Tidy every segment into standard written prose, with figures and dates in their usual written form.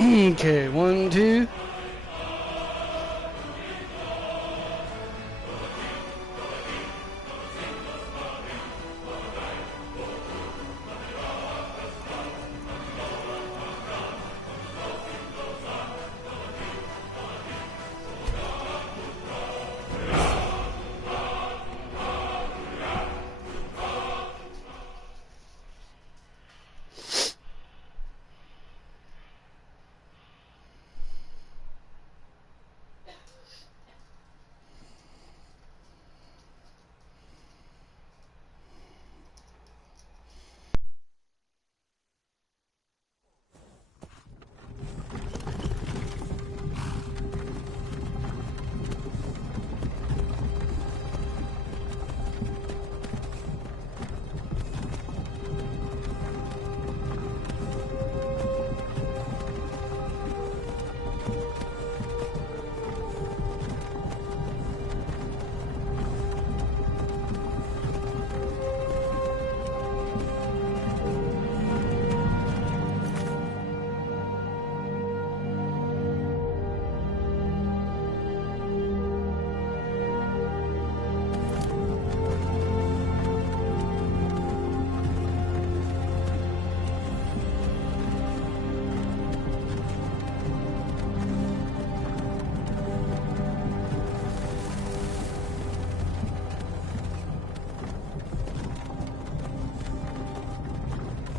Okay, 1, 2.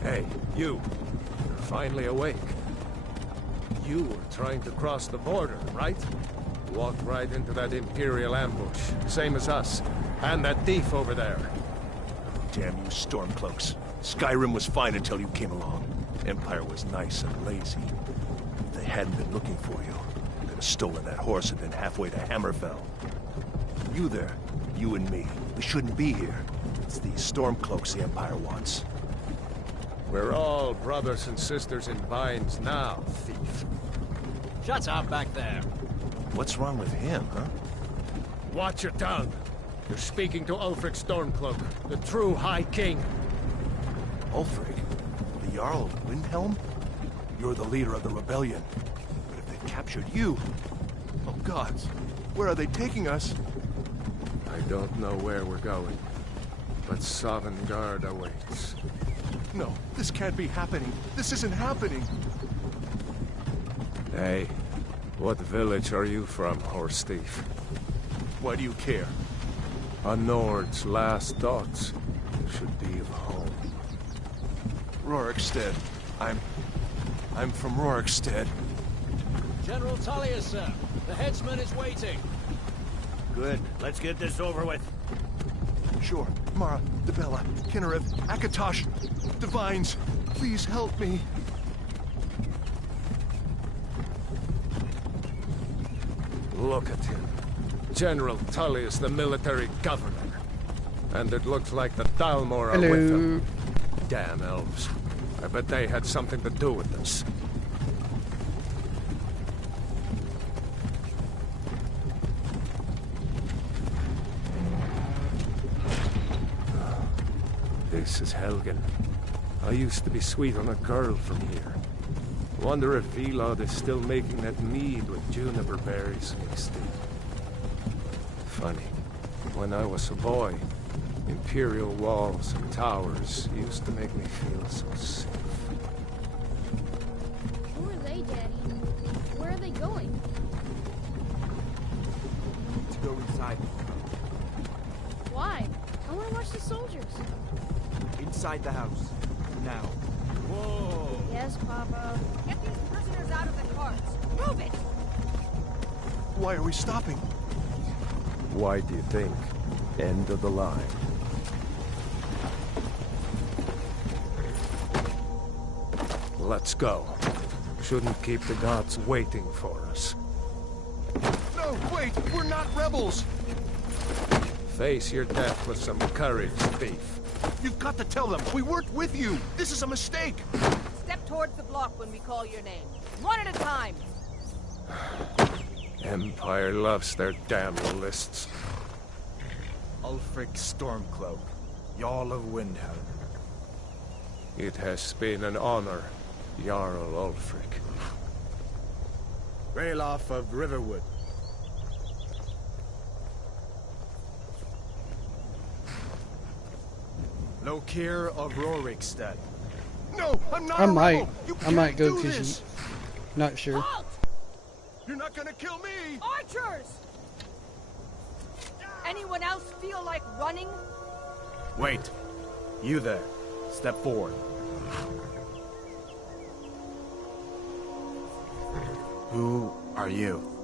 Hey, you. You're finally awake. You were trying to cross the border, right? Walked right into that Imperial ambush, same as us. And that thief over there. Damn you Stormcloaks. Skyrim was fine until you came along. Empire was nice and lazy. If they hadn't been looking for you, they could have stolen that horse and been halfway to Hammerfell. You there, you and me, we shouldn't be here. It's these Stormcloaks the Empire wants. We're all brothers and sisters in binds now, thief. Shut up back there. What's wrong with him, huh? Watch your tongue. You're speaking to Ulfric Stormcloak, the true High King. Ulfric? The Jarl of Windhelm? You're the leader of the rebellion. But if they've captured you... Oh gods, where are they taking us? I don't know where we're going, but Sovngarde awaits. No, this can't be happening. This isn't happening. Hey, what village are you from, horse thief? Why do you care? A Nord's last thoughts should be of home. Rorikstead. I'm from Rorikstead. General Tullius, sir. The headsman is waiting. Good. Let's get this over with. Sure. Mara, Debella, Kinnarev, Akatosh, Divines, please help me. Look at him. General Tullius, the military governor. And it looks like the Dalmor are with him. Damn elves. I bet they had something to do with this. This is Helgen. I used to be sweet on a girl from here. Wonder if Vilod is still making that mead with juniper berries mixed in. Funny. When I was a boy, Imperial walls and towers used to make me feel so safe. Who are they, Daddy? Where are they going? We need to go inside. Why? I want to watch the soldiers. Inside the house. Now. Whoa! Yes, Papa. Get these prisoners out of the carts. Move it! Why are we stopping? Why do you think? End of the line. Let's go. Shouldn't keep the gods waiting for us. No, wait! We're not rebels! Face your death with some courage, thief. You've got to tell them, we weren't with you! This is a mistake! Step towards the block when we call your name. One at a time. Empire loves their damn lists. Ulfric Stormcloak, Jarl of Windhelm. It has been an honor, Jarl Ulfric. Ralof of Riverwood. Lokir of Rorikstead. No, I'm not I a might. rebel. You I might can't go do because this. you. Not sure. Halt! You're not gonna kill me. Archers! Anyone else feel like running? Wait. You there. Step forward. Who are you?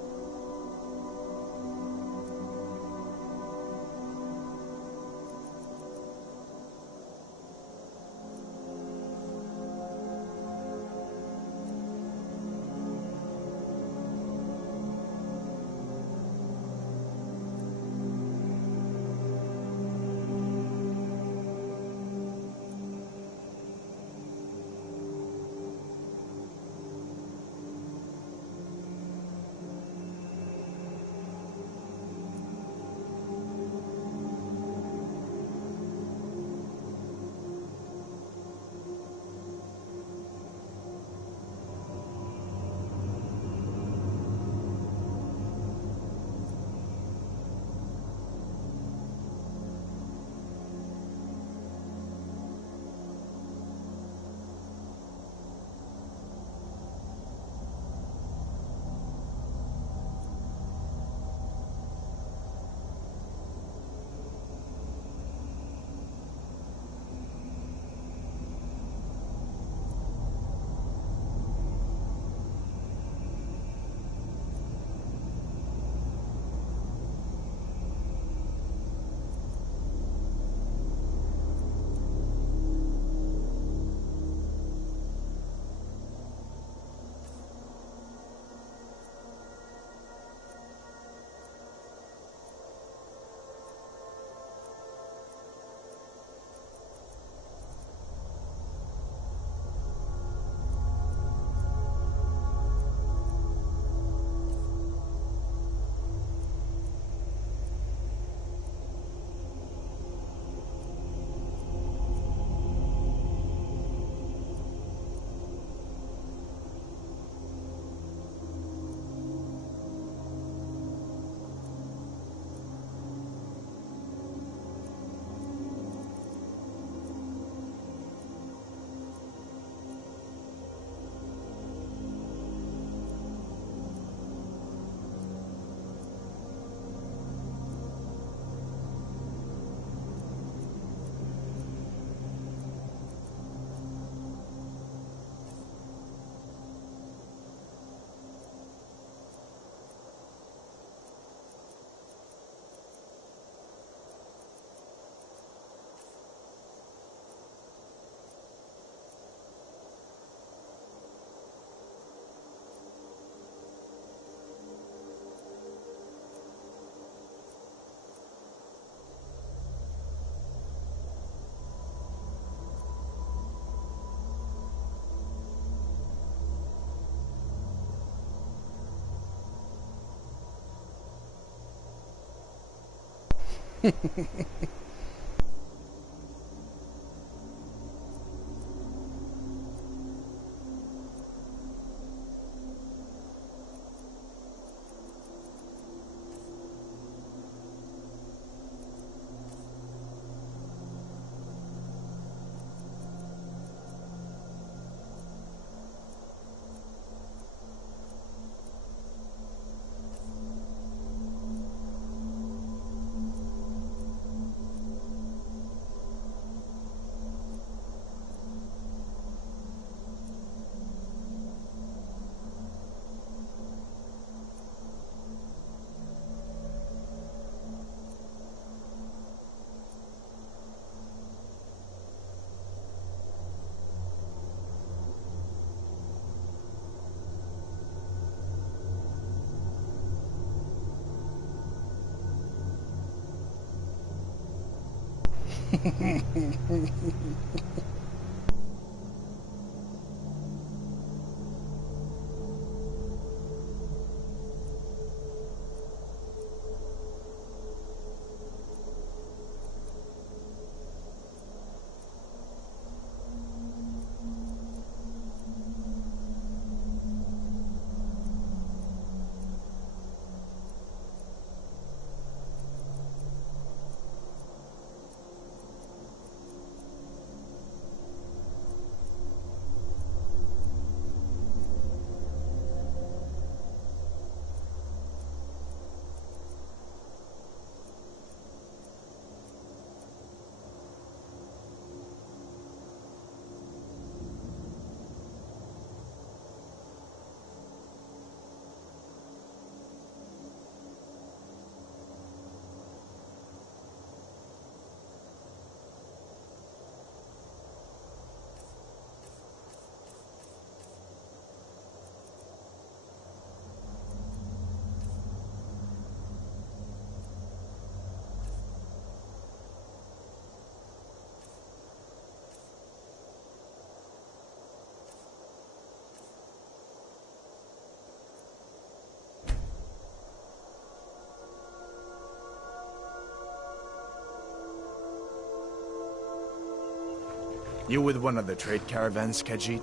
You with one of the trade caravans, Khajiit?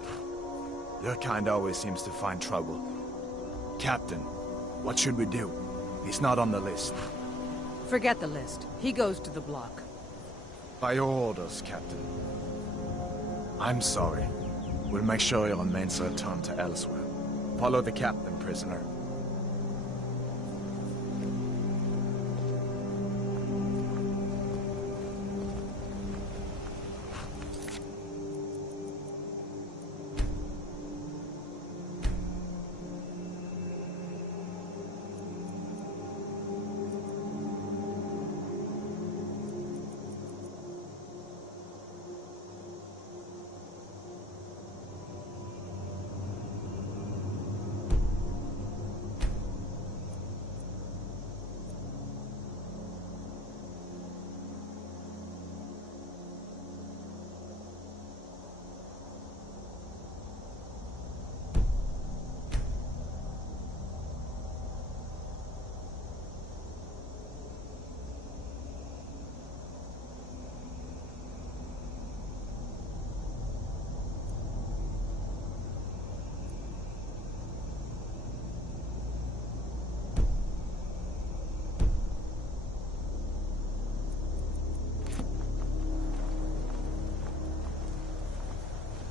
Your kind always seems to find trouble. Captain, what should we do? He's not on the list. Forget the list. He goes to the block. By your orders, Captain. I'm sorry. We'll make sure your remains are returned to elsewhere. Follow the captain, prisoner.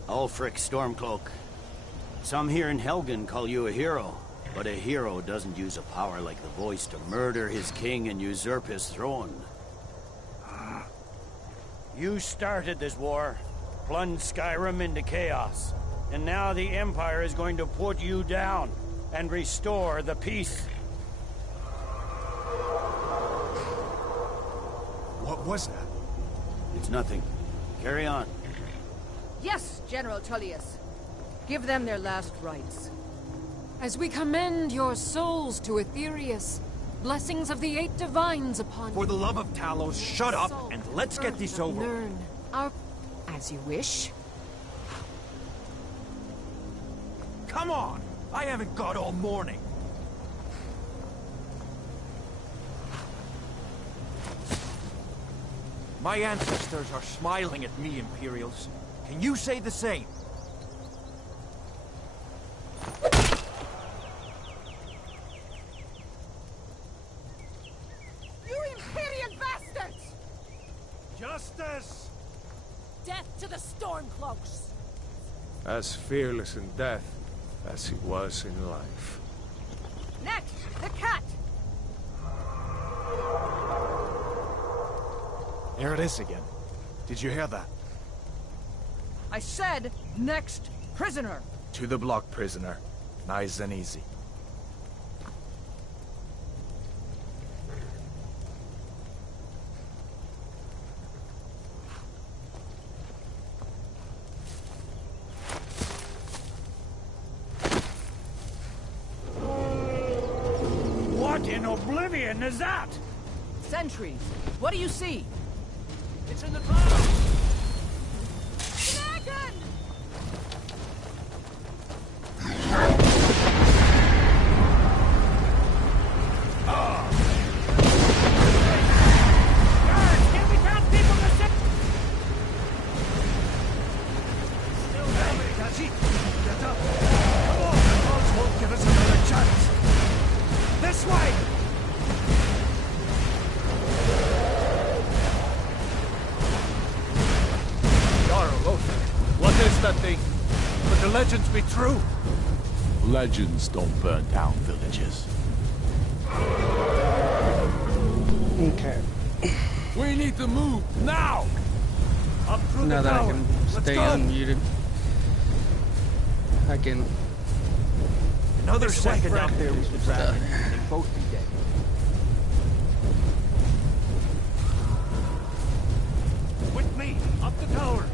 Ulfric Stormcloak. Some here in Helgen call you a hero, but a hero doesn't use a power like the voice to murder his king and usurp his throne. You started this war, plunged Skyrim into chaos, and now the Empire is going to put you down and restore the peace. What was that? It's nothing. Carry on. Yes, General Tullius. Give them their last rites. As we commend your souls to Aetherius, blessings of the 8 divines upon you. For the love of Talos, shut up and let's get this over. Learn our... As you wish. Come on! I haven't got all morning. My ancestors are smiling at me, Imperials. Can you say the same? You Imperial bastards! Justice! Death to the Stormcloaks! As fearless in death as he was in life. Next, the cat! There it is again. Did you hear that? I said, next prisoner! To the block, prisoner. Nice and easy. What in oblivion is that? Sentries, what do you see? It's in the clouds! Dragon! Guards, get me down people to sit! Still coming, Khajiit! Get up! Come on! The gods won't give us another chance! This way! What is that thing? Could the legends be true? Legends don't burn down villages. Okay. We need to move now! Up through Now the that I tower. can Let's stay go. unmuted, I can. Another This way, second out Frank. there with the dragon, and they'd both be dead. With me, up the tower.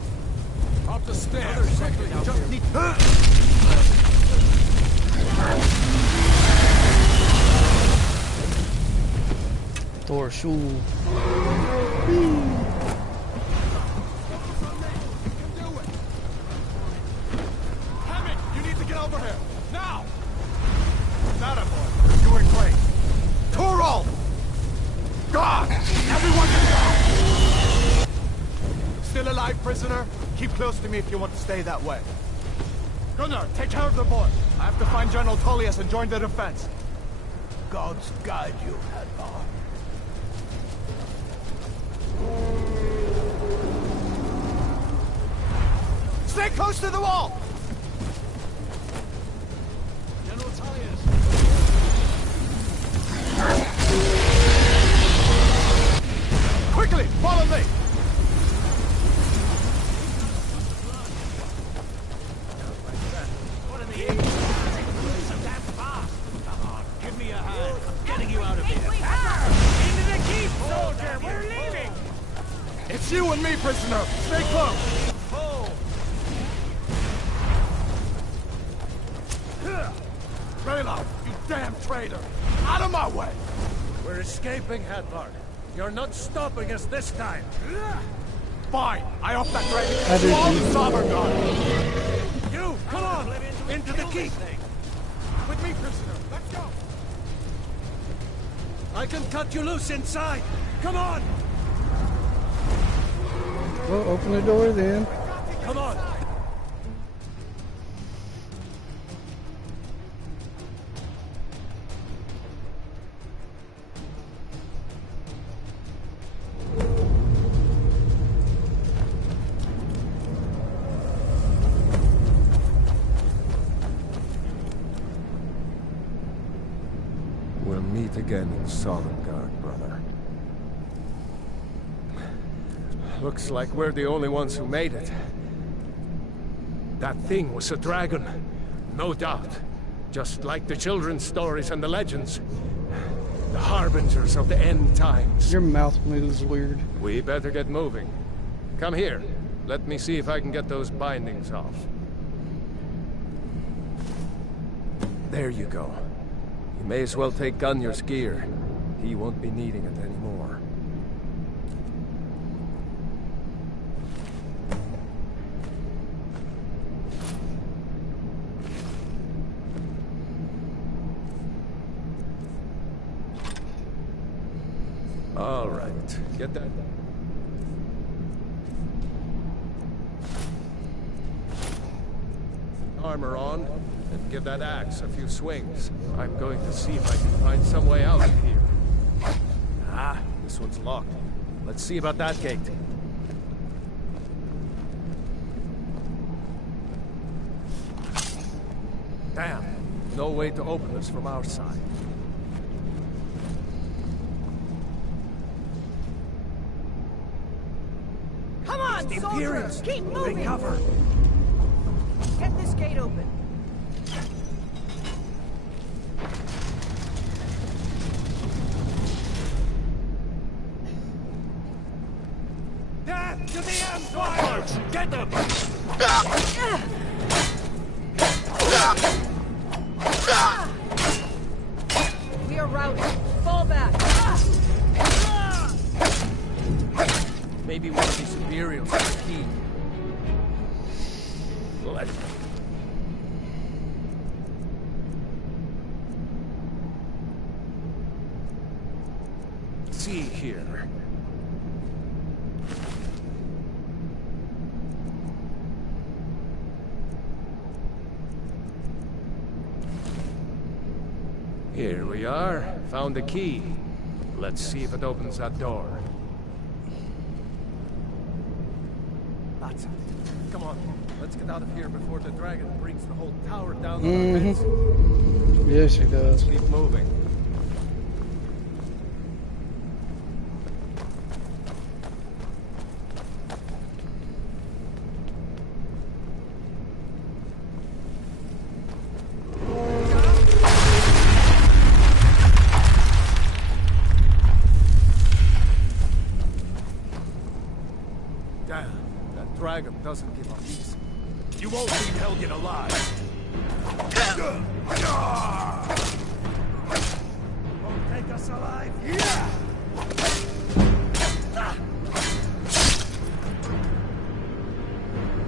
Up the stairs! Another second out there. Need... Thor Shul. Hammond, you need to get over here! Now! That boy. You're doing great. Torald! God! Everyone get down! still alive, prisoner? Keep close to me if you want to stay that way. Gunnar, take care of the boy. I have to find General Tullius and join the defense. Gods guide you, Hadvar. Stay close to the wall! General Tullius. Quickly, follow me! What in the air? So that fast. Come on, give me a hand. I'm getting you out of here. Into the keep, soldier. We're leaving. It's you and me, prisoner. Stay close. Raylo, you damn traitor! Out of my way! We're escaping, Hadvar. You're not stopping us this time. Fine, I off that dragon. I did Swallow too. the Sovereign Guard. You, come on! Into the keep! With me, prisoner. Let's go. I can cut you loose inside! Come on! Well, open the door then. Come on! We'll meet again in Sovngarde, brother. Looks like we're the only ones who made it. That thing was a dragon, no doubt. Just like the children's stories and the legends. The harbingers of the end times. Your mouth moves weird. We better get moving. Come here. Let me see if I can get those bindings off. There you go. You may as well take Gunnar's gear. He won't be needing it anymore. All right, get that. Armor on, and give that axe a few swings. I'm going to see if I can find some way out of here. Ah, this one's locked. Let's see about that gate. Damn, no way to open this from our side. Come on, The soldier! Imperials! Keep moving! They cover! Get this gate open. Death to the Empire! Get them! We are routed. Fall back. Maybe one of these Imperials has a key. Let's go. See here. Here we are. Found the key. Let's see if it opens that door. That's it. Come on. Let's get out of here before the dragon brings the whole tower down on our heads. Yes, he does. Keep moving. Damn, that dragon doesn't give up easy. You won't leave Helgen alive. Won't take us alive!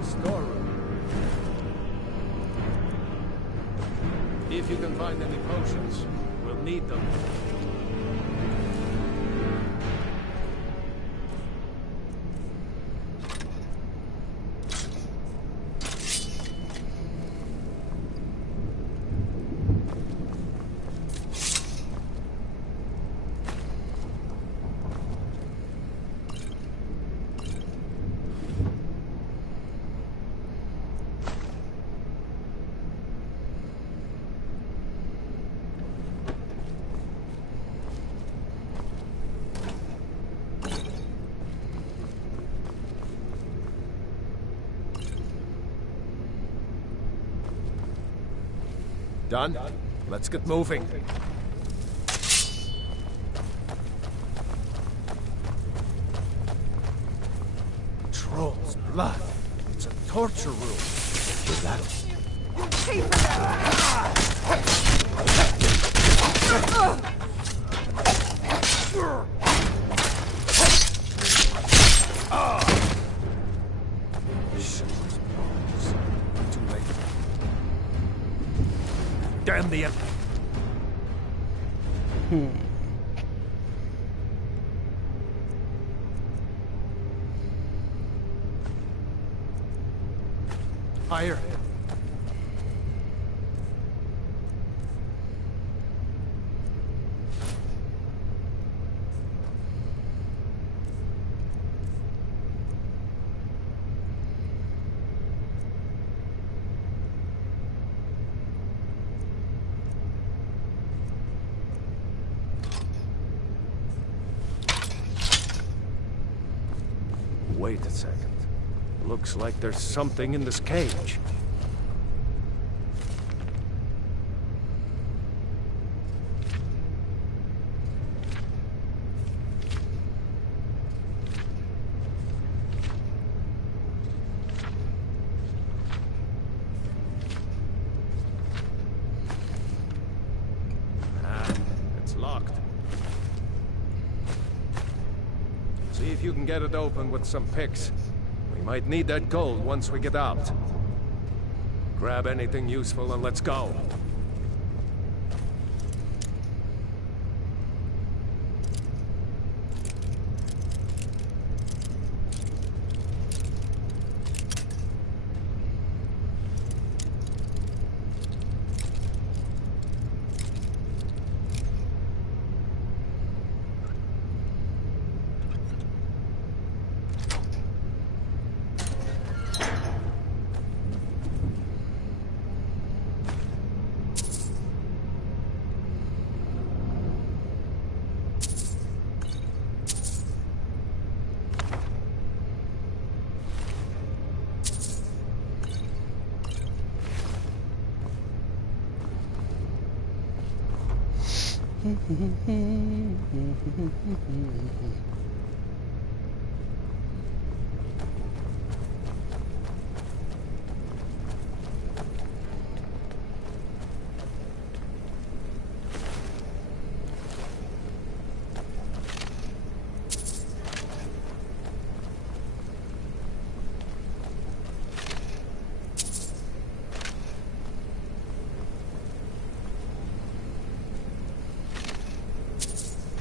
Storeroom. If you can find any potions, we'll need them. Done? Let's get moving. Troll's blood. It's a torture room. Is that... Too late. Damn the... Higher. Wait a second. Looks like there's something in this cage. It's locked. See if you can get it open with some picks. We might need that gold once we get out. Grab anything useful and let's go.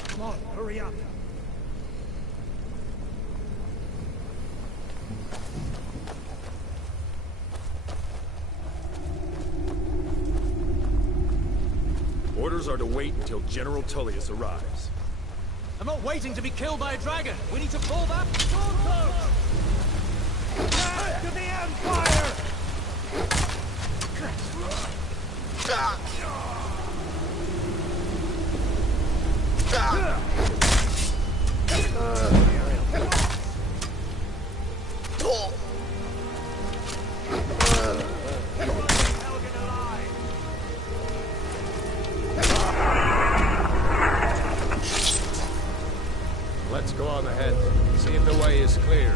Come on, hurry up. Orders are to wait until General Tullius arrives. I'm not waiting to be killed by a dragon. We need to pull back. Back to the Empire! Let's go on ahead. See if the way is clear.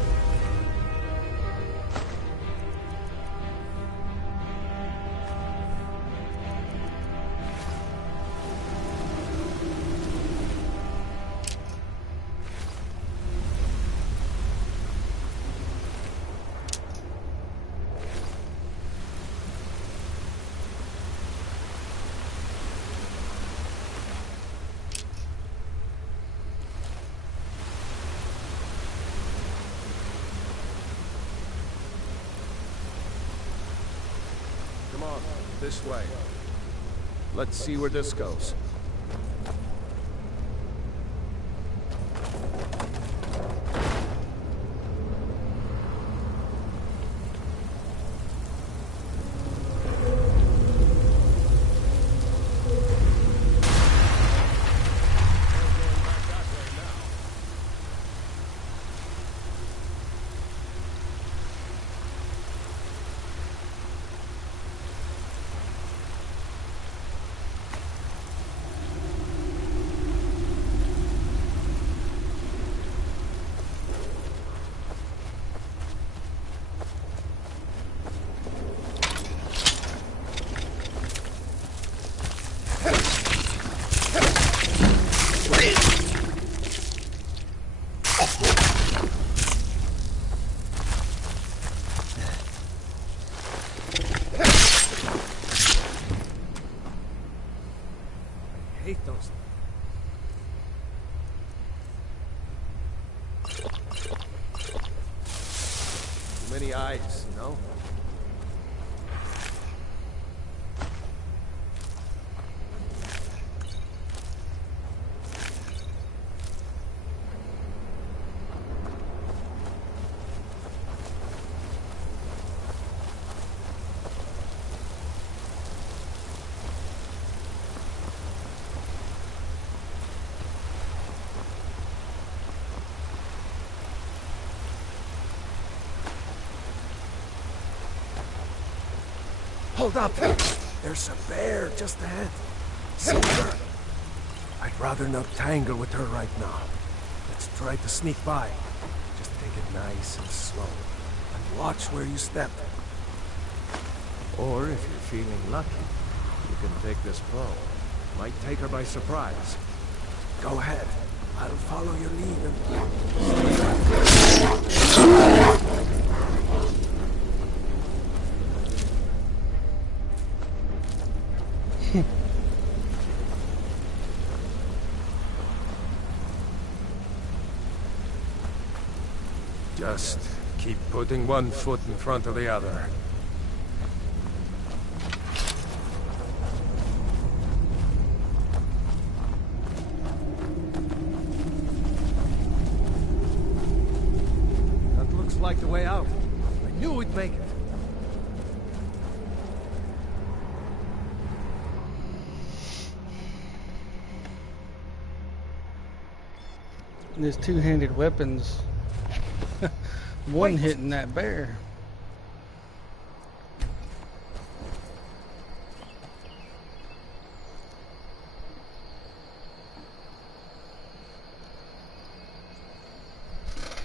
Come on, this way. Let's see where this goes. hate those. Too many eyes, you know? Hold up! There's a bear just ahead. See her? I'd rather not tangle with her right now. Let's try to sneak by. Just take it nice and slow. And watch where you step. Or if you're feeling lucky, you can take this bow. Might take her by surprise. Go ahead. I'll follow your lead and... Just keep putting one foot in front of the other. That looks like the way out. I knew we'd make it. There's two-handed weapons. One hitting that bear.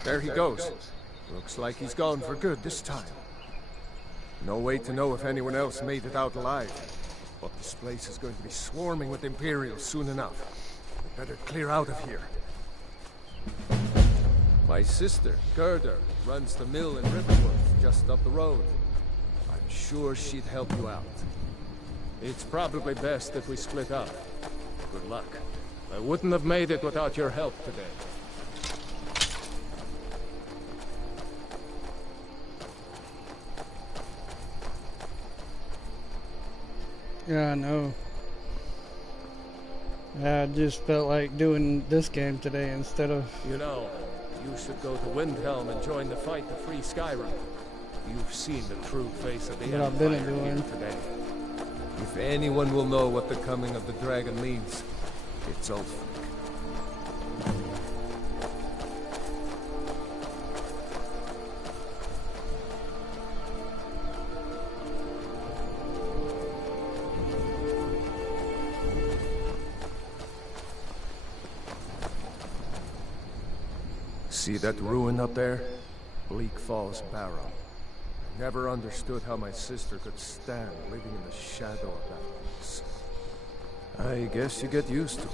There he goes. Looks like he's gone for good this time. No way to know if anyone else made it out alive. But this place is going to be swarming with Imperials soon enough. We better clear out of here. My sister, Gerda, runs the mill in Riverwood, just up the road. I'm sure she'd help you out. It's probably best if we split up. Good luck. I wouldn't have made it without your help today. Yeah, I know. I just felt like doing this game today instead of... You know, you should go to Windhelm and join the fight to free Skyrim. You've seen the true face of the What I've been Empire doing here today. If anyone will know what the coming of the dragon means, it's Ulfric. See that ruin up there? Bleak Falls Barrow. I never understood how my sister could stand living in the shadow of that place. I guess you get used to it.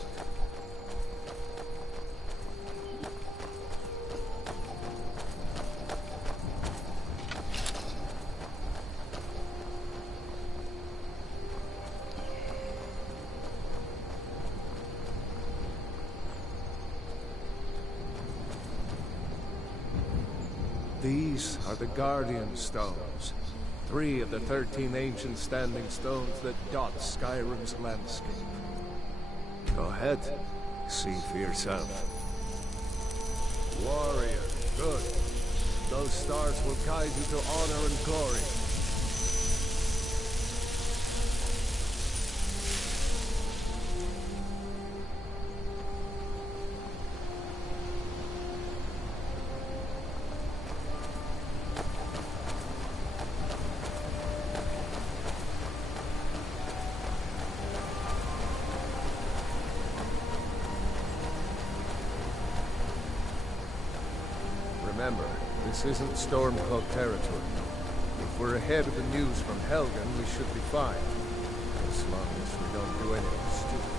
These are the Guardian Stones. 3 of the 13 ancient standing stones that dot Skyrim's landscape. Go ahead, see for yourself. Warrior, good. Those stars will guide you to honor and glory. Remember, this isn't Stormcloak territory. If we're ahead of the news from Helgen, we should be fine. As long as we don't do anything stupid.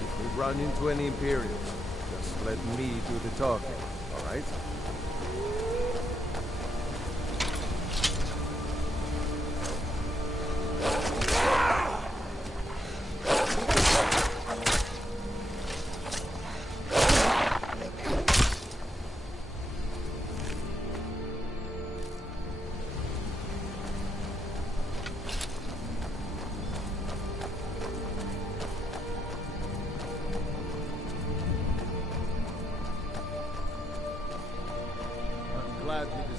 If we run into any Imperials, just let me do the talking, alright?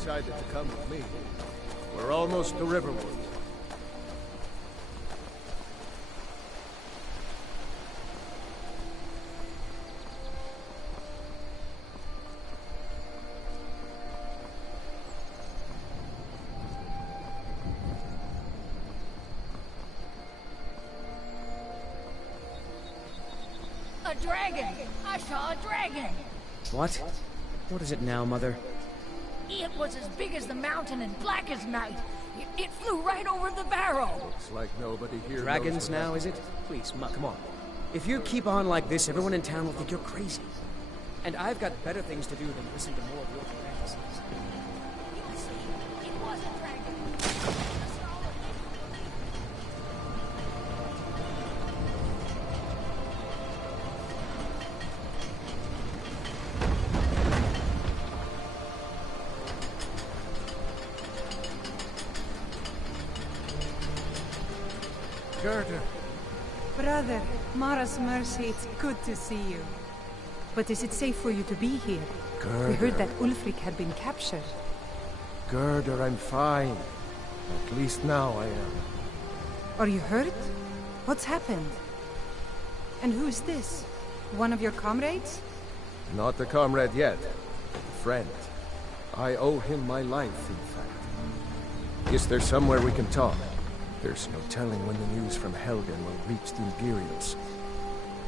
decided to come with me. We're almost to Riverwood. A dragon! I saw a dragon! What? What is it now, Mother? It was as big as the mountain and black as night. It flew right over the barrow. Looks like nobody here Dragons now, is it? Please, Ma, come on. If you keep on like this, everyone in town will think you're crazy. And I've got better things to do than listen to more of your fantasies. You'll see. It was a dragon. Gerda. Brother, Mara's mercy, it's good to see you. But is it safe for you to be here? Gerda. We heard that Ulfric had been captured. Gerda, I'm fine. At least now I am. Are you hurt? What's happened? And who's this? One of your comrades? Not a comrade yet, but a friend. I owe him my life, in fact. Is there somewhere we can talk? There's no telling when the news from Helgen will reach the Imperials.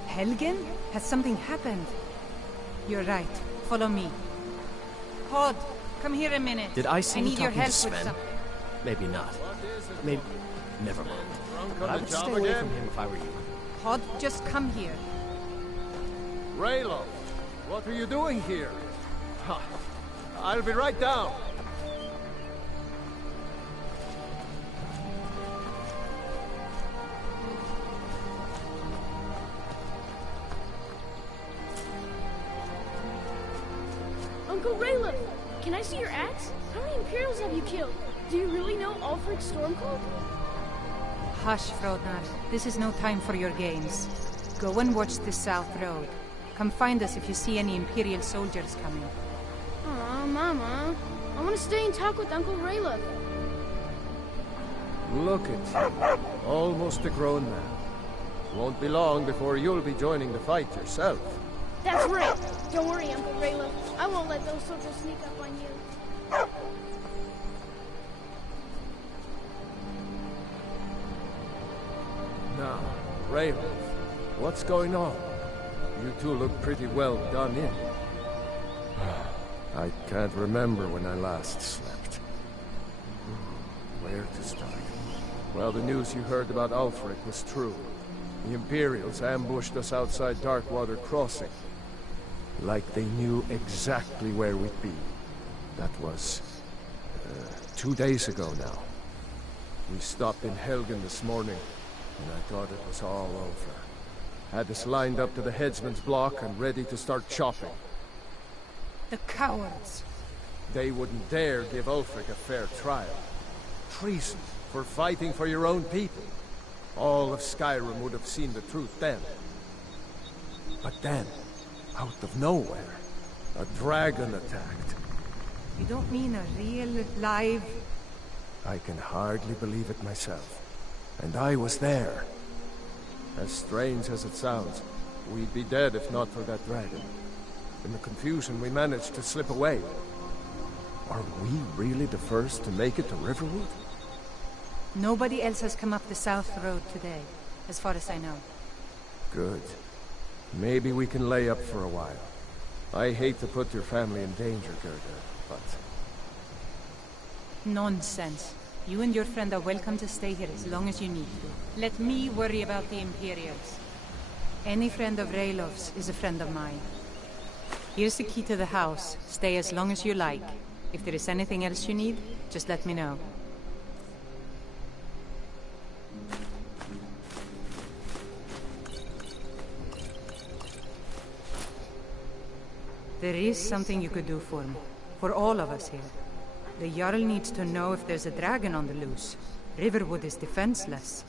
Helgen? Has something happened? You're right. Follow me. Hod, come here a minute. Did I see you need your talking help to Sven? with something. Maybe not. Maybe... Never mind. But I would stay away from him if I were you. Hod, just come here. Raylo, what are you doing here? I'll be right down. Uncle Raylo, can I see your axe? How many Imperials have you killed? Do you really know Ulfric's Stormcloak? Hush, Frodnar. This is no time for your games. Go and watch the South Road. Come find us if you see any Imperial soldiers coming. Aw, Mama. I want to stay and talk with Uncle Raylo. Look at you. Almost a grown man. Won't be long before you'll be joining the fight yourself. That's right. Don't worry, Uncle Raylo. I won't let those soldiers sneak up on you. Now, Raylo, what's going on? You two look pretty well done in. I can't remember when I last slept. Where to start? Well, the news you heard about Ulfric was true. The Imperials ambushed us outside Darkwater Crossing. Like they knew exactly where we'd be. That was... 2 days ago now. We stopped in Helgen this morning, and I thought it was all over. Had us lined up to the headsman's block and ready to start chopping. The cowards! They wouldn't dare give Ulfric a fair trial. Treason for fighting for your own people. All of Skyrim would have seen the truth then. But then, out of nowhere, a dragon attacked. You don't mean a real, live... I can hardly believe it myself. And I was there. As strange as it sounds, we'd be dead if not for that dragon. In the confusion, we managed to slip away. Are we really the first to make it to Riverwood? Nobody else has come up the South Road today, as far as I know. Good. Maybe we can lay up for a while. I hate to put your family in danger, Gerda, but... Nonsense. You and your friend are welcome to stay here as long as you need to. Let me worry about the Imperials. Any friend of Raylov's is a friend of mine. Here's the key to the house. Stay as long as you like. If there is anything else you need, just let me know. There is something you could do for me. For all of us here. The Jarl needs to know if there's a dragon on the loose. Riverwood is defenseless.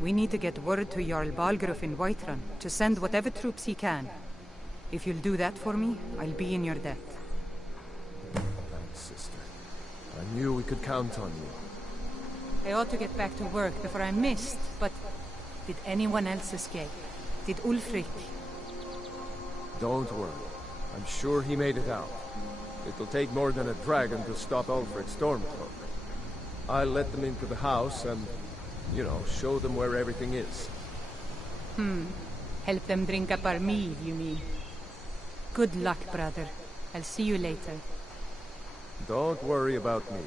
We need to get word to Jarl Balgruuf in Whiterun to send whatever troops he can. If you'll do that for me, I'll be in your debt. Thanks, sister. I knew we could count on you. I ought to get back to work before I missed, but did anyone else escape? Did Ulfric? Don't worry. I'm sure he made it out. It'll take more than a dragon to stop Ulfric's Stormcloak. I'll let them into the house and, you know, show them where everything is. Help them drink up our mead, you mean? Good luck, brother. I'll see you later. Don't worry about me.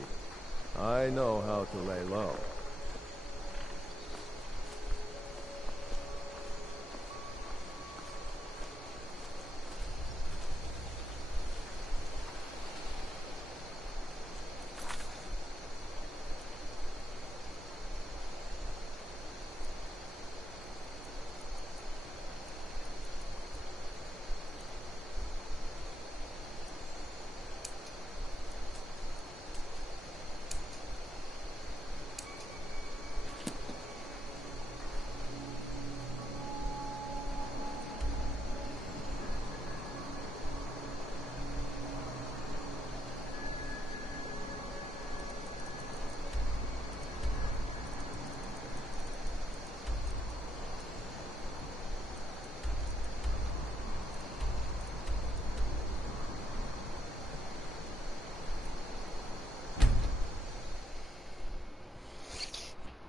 I know how to lay low.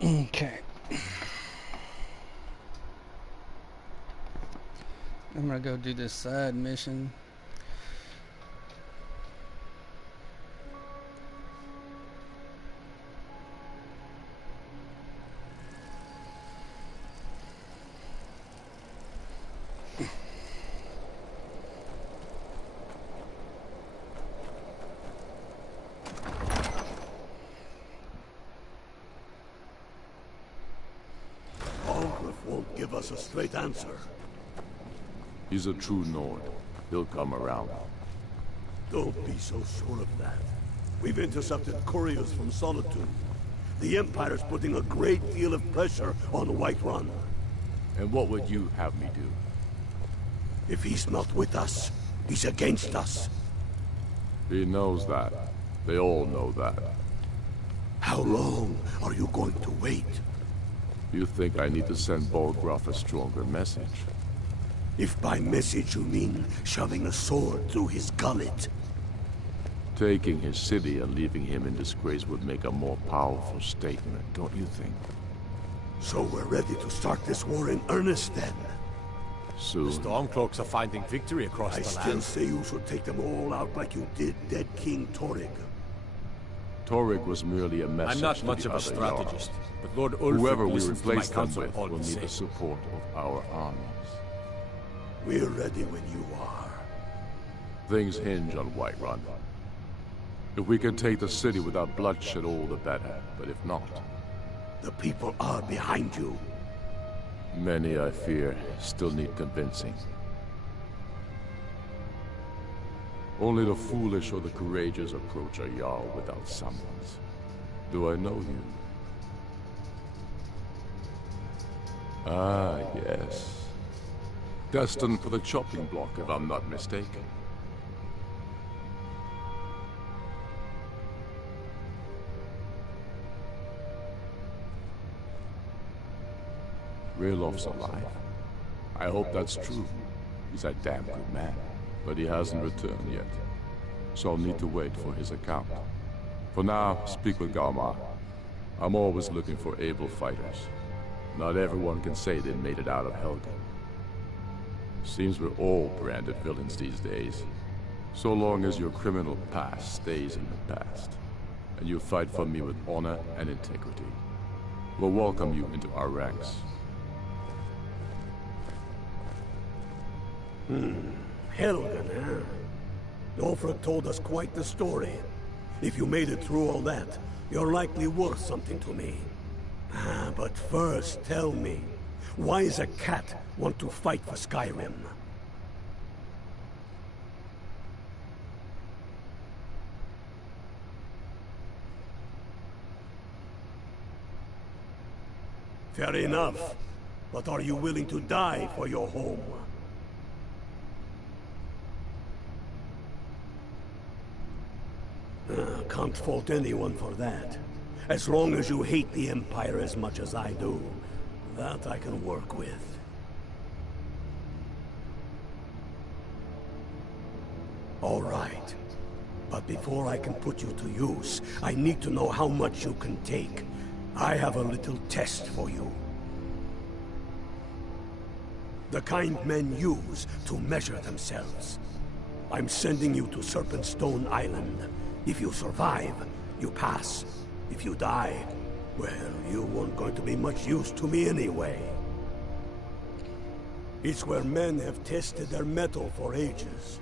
Okay. I'm gonna go do this side mission. Won't give us a straight answer. He's a true Nord. He'll come around. Don't be so sure of that. We've intercepted couriers from Solitude. The Empire's putting a great deal of pressure on Whiterun. And what would you have me do? If he's not with us, he's against us. He knows that. They all know that. How long are you going to wait? You think I need to send Bolgraf a stronger message? If by message you mean shoving a sword through his gullet. Taking his city and leaving him in disgrace would make a more powerful statement, don't you think? So we're ready to start this war in earnest then? Soon. The Stormcloaks are finding victory across the land. I still say you should take them all out like you did dead King Torrig. Torrig was merely a message. I'm not to much the of a other strategist, Jarls. but Lord Ulfric Whoever we listens to my replace them counsel with all will the need the same. support of our armies. We're ready when you are. Things hinge on Whiterun. If we can take the city without bloodshed, all the better. But if not... The people are behind you. Many, I fear, still need convincing. Only the foolish or the courageous approach a Jarl without summons. Do I know you? Ah, yes. Destined for the chopping block, if I'm not mistaken. Raylov's alive. I hope that's true. He's a damn good man. But he hasn't returned yet. So I'll need to wait for his account. For now, speak with Galmar. I'm always looking for able fighters. Not everyone can say they made it out of Helgen. Seems we're all branded villains these days. So long as your criminal past stays in the past. And you fight for me with honor and integrity. We'll welcome you into our ranks. Helgen, huh? Ulfric told us quite the story. If you made it through all that, you're likely worth something to me. But first, tell me, why does a cat want to fight for Skyrim? Fair enough. But are you willing to die for your home? can't fault anyone for that. As long as you hate the Empire as much as I do, that I can work with. All right. But before I can put you to use, I need to know how much you can take. I have a little test for you. The kind men use to measure themselves. I'm sending you to Serpentstone Island. If you survive, you pass. If you die, well, you weren't going to be much use to me anyway. It's where men have tested their metal for ages.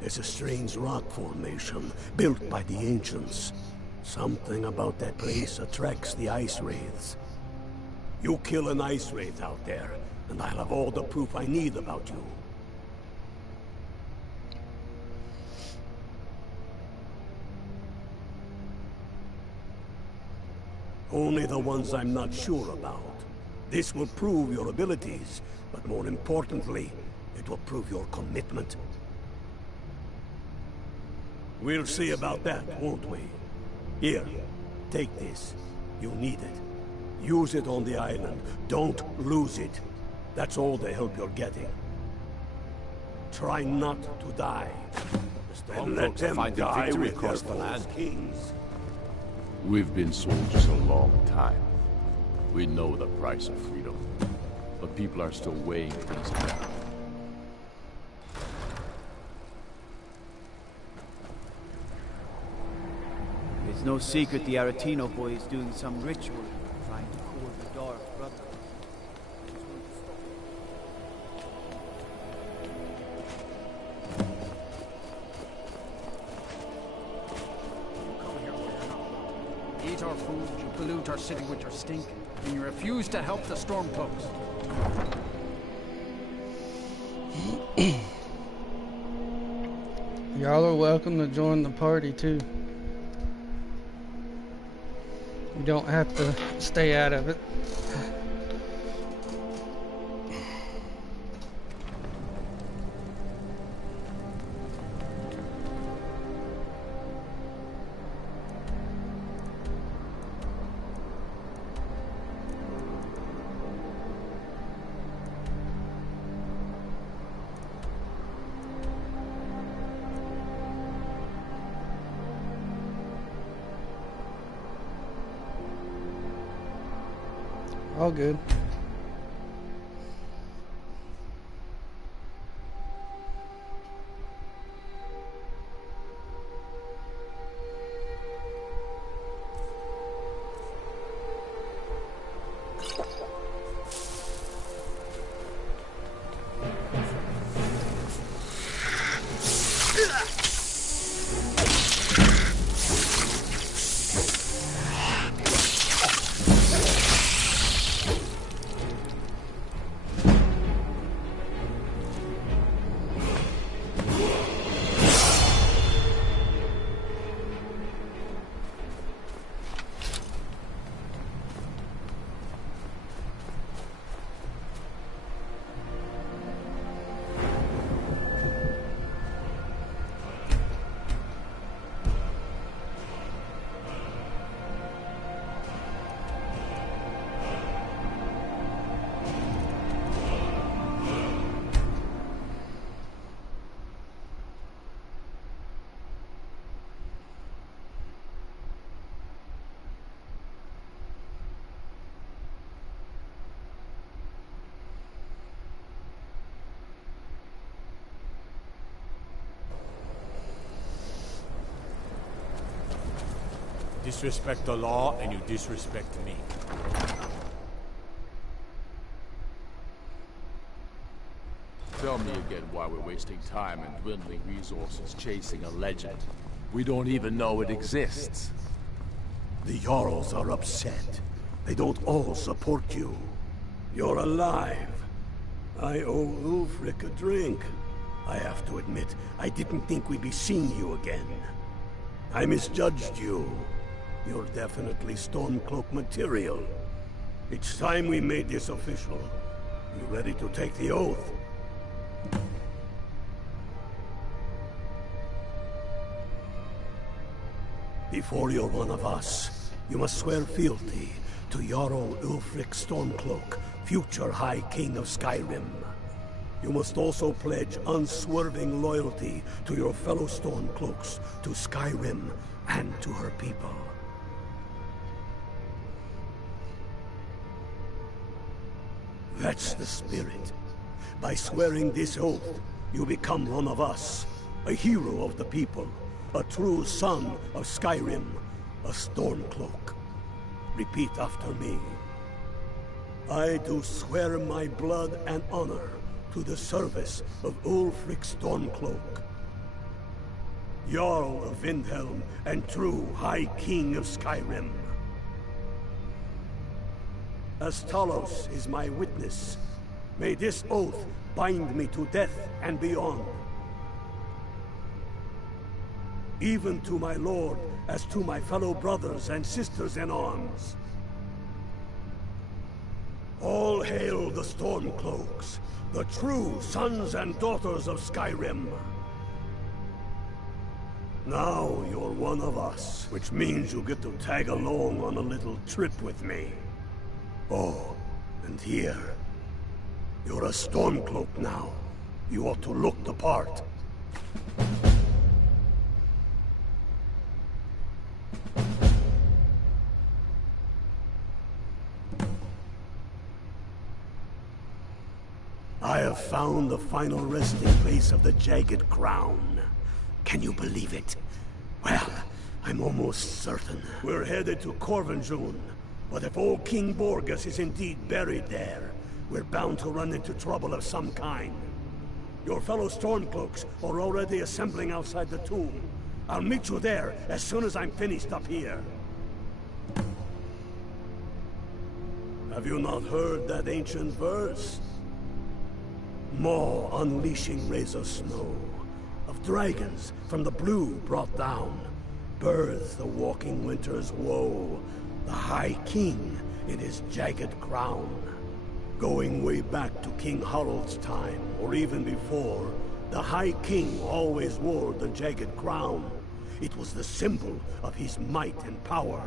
There's a strange rock formation built by the ancients. Something about that place attracts the ice wraiths. You kill an ice wraith out there, and I'll have all the proof I need about you. Only the ones I'm not sure about. This will prove your abilities, but more importantly, it will prove your commitment. We'll see about that, won't we? Here, take this. You need it. Use it on the island. Don't lose it. That's all the help you're getting. Try not to die. And let them die with their false kings. We've been soldiers a long time. We know the price of freedom. But people are still weighing things down. It's no secret the Aretino boy is doing some ritual, trying to cool the Dark Brother. Eat our food, you pollute our city with your stink, and you refuse to help the Stormcloaks. Y'all are welcome to join the party too. You don't have to stay out of it. All good. Disrespect the law, and you disrespect me. Tell me again why we're wasting time and dwindling resources chasing a legend. We don't even know it exists. The Jarls are upset. They don't all support you. You're alive. I owe Ulfric a drink. I have to admit, I didn't think we'd be seeing you again. I misjudged you. You're definitely Stormcloak material. It's time we made this official. You ready to take the oath? Before you're one of us, you must swear fealty to Jarl Ulfric Stormcloak, future High King of Skyrim. You must also pledge unswerving loyalty to your fellow Stormcloaks, to Skyrim, and to her people. That's the spirit. By swearing this oath, you become one of us, a hero of the people, a true son of Skyrim, a Stormcloak. Repeat after me. I do swear my blood and honor to the service of Ulfric Stormcloak, Jarl of Windhelm and true High King of Skyrim. As Talos is my witness, may this oath bind me to death and beyond. Even to my lord, as to my fellow brothers and sisters in arms. All hail the Stormcloaks, the true sons and daughters of Skyrim. Now you're one of us, which means you get to tag along on a little trip with me. Oh, and here, you're a Stormcloak now. You ought to look the part. I have found the final resting place of the Jagged Crown. Can you believe it? Well, I'm almost certain. We're headed to Corvinjune, but if old King Borgus is indeed buried there, we're bound to run into trouble of some kind. Your fellow Stormcloaks are already assembling outside the tomb. I'll meet you there as soon as I'm finished up here. Have you not heard that ancient verse? Maw unleashing rays of snow, of dragons from the blue brought down, birth the walking winter's woe, the High King in his jagged crown. Going way back to King Harald's time, or even before, the High King always wore the jagged crown. It was the symbol of his might and power.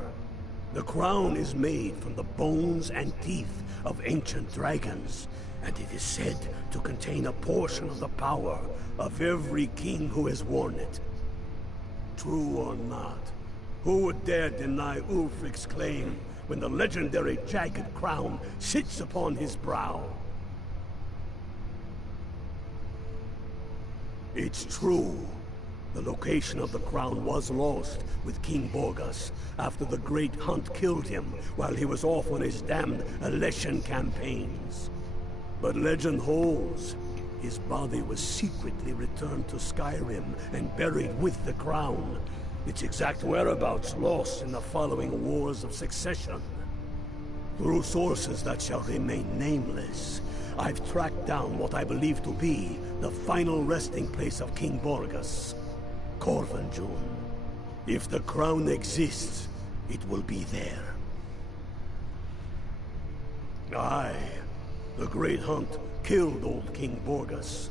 The crown is made from the bones and teeth of ancient dragons, and it is said to contain a portion of the power of every king who has worn it. True or not, who would dare deny Ulfric's claim when the legendary jagged crown sits upon his brow? It's true. The location of the crown was lost with King Borgus after the Great Hunt killed him while he was off on his damned Alessian campaigns. But legend holds, his body was secretly returned to Skyrim and buried with the crown. Its exact whereabouts lost in the following Wars of Succession. Through sources that shall remain nameless, I've tracked down what I believe to be the final resting place of King Borgus, Corvinjune. If the crown exists, it will be there. Aye. The Great Hunt killed old King Borgus.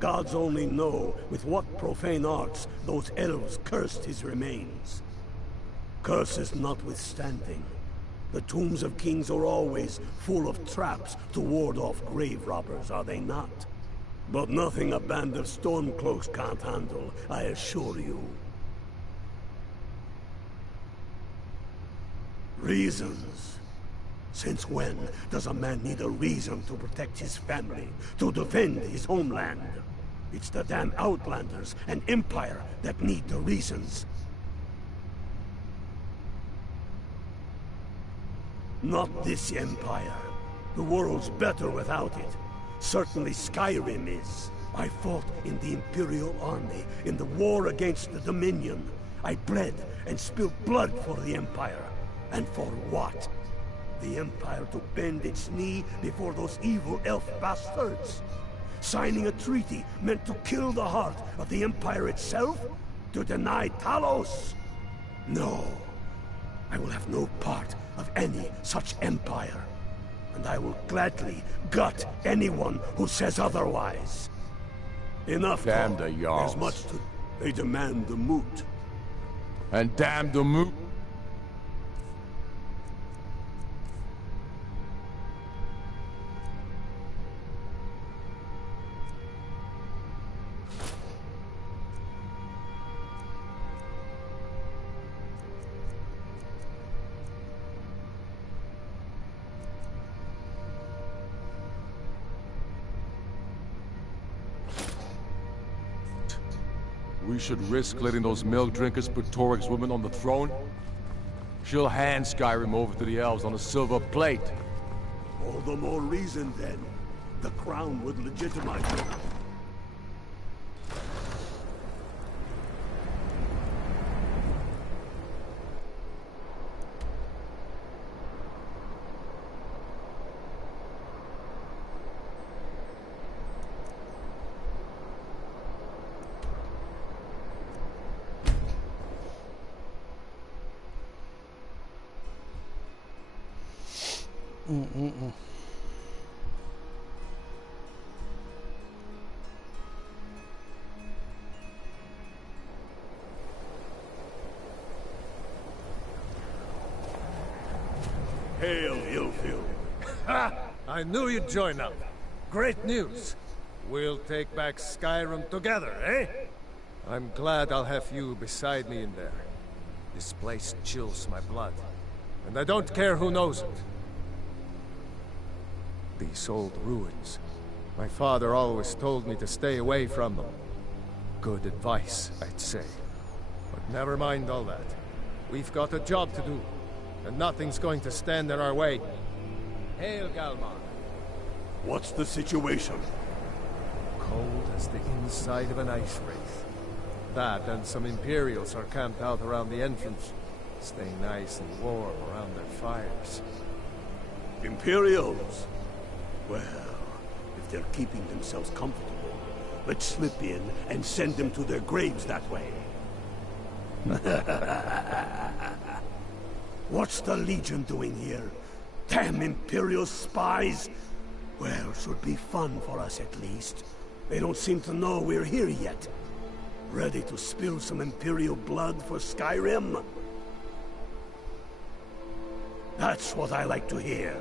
Gods only know with what profane arts those elves cursed his remains. Curses notwithstanding, the tombs of kings are always full of traps to ward off grave robbers, are they not? But nothing a band of Stormcloaks can't handle, I assure you. Reasons. Since when does a man need a reason to protect his family, to defend his homeland? It's the damn Outlanders and Empire that need the reasons. Not this Empire. The world's better without it. Certainly Skyrim is. I fought in the Imperial Army in the war against the Dominion. I bled and spilled blood for the Empire. And for what? The Empire to bend its knee before those evil elf bastards? Signing a treaty meant to kill the heart of the Empire itself? To deny Talos? No. I will have no part of any such empire. And I will gladly gut anyone who says otherwise. Enough Damn talk. the Jarls. There's much to... They demand the moot. And damn the moon. We should risk letting those milk drinkers put Torik's woman on the throne? She'll hand Skyrim over to the elves on a silver plate. All the more reason, then. The crown would legitimize it. Hail, Ilfield. Ha! I knew you'd join up. Great news. We'll take back Skyrim together, eh? I'm glad I'll have you beside me in there. This place chills my blood. And I don't care who knows it. These old ruins. My father always told me to stay away from them. Good advice, I'd say. But never mind all that. We've got a job to do. And nothing's going to stand in our way. Hail, Galmar. What's the situation? Cold as the inside of an ice wraith. That and some Imperials are camped out around the entrance, staying nice and warm around their fires. Imperials? Well, if they're keeping themselves comfortable, let's slip in and send them to their graves that way. What's the Legion doing here? Damn Imperial spies! Well, should be fun for us at least. They don't seem to know we're here yet. Ready to spill some Imperial blood for Skyrim? That's what I like to hear.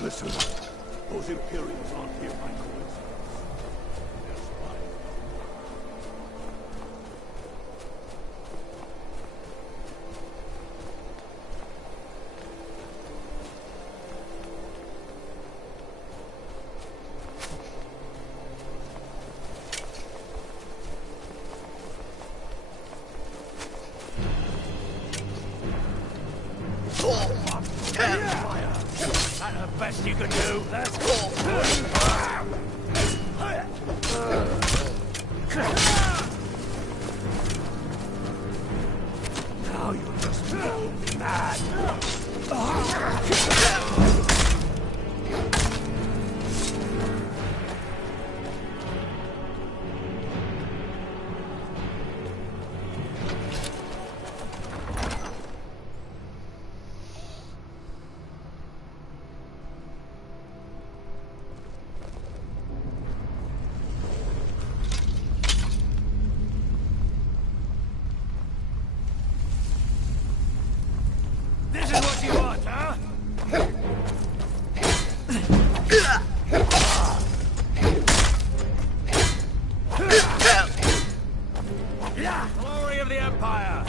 Listen, those Imperials aren't here by coincidence. They're spies. Best you can do. That's now you're just mad. This is what you want, huh? Glory of the Empire!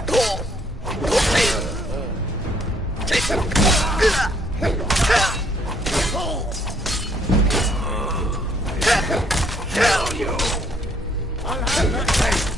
Kill you! I'll have that taste.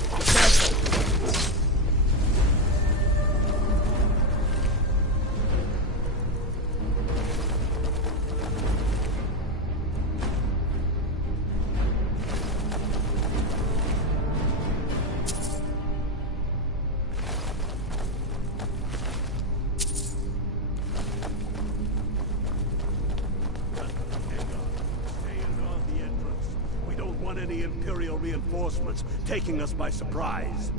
Any Imperial reinforcements taking us by surprise.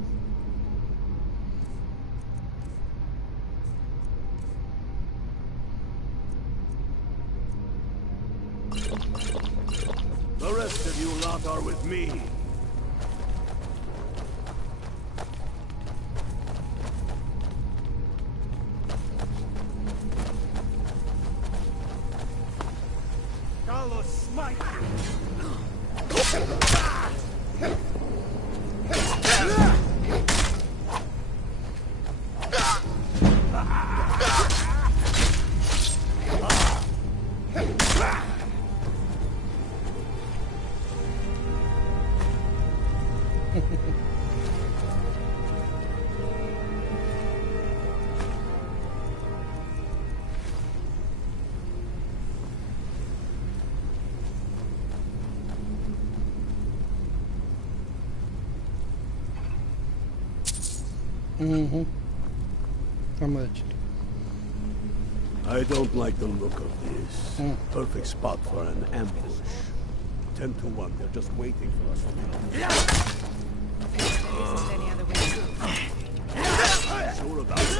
The rest of you lot are with me. Carlos, smite! Mm-hmm. How much? I don't like the look of this. Perfect spot for an ambush. 10 to 1, they're just waiting for us. Sure about it.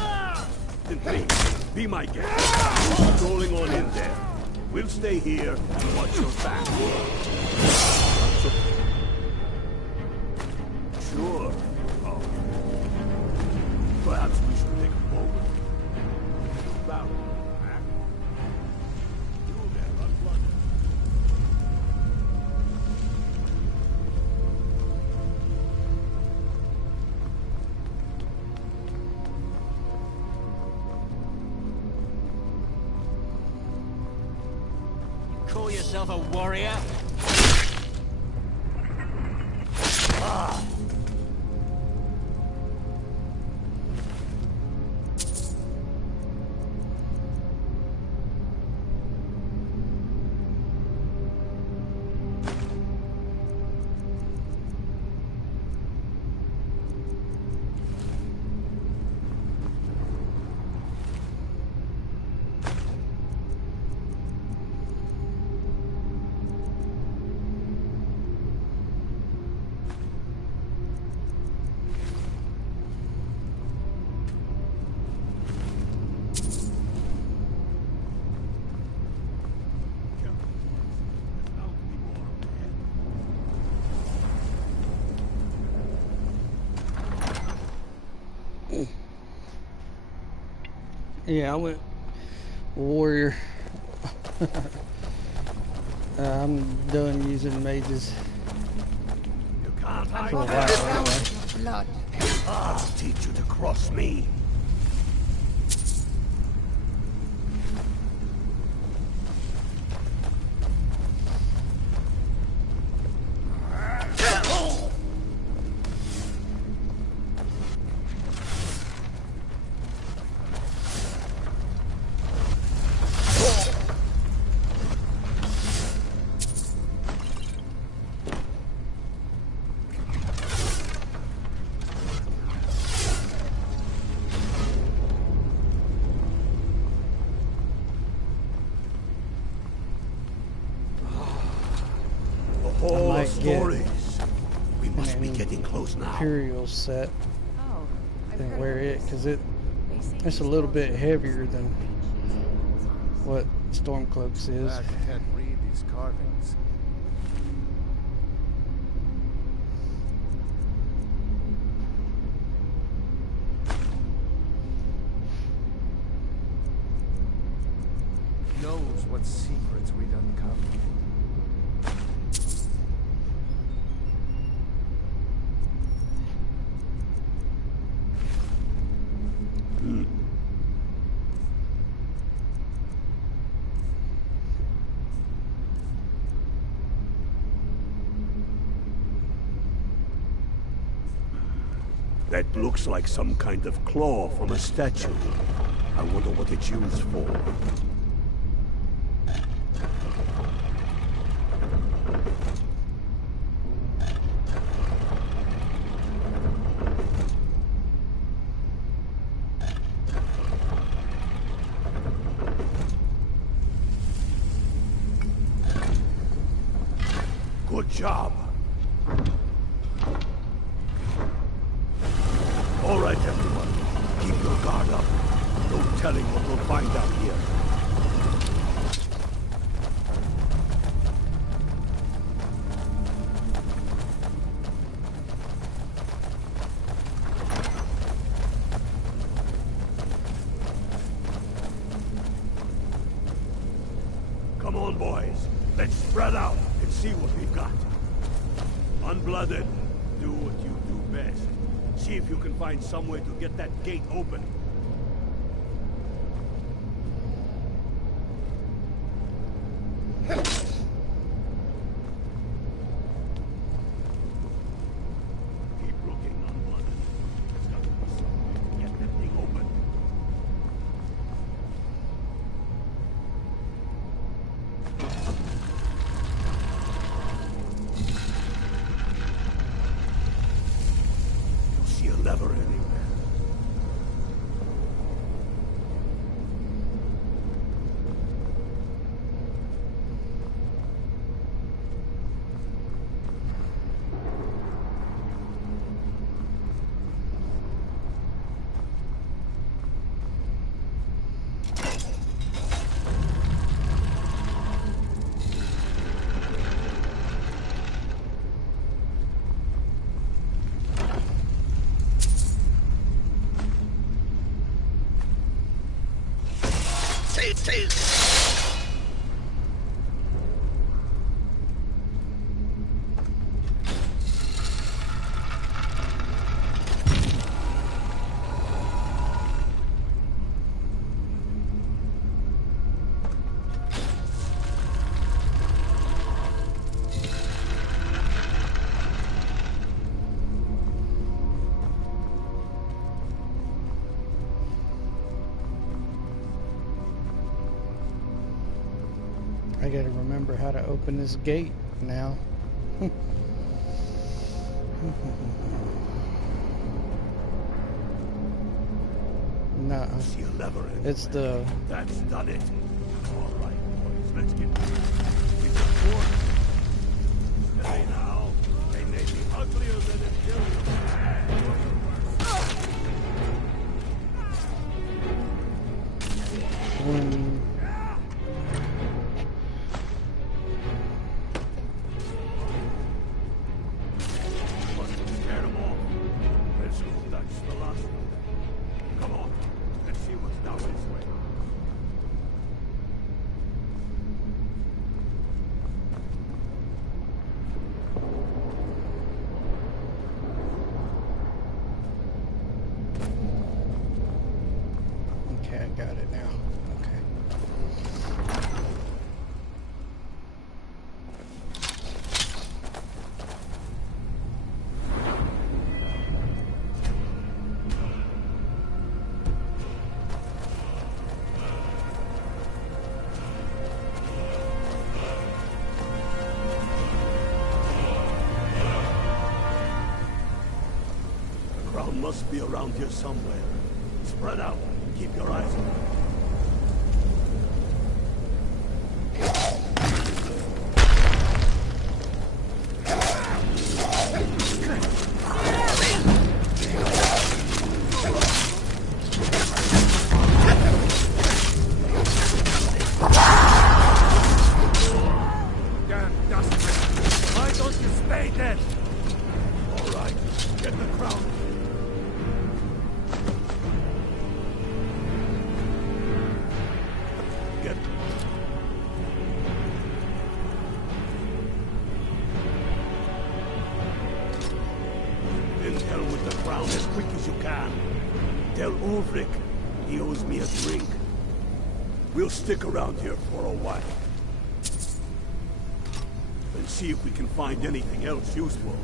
Then please, be my guest. Strolling on in there. We'll stay here and watch your back. Sure. Oh. Perhaps we should take a moment. Bow. You there, unplugged. Call yourself a warrior? Ah. Yeah, I went warrior. I'm done using mages. You can't hide For a there. while, anyway. Blood. I'll teach you to cross me. All might get stories. We must be getting close now. Imperial set. Then wear it because it's a little bit heavier than what Stormcloaks is. I can't read these carvings. Knows what secrets we'd uncover. That looks like some kind of claw from a statue. I wonder what it's used for. Good job. All right, everyone. Keep your guard up. No telling what we'll find out here. on, boys. Let's spread out and see what we've got. Unblooded, do what you do best. See if you can find some way to get that gate open. Keep looking, Unblooded. There's got to be some way to get that thing open. You see a lever anywhere? I gotta remember how to open this gate now. Nah, it's the. That's done it. All right, boys, let's get we've got four. Hey now, they may be uglier than When okay, I got it now. Okay. The crown must be around here somewhere. Spread out. Keep your eyes open. Damn dustman! Why don't you stay dead? All right, get the crown. Get intel with the crown as quick as you can. Tell Ulfric he owes me a drink. We'll stick around here for a while. And see if we can find anything else useful.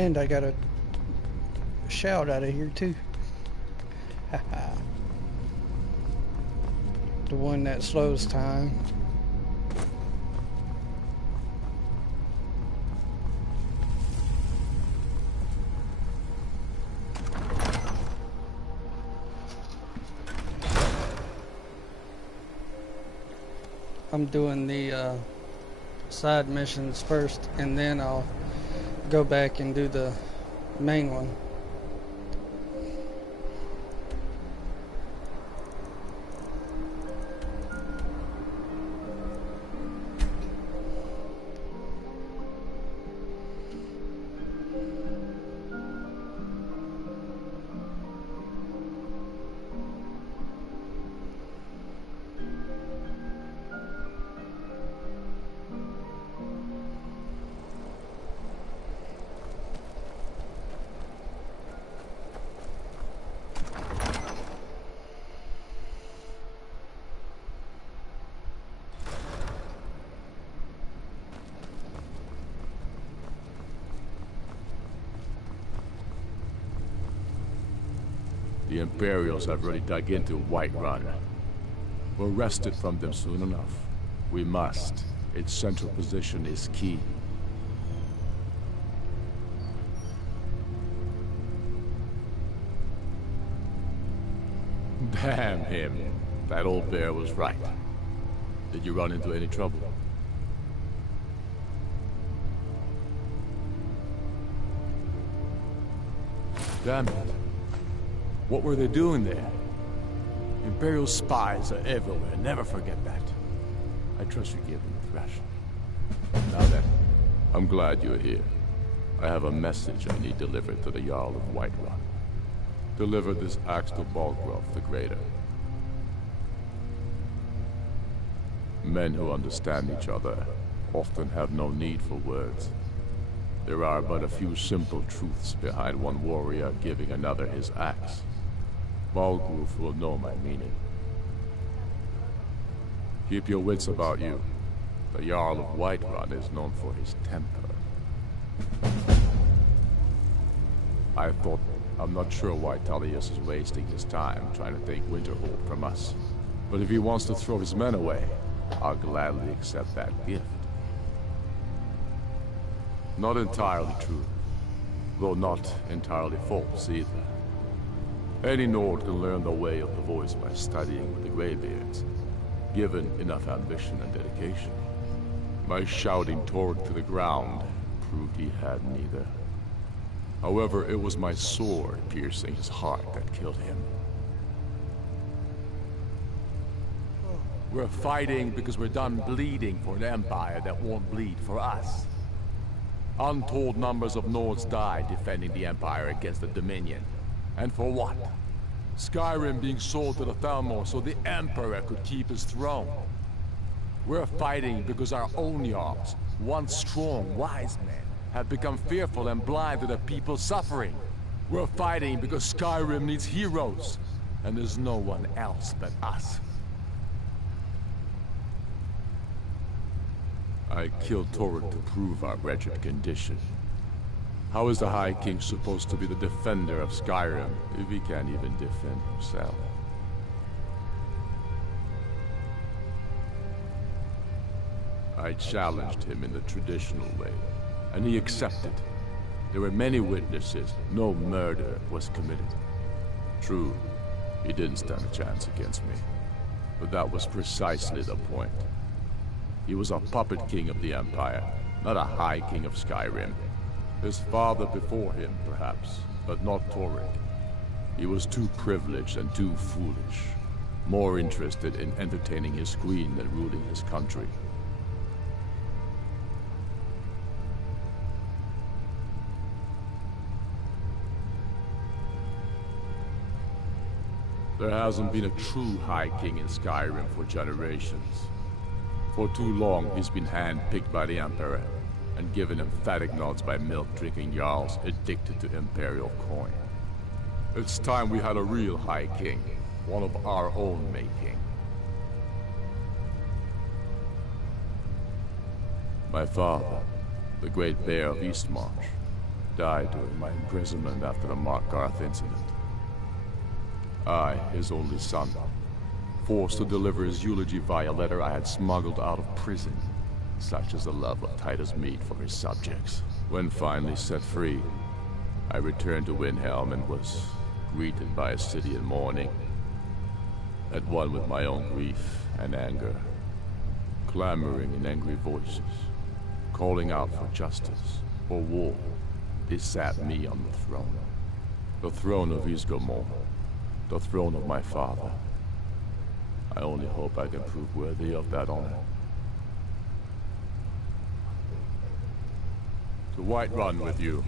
And I got a shout out of here too. The one that slows time. I'm doing the side missions first, and then I'll go back and do the main one. The Imperials have already dug into Whiterun. We're wrested from them soon enough. We must. Its central position is key. Damn him. That old bear was right. Did you run into any trouble? Damn it. What were they doing there? Imperial spies are everywhere. Never forget that. I trust you gave them a thrashing. Now then, I'm glad you're here. I have a message I need delivered to the Jarl of Whiterun. Deliver this axe to Balgraf the Greater. Men who understand each other often have no need for words. There are but a few simple truths behind one warrior giving another his axe. Balgraf will know my meaning. Keep your wits about you. The Jarl of Whiterun is known for his temper. I'm not sure why Tullius is wasting his time trying to take Winterhold from us. But if he wants to throw his men away, I'll gladly accept that gift. Not entirely true, though not entirely false either. Any Nord can learn the way of the voice by studying with the Greybeards, given enough ambition and dedication. My shouting Torg to the ground proved he had neither. However, it was my sword piercing his heart that killed him. We're fighting because we're done bleeding for an empire that won't bleed for us. Untold numbers of Nords died defending the empire against the Dominion. And for what? Skyrim being sold to the Thalmor so the Emperor could keep his throne. We're fighting because our own Jarls, once strong, wise men, have become fearful and blind to the people's suffering. We're fighting because Skyrim needs heroes, and there's no one else but us. I killed Torg to prove our wretched condition. How is the High King supposed to be the defender of Skyrim if he can't even defend himself? I challenged him in the traditional way, and he accepted. There were many witnesses. No murder was committed. True, he didn't stand a chance against me. But that was precisely the point. He was a puppet king of the Empire, not a High King of Skyrim. His father before him, perhaps, but not Torg. He was too privileged and too foolish. More interested in entertaining his queen than ruling his country. There hasn't been a true High King in Skyrim for generations. For too long, he's been hand-picked by the Emperor, and given emphatic nods by milk-drinking Jarls addicted to Imperial coin. It's time we had a real High King, one of our own making. My father, the Great Bear of Eastmarch, died during my imprisonment after the Markarth incident. I, his only son, forced to deliver his eulogy via letter I had smuggled out of prison, such is the love of Titus meat for his subjects. When finally set free, I returned to Windhelm and was greeted by a city in mourning, at one with my own grief and anger, clamoring in angry voices, calling out for justice, for war, besat me on the throne of Ysgramor, the throne of my father. I only hope I can prove worthy of that honor. To Whiterun with you.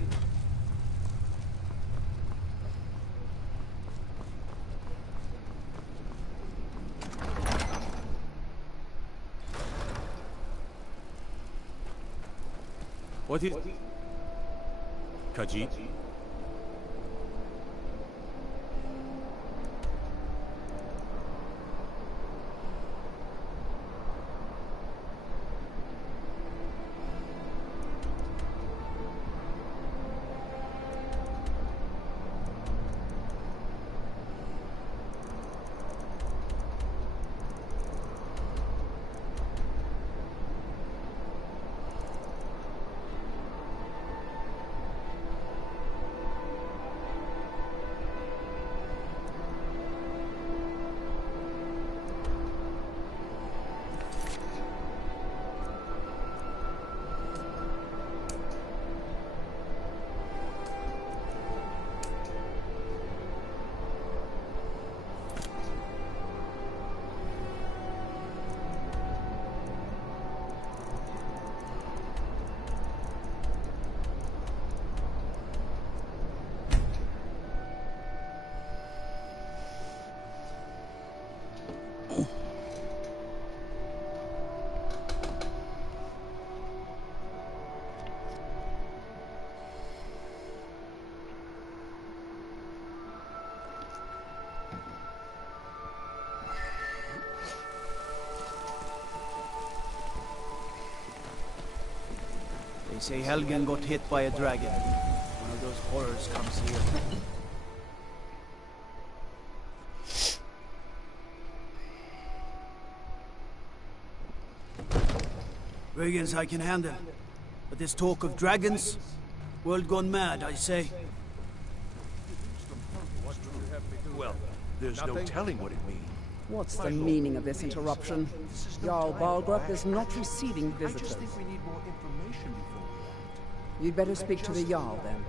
What is... Khajiit? They say Helgen got hit by a dragon. One of those horrors comes here. Brigands I can handle. But this talk of dragons? World gone mad, I say. Well, there's no telling what it means. What's the meaning of this interruption? Jarl Balgrup is not receiving visitors. I just think we need more information before we act. You'd better speak to the Jarl, then.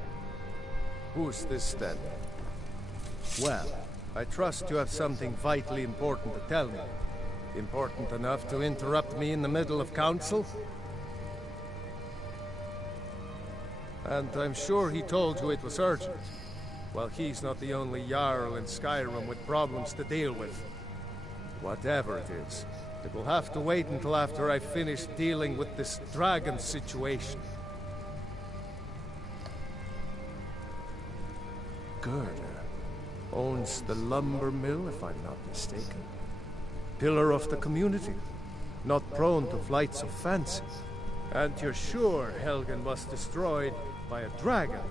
Who's this, then? Well, I trust you have something vitally important to tell me. Important enough to interrupt me in the middle of council? And I'm sure he told you it was urgent. Well, he's not the only Jarl in Skyrim with problems to deal with. Whatever it is, it will have to wait until after I finish dealing with this dragon situation. Gerda owns the lumber mill, if I'm not mistaken. Pillar of the community, not prone to flights of fancy. And you're sure Helgen was destroyed by a dragon?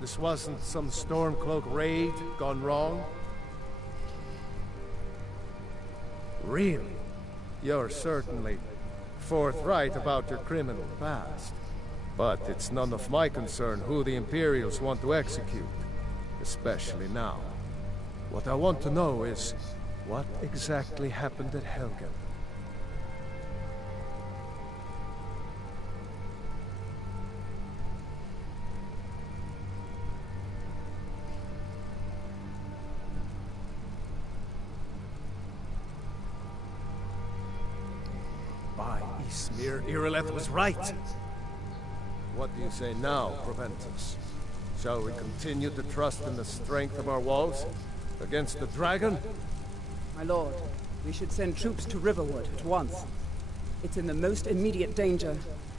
This wasn't some Stormcloak raid gone wrong? Really? You're certainly forthright about your criminal past. But it's none of my concern who the Imperials want to execute. Especially now. What I want to know is, what exactly happened at Helgen? By Ysmir, Irileth was right. What do you say now, Proventus? Shall we continue to trust in the strength of our walls against the dragon? My lord, we should send troops to Riverwood at once. It's in the most immediate danger.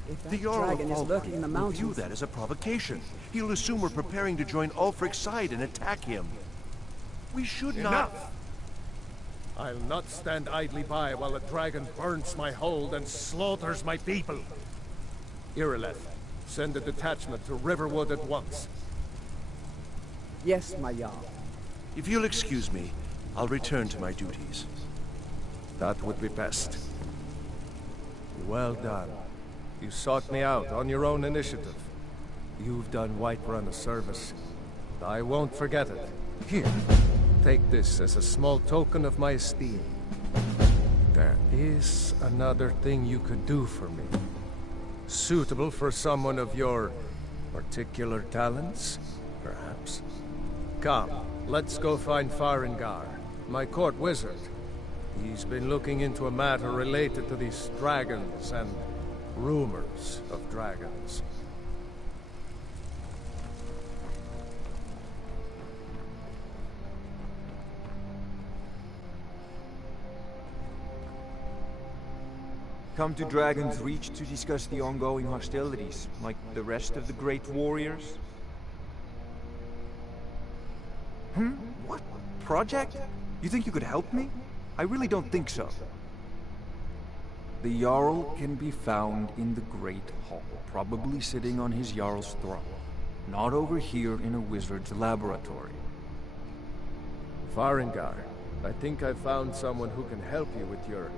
If that dragon is lurking in the mountains... will view that as a provocation. He'll assume we're preparing to join Ulfric's side and attack him. We should not... Enough! I'll not stand idly by while a dragon burns my hold and slaughters my people. Irileth, Send a detachment to Riverwood at once. Yes, my Jarl. If you'll excuse me, I'll return to my duties. That would be best. Well done. You sought me out on your own initiative. You've done Whiterun a service. I won't forget it. Here, take this as a small token of my esteem. There is another thing you could do for me. Suitable for someone of your particular talents, perhaps. Come, let's go find Farengar, my court wizard. He's been looking into a matter related to these dragons and rumors of dragons. Come to Dragon's Reach to discuss the ongoing hostilities, like the rest of the great warriors? What? Project? You think you could help me? I really don't think so. The Jarl can be found in the Great Hall, probably sitting on his Jarl's throne. Not over here in a wizard's laboratory. Farengar, I think I found someone who can help you with your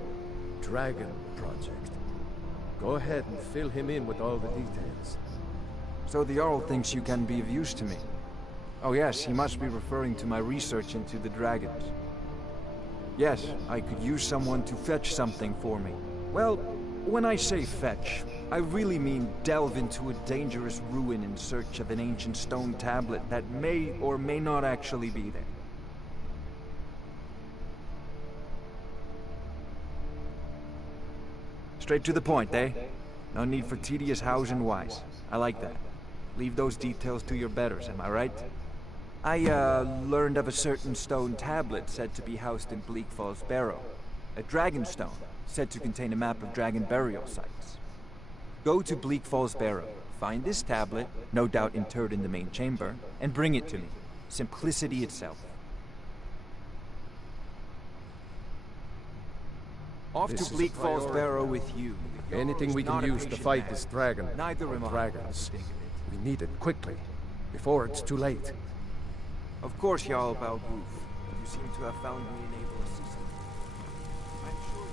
dragon project. Go ahead and fill him in with all the details. So the Jarl thinks you can be of use to me. Oh yes, he must be referring to my research into the dragons. Yes, I could use someone to fetch something for me. Well, when I say fetch, I really mean delve into a dangerous ruin in search of an ancient stone tablet that may or may not actually be there. Straight to the point, eh? No need for tedious hows and whys. I like that. Leave those details to your betters, am I right? I, learned of a certain stone tablet said to be housed in Bleak Falls Barrow. A dragon stone, said to contain a map of dragon burial sites. Go to Bleak Falls Barrow, find this tablet, no doubt interred in the main chamber, and bring it to me. Simplicity itself. Off to Bleak Falls Barrow with you. Anything we can use to fight this dragon, Neither am I. dragons. We need it quickly, before it's too late. Of course, Jarl Balgruf. You seem to have found me an able assistant. I'm sure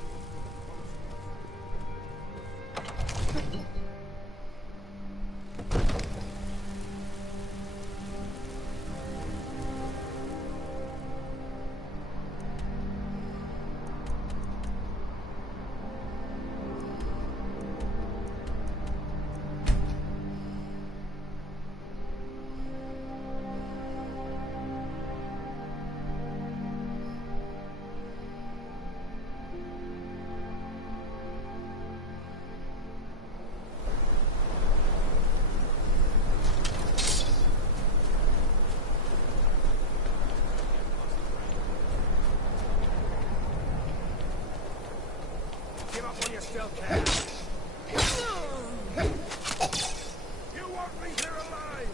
Give up when you still can. You won't leave here alive.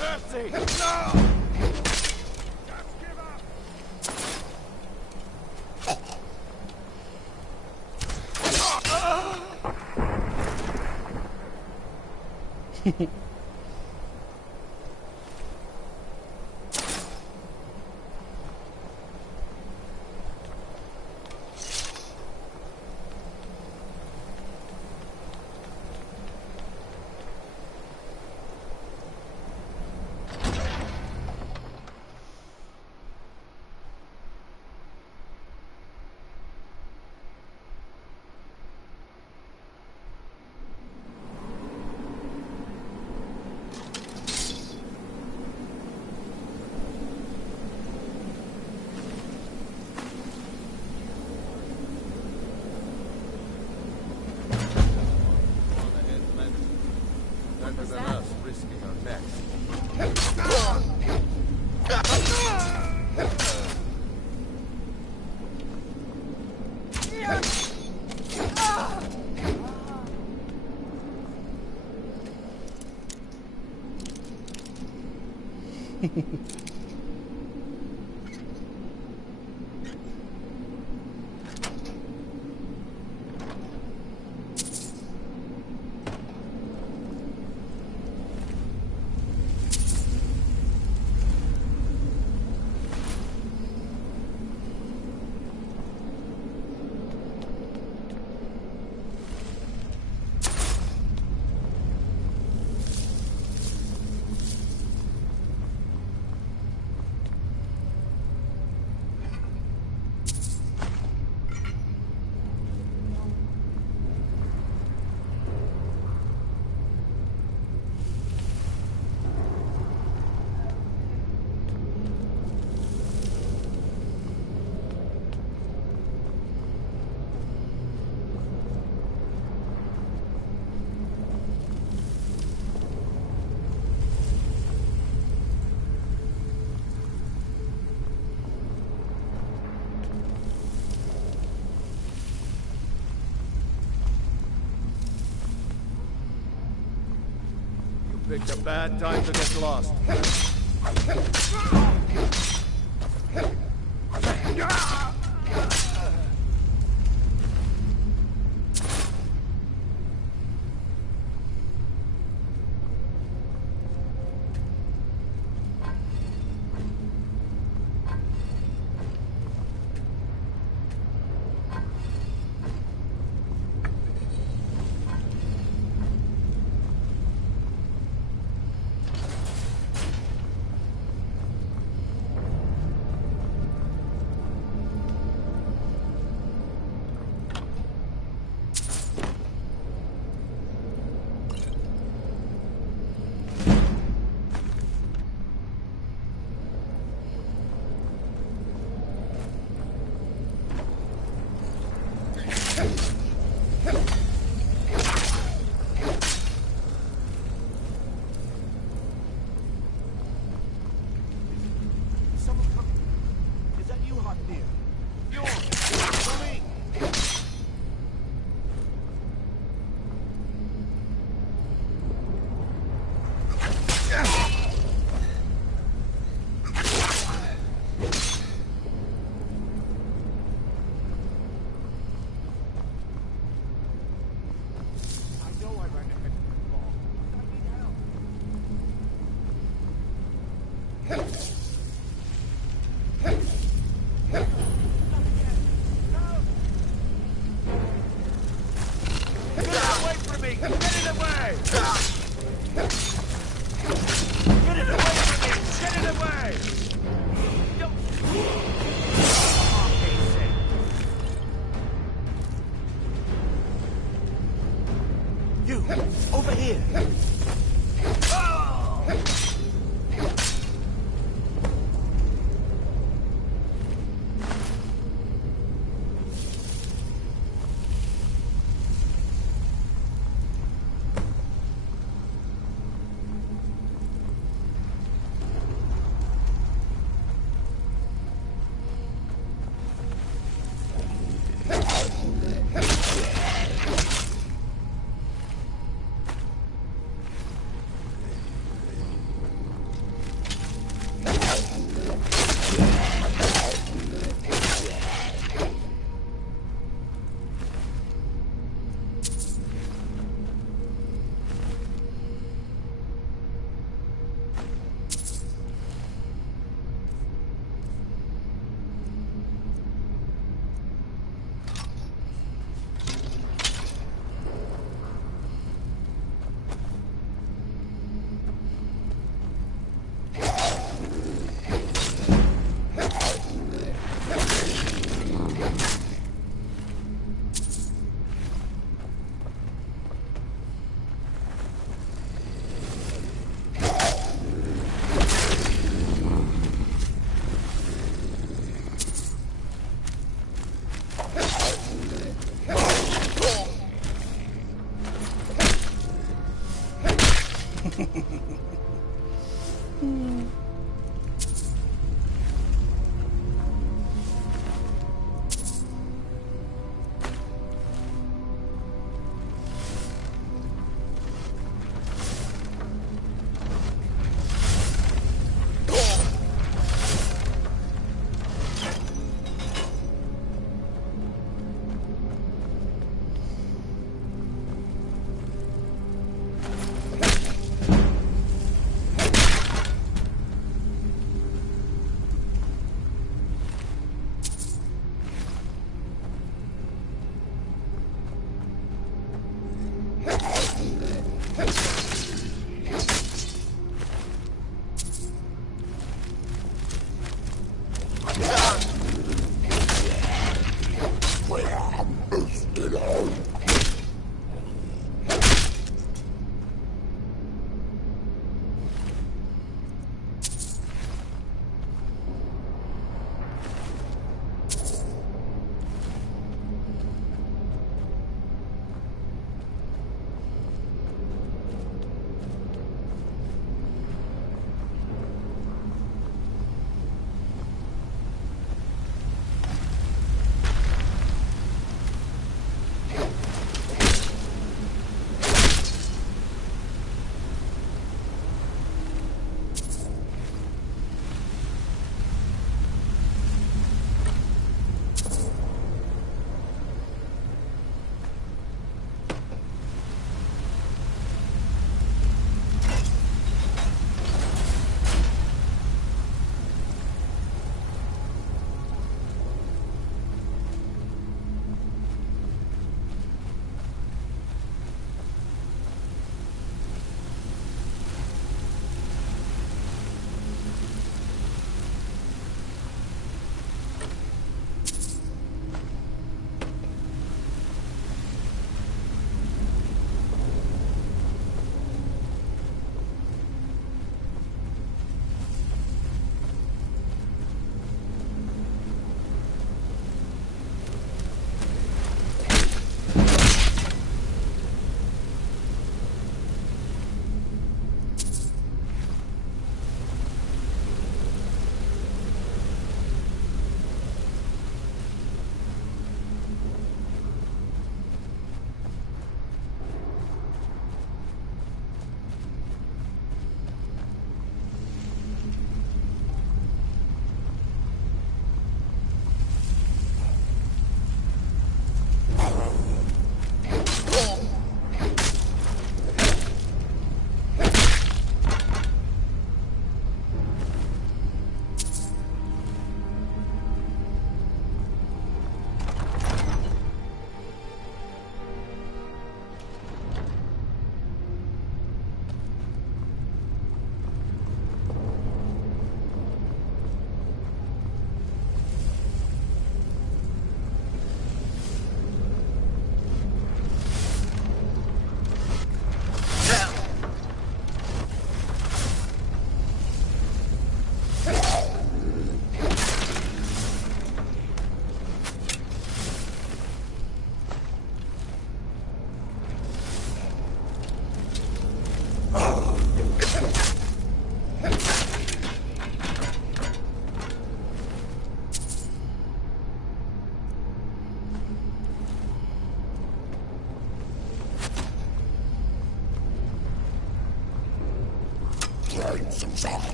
Mercy! No! Just give up! Better than us risking our necks. Picked a bad time to get lost.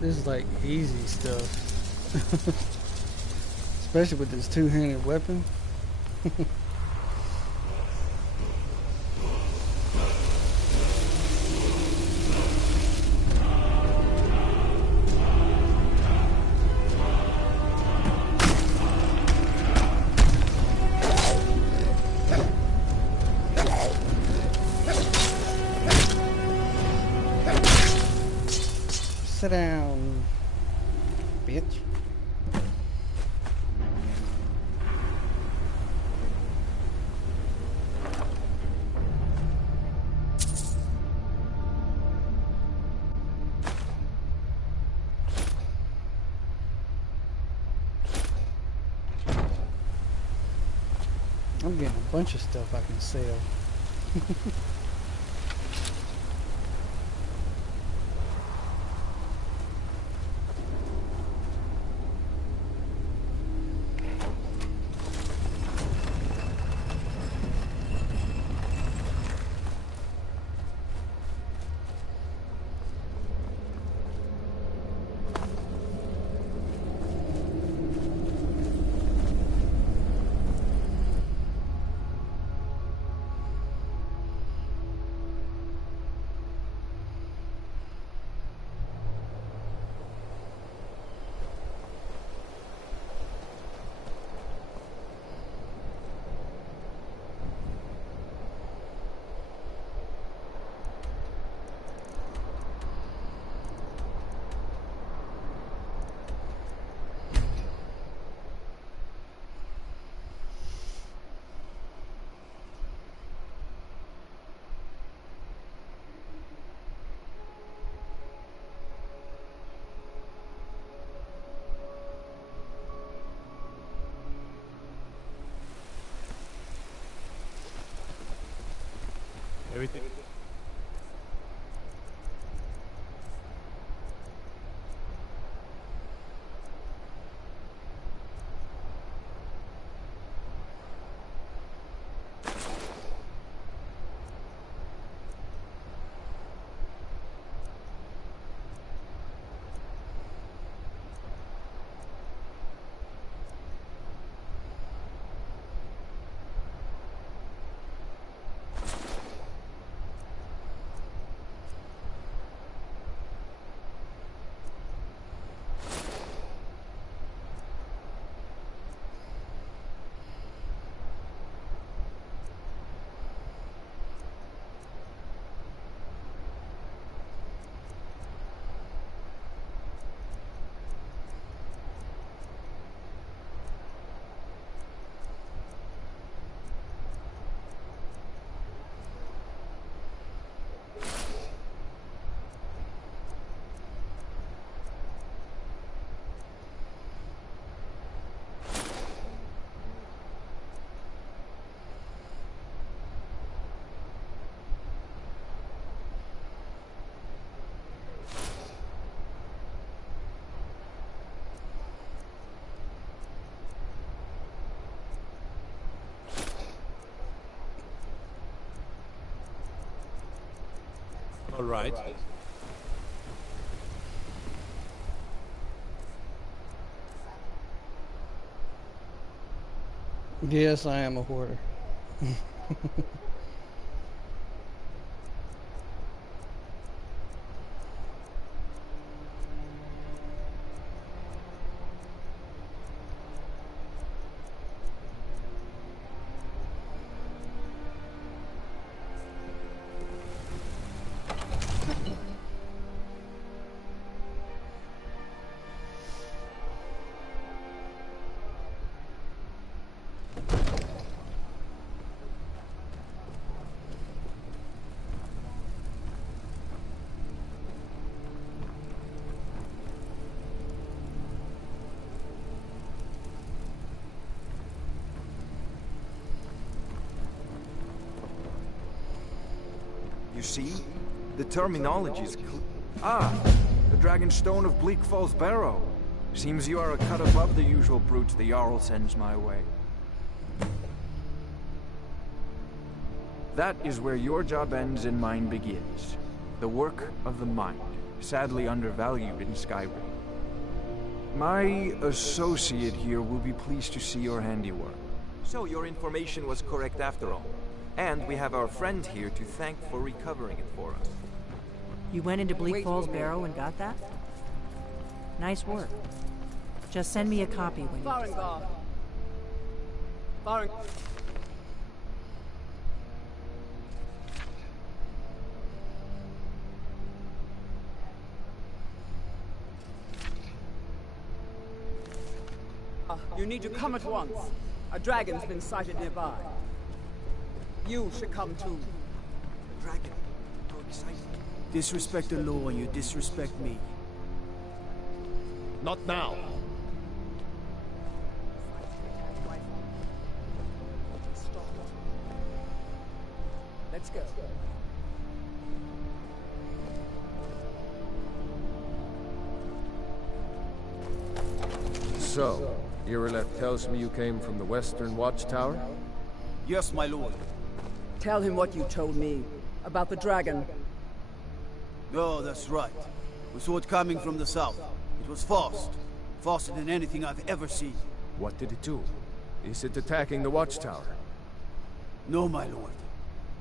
This is like easy stuff. Especially with this two-handed weapon. Sit down, bitch. I'm getting a bunch of stuff I can sell. Everything. All right. Yes, I am a hoarder. You see? The terminology is the Dragon Stone of Bleak Falls Barrow. Seems you are a cut above the usual brutes the Jarl sends my way. That is where your job ends and mine begins. The work of the mind, sadly undervalued in Skyrim. My associate here will be pleased to see your handiwork. So your information was correct after all. And we have our friend here to thank for recovering it for us. You went into Bleak Falls Barrow and got that? Nice work. Just send me a copy when you decide. You need to come at once. A dragon's been sighted nearby. You should come too. Dragon. How exciting. Disrespect the law, you disrespect me. Not now. Let's go. So, Irileth tells me you came from the Western Watchtower? Yes, my lord. Tell him what you told me about the dragon. Oh, that's right. We saw it coming from the south. It was fast. Faster than anything I've ever seen. What did it do? Is it attacking the Watchtower? No, my lord.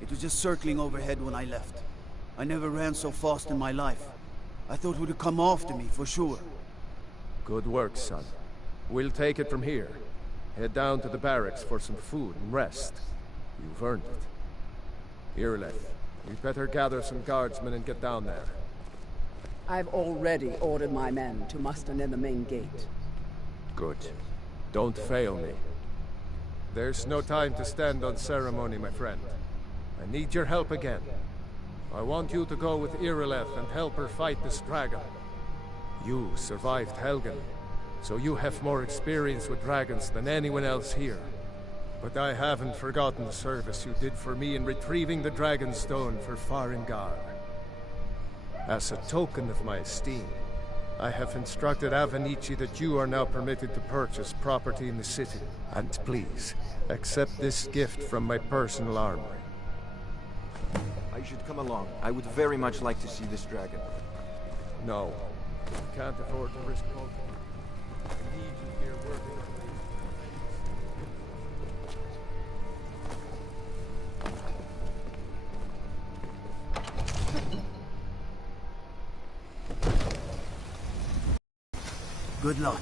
It was just circling overhead when I left. I never ran so fast in my life. I thought it would come after me, for sure. Good work, son. We'll take it from here. Head down to the barracks for some food and rest. You've earned it. Irileth, you'd better gather some guardsmen and get down there. I've already ordered my men to muster near the main gate. Good. Don't fail me. There's no time to stand on ceremony, my friend. I need your help again. I want you to go with Irileth and help her fight this dragon. You survived Helgen, so you have more experience with dragons than anyone else here. But I haven't forgotten the service you did for me in retrieving the Dragon Stone for Farengar. As a token of my esteem, I have instructed Avenici that you are now permitted to purchase property in the city. And please, accept this gift from my personal armory. I should come along. I would very much like to see this dragon. No. I can't afford to risk both. I need you here working with me. Good luck.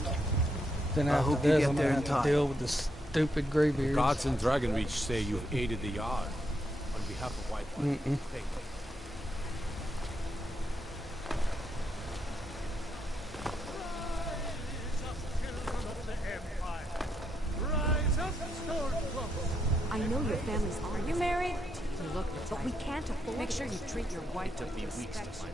Then I after hope you this, get I'm there gonna in have time. to deal with this stupid graybeard. Gods in Dragonreach say you've aided the Yard. On behalf of White One, thank you. I know your family's on. Are you married? You look the type. But we can't afford. Make sure you treat your wife with respect.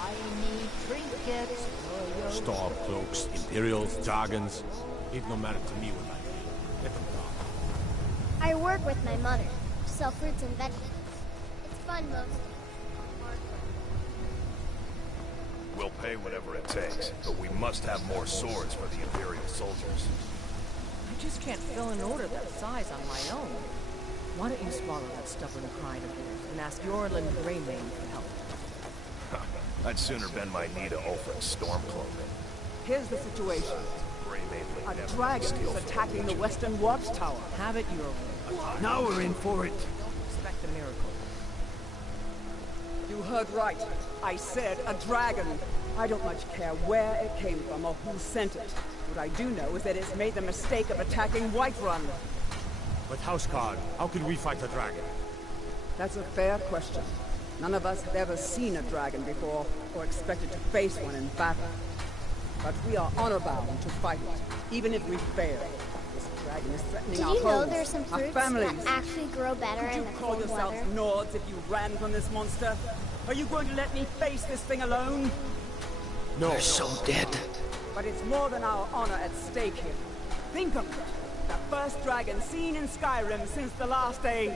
I need trinkets for your Storm cloaks, Imperials, Dragons. It no matter to me what I need. Let them talk. I work with my mother. Sell fruits and vegetables. It's fun most. We'll pay whatever it takes, but we must have more swords for the Imperial soldiers. I just can't fill an order that size on my own. Why don't you swallow that stubborn pride of yours and ask Yorlin Greymane for help? I'd sooner bend my knee to Ulfric's Stormcloak. Here's the situation. Greymane would A never dragon steal is from attacking the Witcher. Western Watchtower. Have it your way. Now we're in for it. Don't expect a miracle. You heard right. I said a dragon. I don't much care where it came from or who sent it. What I do know is that it's made the mistake of attacking Whiterun. But Houseguard, how can we fight a dragon? That's a fair question. None of us have ever seen a dragon before, or expected to face one in battle. But we are honor-bound to fight it, even if we fail. This dragon is threatening our Did you know homes, there's some our fruits families. that actually grow better Could in you the call cold yourselves weather? Nords if you ran from this monster? Are you going to let me face this thing alone? No. We're so dead. But it's more than our honor at stake here. Think of it. The first dragon seen in Skyrim since the last age.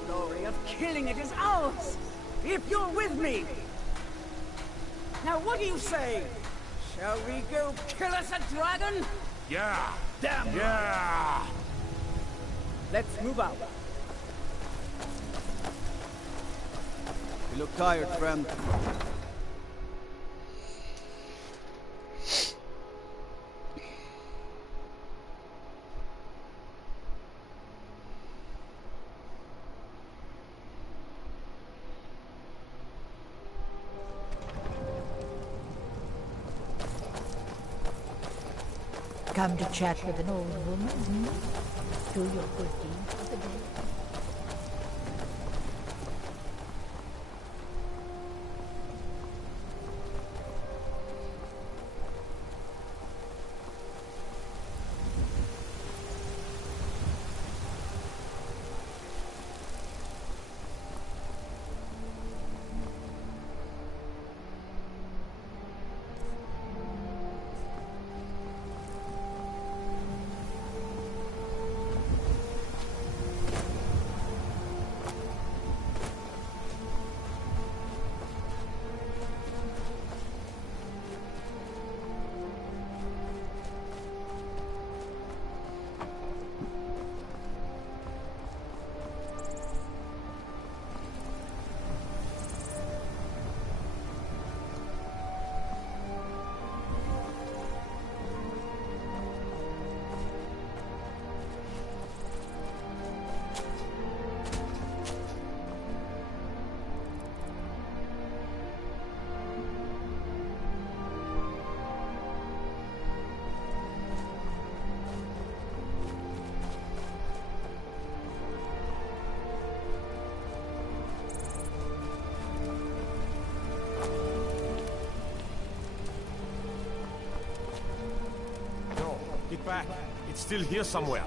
The glory of killing it is ours, if you're with me. Now what do you say? Shall we go kill us a dragon? Yeah. Damn. Yeah. Let's move out. You look tired, friend. Come to chat with an old woman, hmm? Do your good deed for the day. Get back. It's still here somewhere.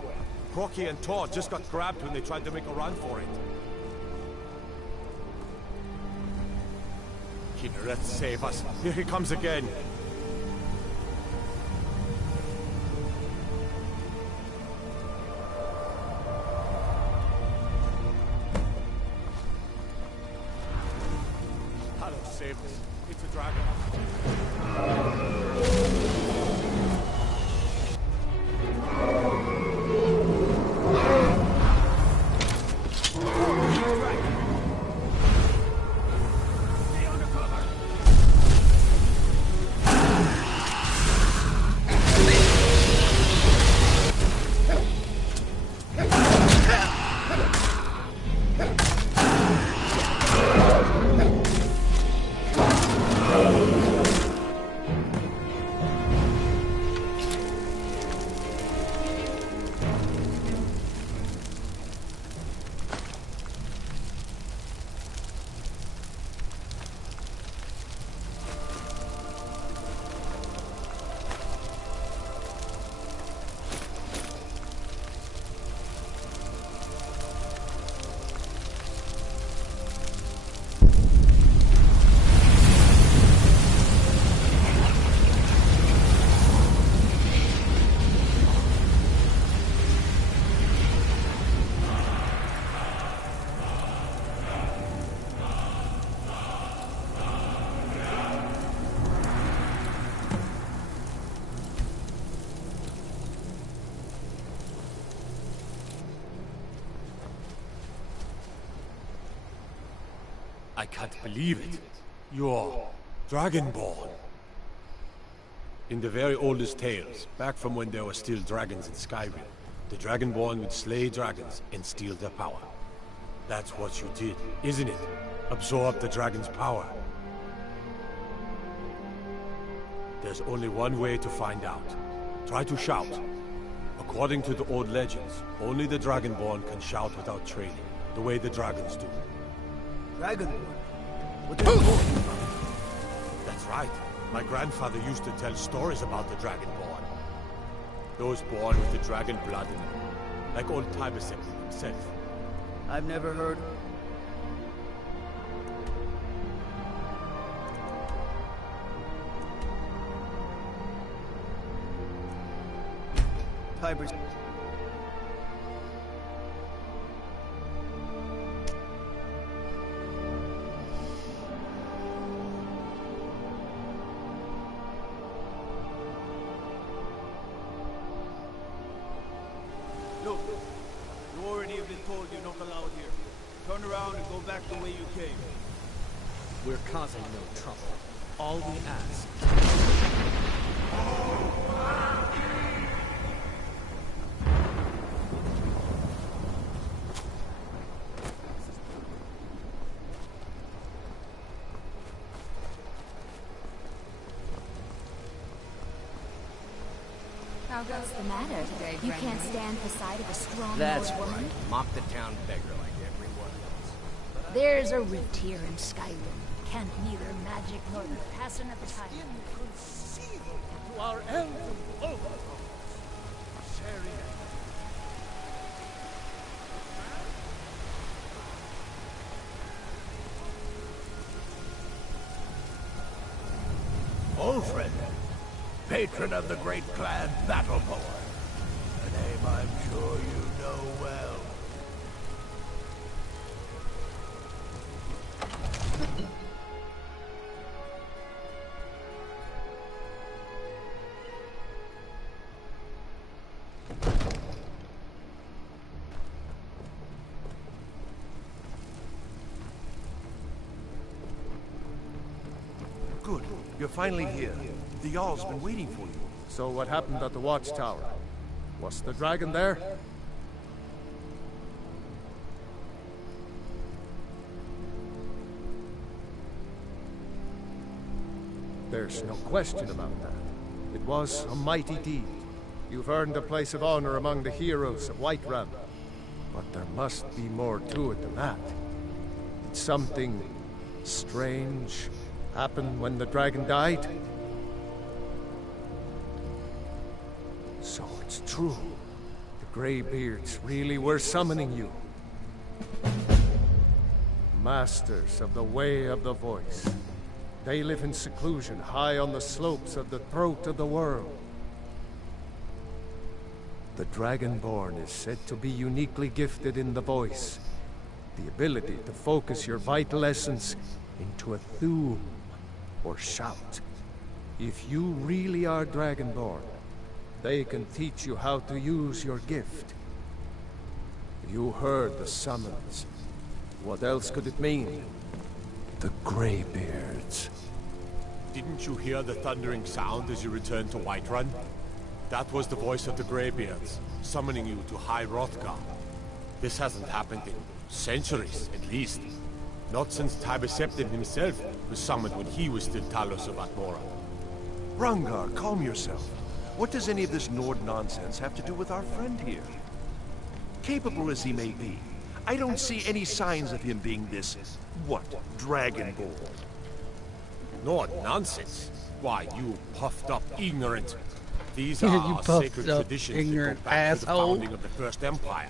Crocky and Tor just got grabbed when they tried to make a run for it. Kinneret, save us. Here he comes again. Hello, save us. It's a dragon. I can't believe it. You're Dragonborn. In the very oldest tales, back from when there were still dragons in Skyrim, the Dragonborn would slay dragons and steal their power. That's what you did, isn't it? Absorb the dragon's power. There's only one way to find out. Try to shout. According to the old legends, only the Dragonborn can shout without training, the way the dragons do. Dragonborn? What are you talking about? That's right. My grandfather used to tell stories about the Dragonborn. Those born with the dragon blood in them, like old Tybesep himself. I've never heard. Tybers. Look, you already have been told you're not allowed here. Turn around and go back the way you came. We're causing no trouble. All we ask. What's the matter? You can't stand the sight of a strong That's old woman? right. Mock the town beggar like everyone else. There's a rift here in Skyrim. Can't neither magic nor the passing of time. To our elven overlords. Ulfred, patron of the great clan Battleborn. A name I'm sure you know well. Good. You're finally here. The Jarl's been waiting for you. So what happened at the watchtower? Was the dragon there? There's no question about that. It was a mighty deed. You've earned a place of honor among the heroes of Whiterun. But there must be more to it than that. Did something strange happen when the dragon died? So it's true. The Greybeards really were summoning you. Masters of the Way of the Voice. They live in seclusion high on the slopes of the throat of the world. The Dragonborn is said to be uniquely gifted in the voice. The ability to focus your vital essence into a thum or shout. If you really are Dragonborn, they can teach you how to use your gift. You heard the summons. What else could it mean? The Greybeards. Didn't you hear the thundering sound as you returned to Whiterun? That was the voice of the Greybeards, summoning you to High Hrothgar. This hasn't happened in centuries, at least. Not since Tybeseptim himself was summoned when he was still Talos of Atmora. Rangar, calm yourself. What does any of this Nord nonsense have to do with our friend here? Capable as he may be, I don't see any signs of him being this, what, Dragonborn. Nord nonsense? Why, you puffed up ignorant. These You are our puffed sacred up traditions ignorant that go back to the asshole. founding of the First Empire.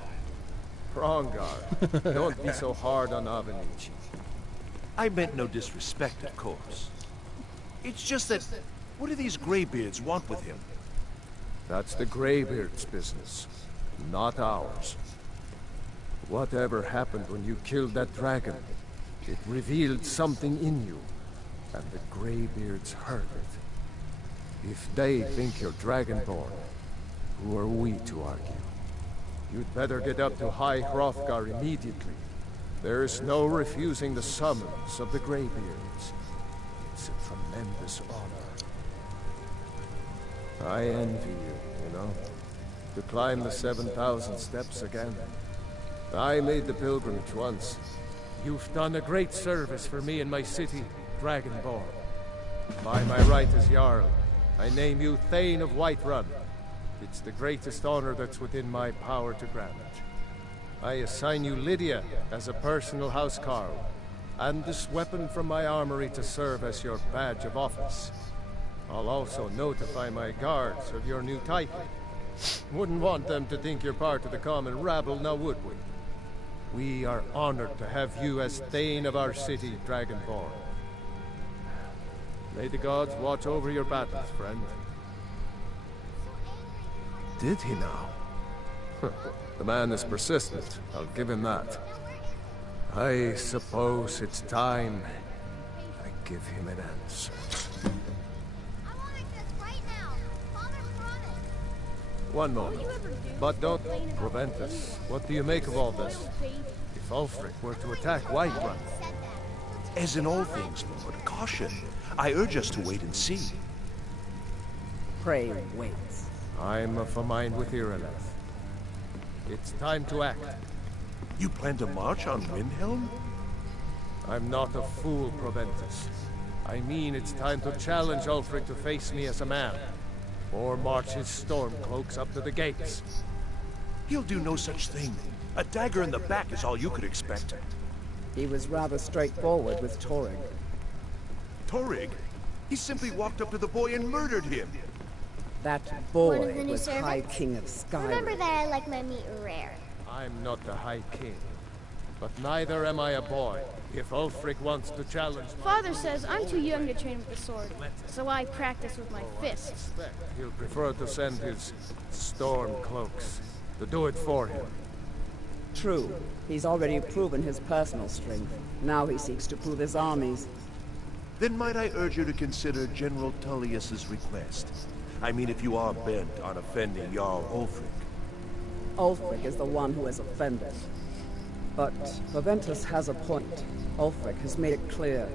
Rangar, don't be so hard on Avenici. I meant no disrespect, of course. It's just that, what do these Greybeards want with him? That's the Greybeards' business, not ours. Whatever happened when you killed that dragon, it revealed something in you, and the Greybeards heard it. If they think you're Dragonborn, who are we to argue? You'd better get up to High Hrothgar immediately. There's no refusing the summons of the Greybeards. It's a tremendous honor. I envy you, you know, to climb the 7,000 steps again. I made the pilgrimage once. You've done a great service for me and my city, Dragonborn. By my right as Jarl, I name you Thane of Whiterun. It's the greatest honor that's within my power to grant. I assign you Lydia as a personal housecarl, and this weapon from my armory to serve as your badge of office. I'll also notify my guards of your new title. Wouldn't want them to think you're part of the common rabble, now would we? We are honored to have you as Thane of our city, Dragonborn. May the gods watch over your battles, friend. Did he now? The man is persistent, I'll give him that. I suppose it's time I give him an answer. One moment, but don't prevent us. What do you make of all this? If Ulfric were to attack Whiterun? As in all things, Lord, caution. I urge us to wait and see. Pray wait. I'm of a mind with Irileth. It's time to act. You plan to march on Windhelm? I'm not a fool, Proventus. I mean it's time to challenge Ulfric to face me as a man. Or march his stormcloaks up to the gates. He'll do no such thing. A dagger in the back is all you could expect. He was rather straightforward with Torrig. Torrig? He simply walked up to the boy and murdered him. That boy One of the new was servants? High King of Skyrim. Remember that I like my meat rare. I'm not the High King. But neither am I a boy. If Ulfric wants to challenge me... Father says I'm too young to train with the sword, so I practice with my fists. He'll prefer to send his stormcloaks to do it for him. True. He's already proven his personal strength. Now he seeks to prove his armies. Then might I urge you to consider General Tullius's request? I mean, if you are bent on offending Jarl Ulfric. Ulfric is the one who has offended. But Proventus has a point. Ulfric has made it clear.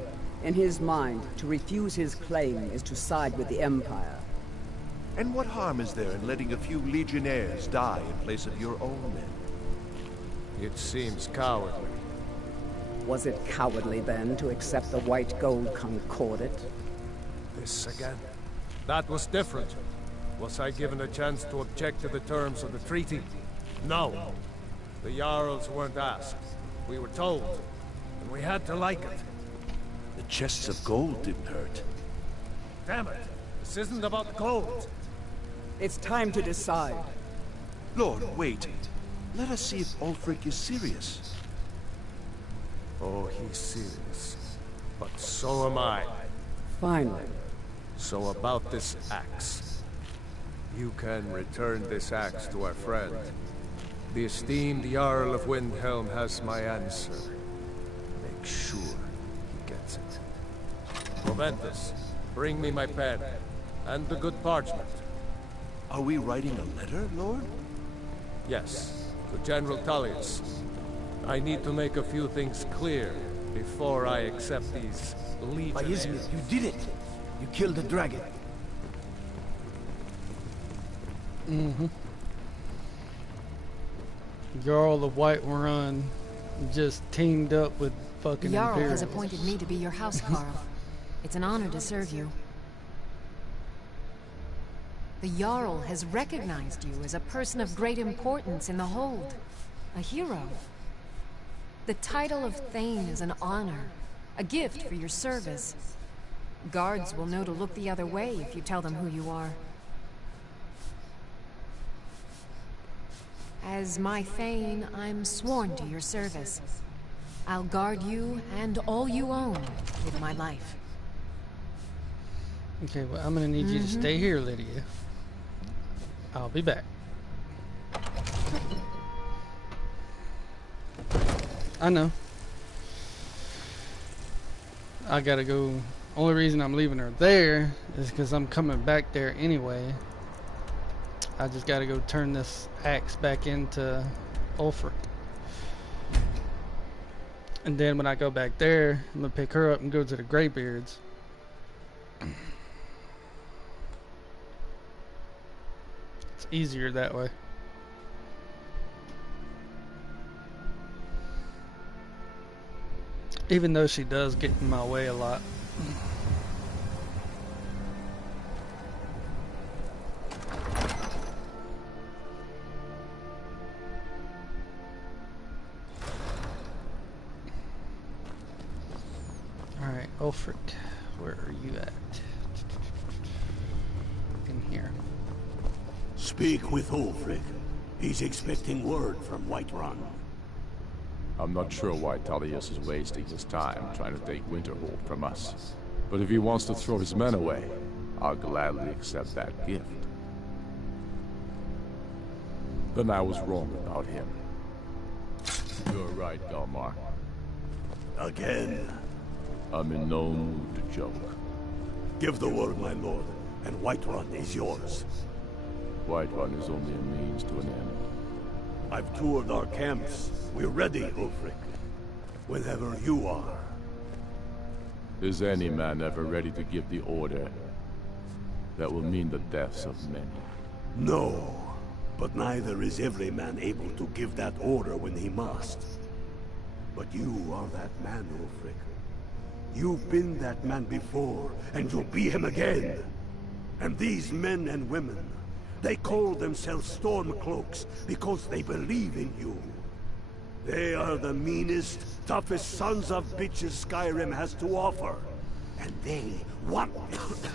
In his mind, to refuse his claim is to side with the Empire. And what harm is there in letting a few legionnaires die in place of your own men? It seems cowardly. Was it cowardly then to accept the white gold concordat? This again? That was different. Was I given a chance to object to the terms of the treaty? No. The Jarls weren't asked. We were told. And we had to like it. The chests of gold didn't hurt. Damn it! This isn't about gold! It's time to decide. Lord, wait. Let us see if Ulfric is serious. Oh, he's serious. But so am I. Finally. So about this axe. You can return this axe to our friend. The esteemed Jarl of Windhelm has my answer. Make sure he gets it. Proventus, bring me my pen. And the good parchment. Are we writing a letter, Lord? Yes, to General Tullius. I need to make a few things clear before I accept these legionnaires. You did it! You killed the dragon. Mm-hmm. Jarl of Whiterun just teamed up with fucking Jarl Imperials. has appointed me to be your housecarl. It's an honor to serve you. The Jarl has recognized you as a person of great importance in the Hold. A hero. The title of Thane is an honor, a gift for your service. Guards will know to look the other way if you tell them who you are. As my Thane, I'm sworn to your service. I'll guard you and all you own with my life. Okay, well, I'm gonna need you to stay here, Lydia. I'll be back. I know. I gotta go. Only reason I'm leaving her there is because I'm coming back there anyway. I just gotta go turn this axe back into Ulfric. And then when I go back there, I'm going to pick her up and go to the Greybeards. It's easier that way. Even though she does get in my way a lot. Alright, Ulfric, where are you at? In here. Speak with Ulfric. He's expecting word from Whiterun. I'm not sure why Tullius is wasting his time trying to take Winterhold from us. But if he wants to throw his men away, I'll gladly accept that gift. Then I was wrong about him. You're right, Galmar. Again. I'm in no mood to joke. Give the word, my lord, and Whiterun is yours. Whiterun is only a means to an end. I've toured our camps. We're ready, Ulfric. Whenever you are. Is any man ever ready to give the order that will mean the deaths of many? No, but neither is every man able to give that order when he must. But you are that man, Ulfric. You've been that man before, and you'll be him again. And these men and women, they call themselves Stormcloaks because they believe in you. They are the meanest, toughest sons of bitches Skyrim has to offer. And they want this.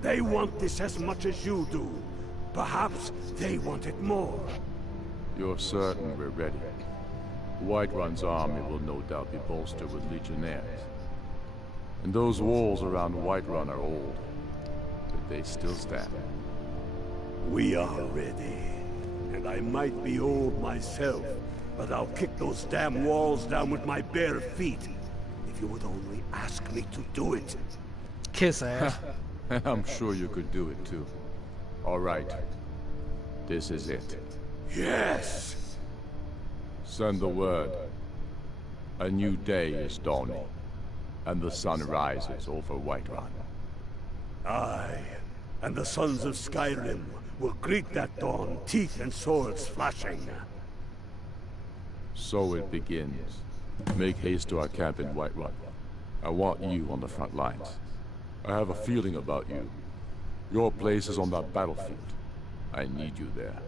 They want this as much as you do. Perhaps they want it more. You're certain we're ready? Whiterun's army will no doubt be bolstered with legionnaires. And those walls around Whiterun are old, but they still stand. We are ready. And I might be old myself, but I'll kick those damn walls down with my bare feet. If you would only ask me to do it. Kiss ass. I'm sure you could do it too. All right. This is it. Yes! Send the word. A new day is dawning, and the sun rises over Whiterun. Aye, and the sons of Skyrim will greet that dawn, teeth and swords flashing. So it begins. Make haste to our camp in Whiterun. I want you on the front lines. I have a feeling about you. Your place is on that battlefield. I need you there.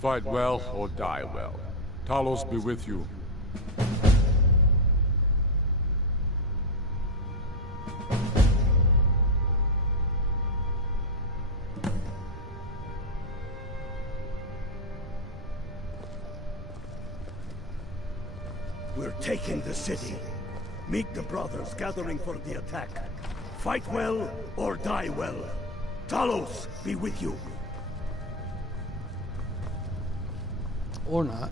Fight well or die well. Talos be with you. We're taking the city. Meet the brothers gathering for the attack. Fight well or die well. Talos be with you. Or not.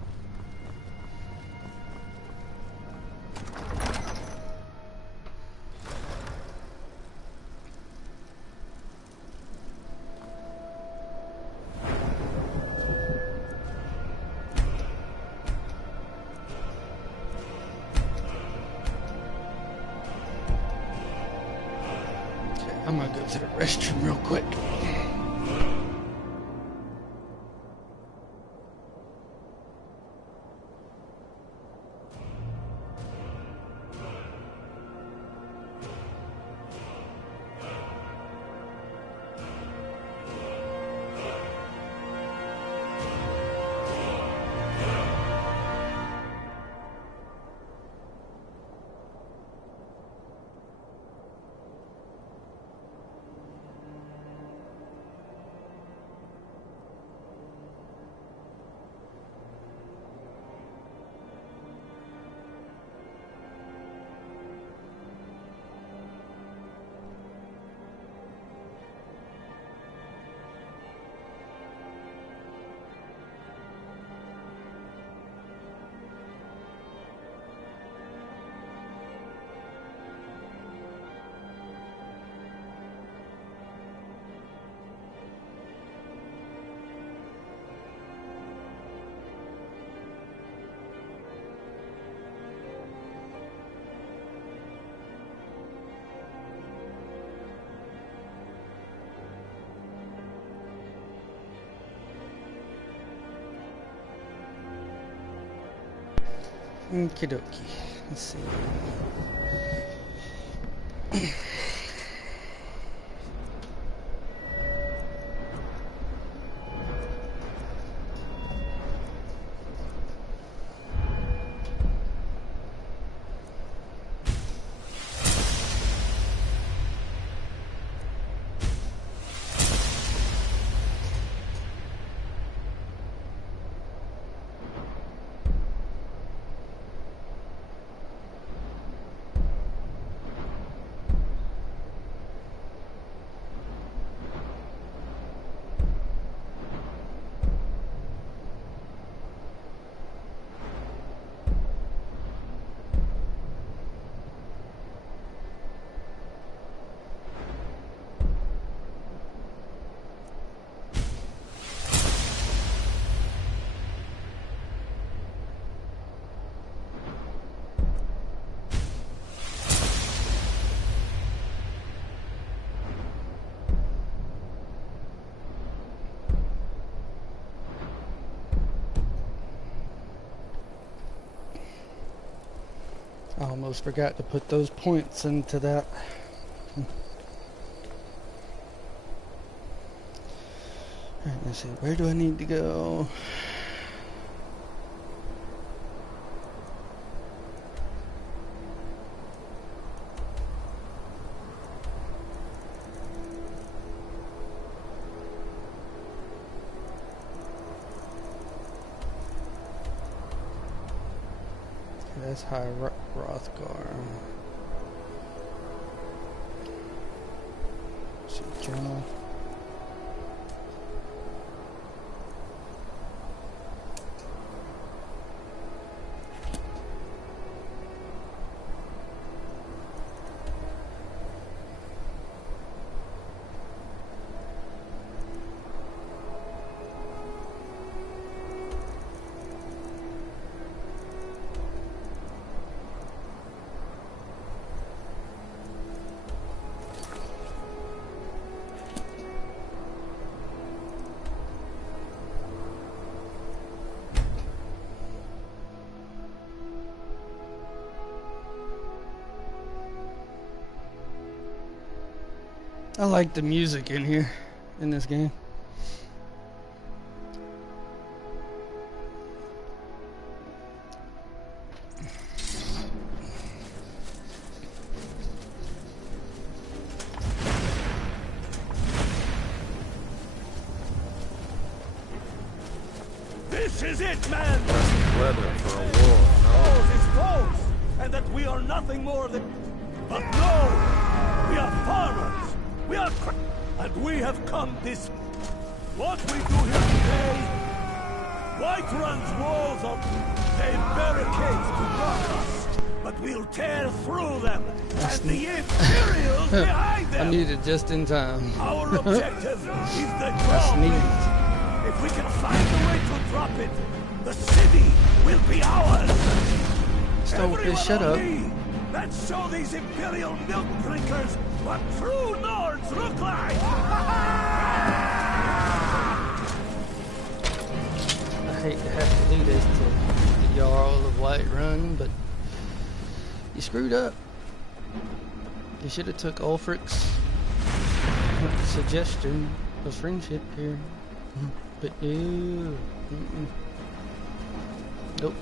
I'm gonna go to the restroom real quick. Okie dokie. Let's see. I almost forgot to put those points into that. Alright, let's see. Where do I need to go? That's High Rothgar. See, journal. I like the music in here, in this game. This is it, man! Weather for a war, Foes is foes, and that we are nothing more than... But no! We are farmers! We are and we have come this... What we do here today... Whiterun's walls are... They barricades to block us, but we'll tear through them, and the Imperials behind them! I need it just in time. Our objective is the That's neat. drawbridge. If we can find a way to drop it, the city will be ours! Stonefish, shut up. Let's show these Imperial milk drinkers what true Nords look like! I hate to have to do this to the Jarl of Whiterun, but you screwed up. You should have took Ulfric's suggestion of friendship here. But no. Nope.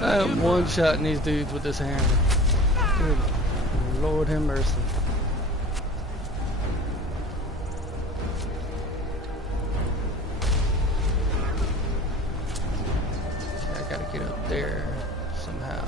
I'm one-shotting these dudes with this hammer. Good Lord have mercy. I gotta get up there somehow.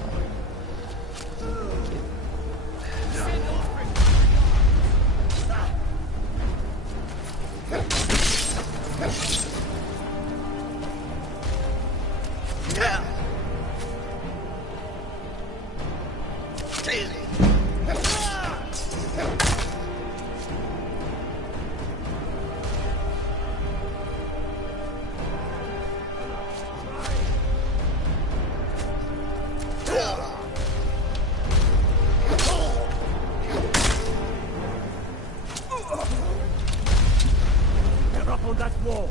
on that wall.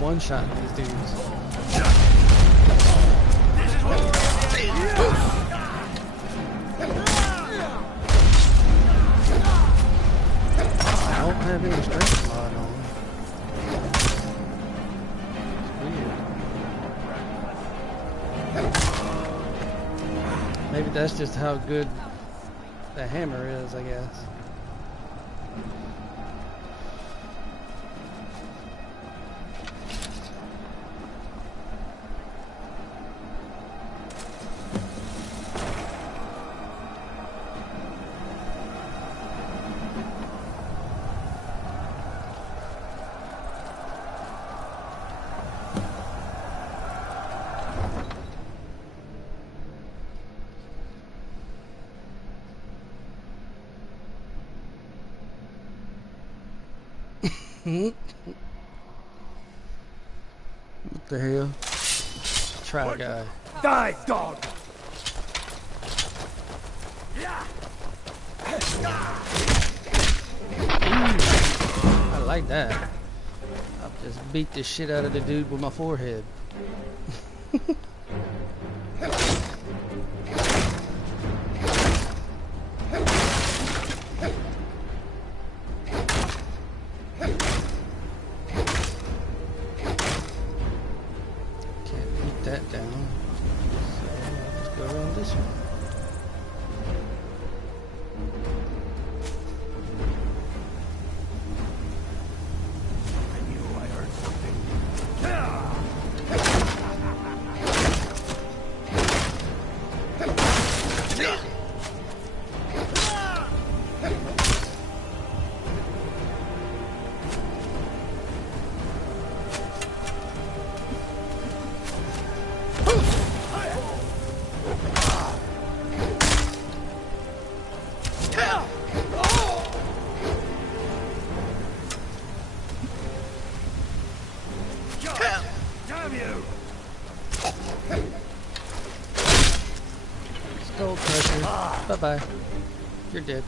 One-shot these dudes. I don't have any strength mod on. It's weird. Maybe that's just how good the hammer is, I guess. What the hell? Try guy. Die, dog! I like that. I'll just beat the shit out of the dude with my forehead. Bye-bye. You're dead.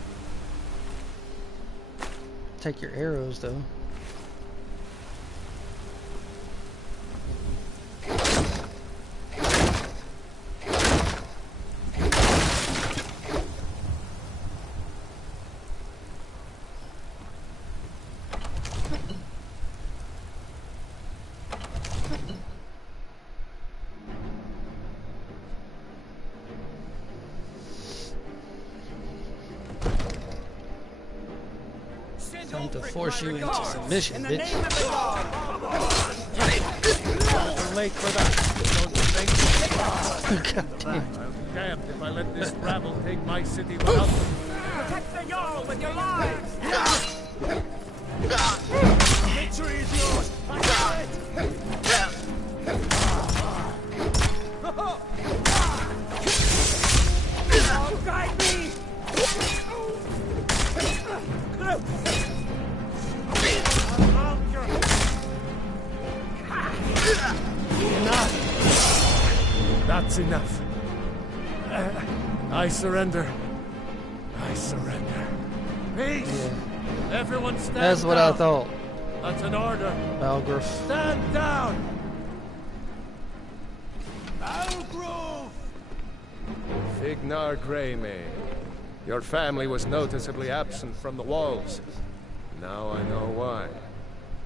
Take your arrows, though. Time to force you into submission, bitch. Late for that. God damn. I'm damned if I let this rabble take my city without them. Protect the Jarl with your lives! Victory is yours! I got it! Oh, guide me! Enough! That's enough. I surrender. I surrender. Peace! Yeah. Everyone stand That's what down. I thought. That's an order. Balgrove. Stand down! Balgrove! Vignar Greymane. Your family was noticeably absent from the walls. Now I know why.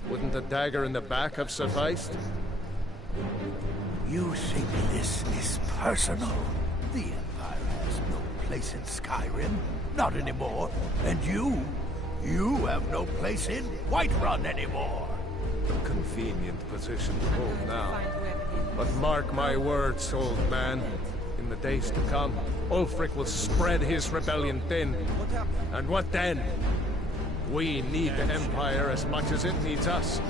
Wouldn't a dagger in the back have sufficed? You think this is personal? The Empire has no place in Skyrim. Not anymore. And you have no place in Whiterun anymore. A convenient position to hold now. But mark my words, old man. In the days to come, Ulfric will spread his rebellion thin. And what then? We need the Empire as much as it needs us.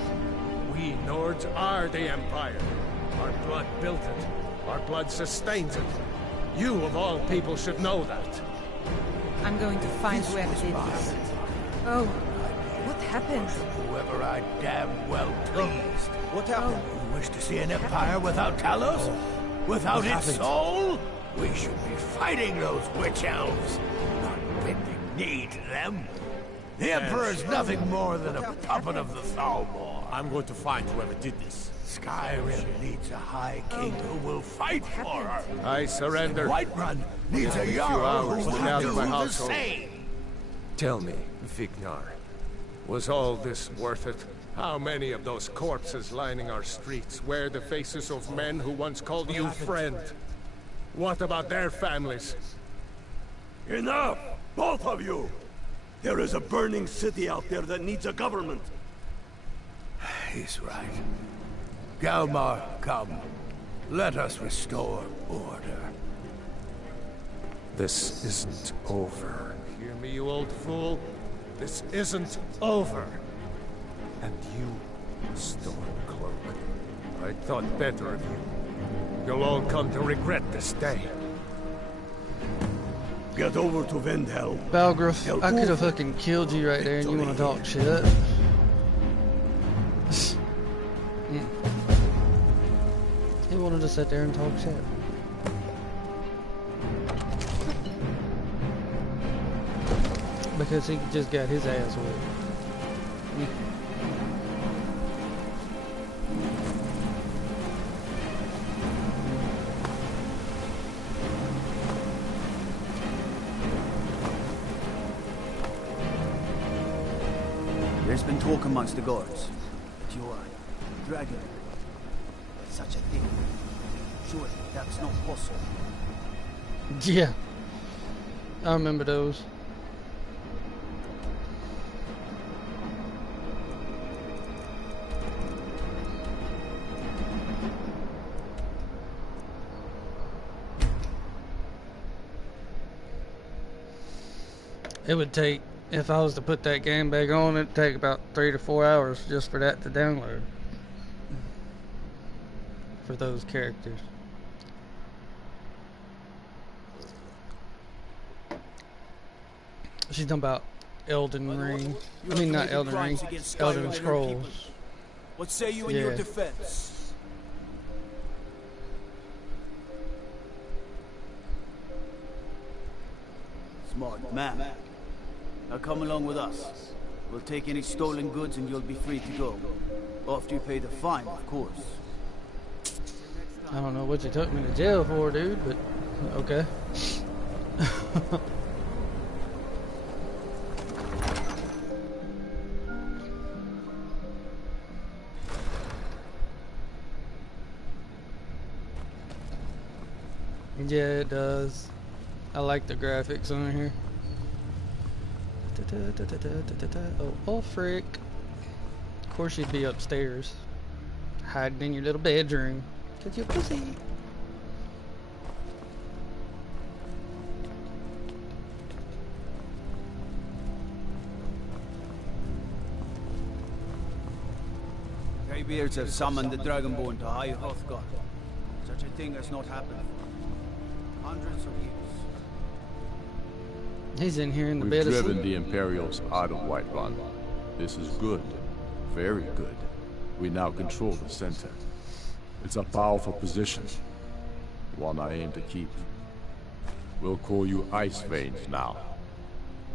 We Nords are the Empire. Our blood built it. Our blood sustains it. You, of all people, should know that. I'm going to find whoever did this. Oh, what happened? Whoever I damn well pleased. What happened? You wish to see an empire without Talos? Without its soul? We should be fighting those witch elves, not bending knee to them. The Emperor is nothing more than a puppet of the Thalmor. I'm going to find whoever did this. Skyrim needs a High King who will fight for her. I surrender. Whiterun needs a Jarl who will do the same. Tell me, Vignar, was all this worth it? How many of those corpses lining our streets wear the faces of men who once called you friend? What about their families? Enough! Both of you! There is a burning city out there that needs a government. He's right. Galmar, come. Let us restore order. This isn't over. Hear me, you old fool? This isn't over. And you, Stormcloak, I thought better of you. You'll all come to regret this day. Get over to Vendhel. Balgruuf, I could have fucking killed you right there and you want to talk shit. He wanted to sit there and talk shit. Because he just got his ass whipped. There's been talk amongst the guards that you are dragon. Such a thing. Surely that's not possible. Yeah. I remember those. It would take, if I was to put that game back on, it'd take about 3 to 4 hours just for that to download. For those characters. She's talking about Elden Ring. I mean, not Elden Ring, Elden Scrolls. What say you in your defense? Smart man. Now come along with us. We'll take any stolen goods and you'll be free to go. After you pay the fine, of course. I don't know what you took me to jail for, dude, but okay. Yeah, it does. I like the graphics on here. Oh, frick. Of course you'd be upstairs. Hiding in your little bedroom. 'Cause you're pussy. Greybeards have summoned the Dragonborn to High Hrothgar. Such a thing has not happened for hundreds of years. He's in here in the We've bed driven asleep. the Imperials out of Whiterun. This is good. Very good. We now control the center. It's a powerful position. One I aim to keep. We'll call you Ice Veins now.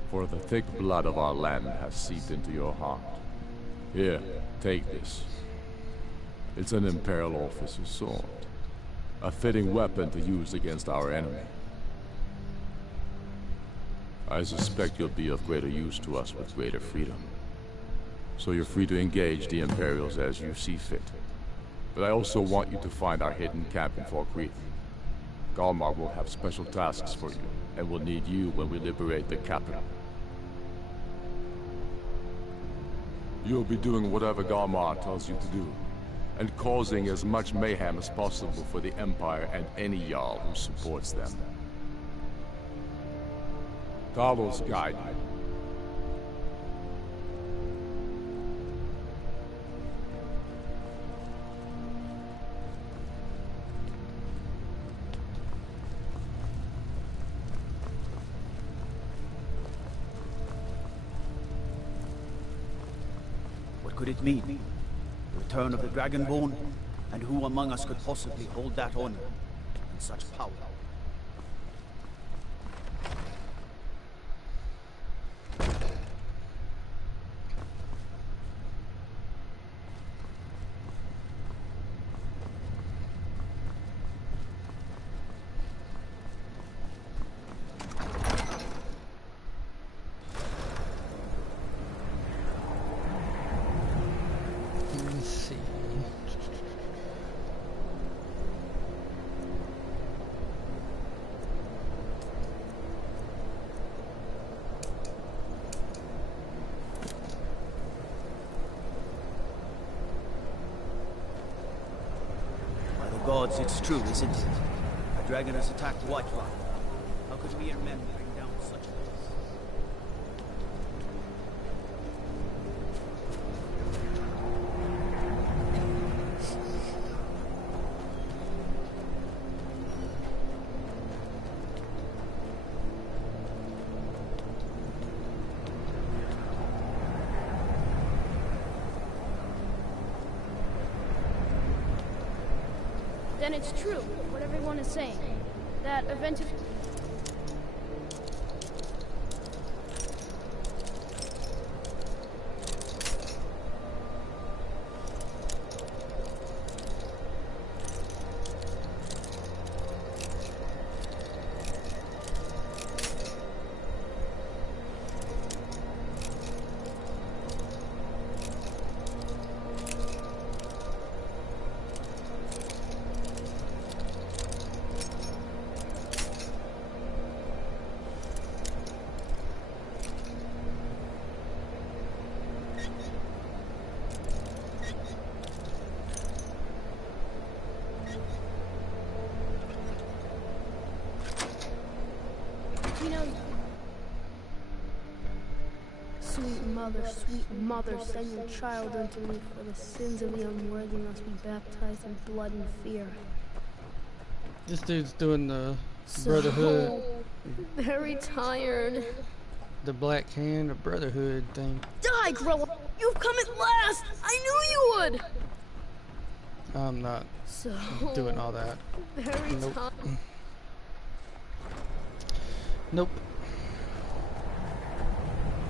For the thick blood of our land has seeped into your heart. Here, take this. It's an Imperial officer's sword. A fitting weapon to use against our enemy. I suspect you'll be of greater use to us with greater freedom. So you're free to engage the Imperials as you see fit. But I also want you to find our hidden camp in Falkreath. Galmar will have special tasks for you, and will need you when we liberate the capital. You'll be doing whatever Galmar tells you to do, and causing as much mayhem as possible for the Empire and any Jarl who supports them. Talos guide you. What could it mean? The return of the Dragonborn? And who among us could possibly hold that honor and such power? Gods, it's true, isn't it? A dragon has attacked Whiterun. How could mere men bring down such a force? Then it's true, what everyone is saying. That event of... Sweet mother, send your child unto me, for the sins of the unworthy must be baptized in blood and fear. This dude's doing the Brotherhood. Very tired. The Black Hand of Brotherhood thing. Die, Grower! You've come at last! I knew you would! I'm not doing all that. Very Nope. tired. Nope.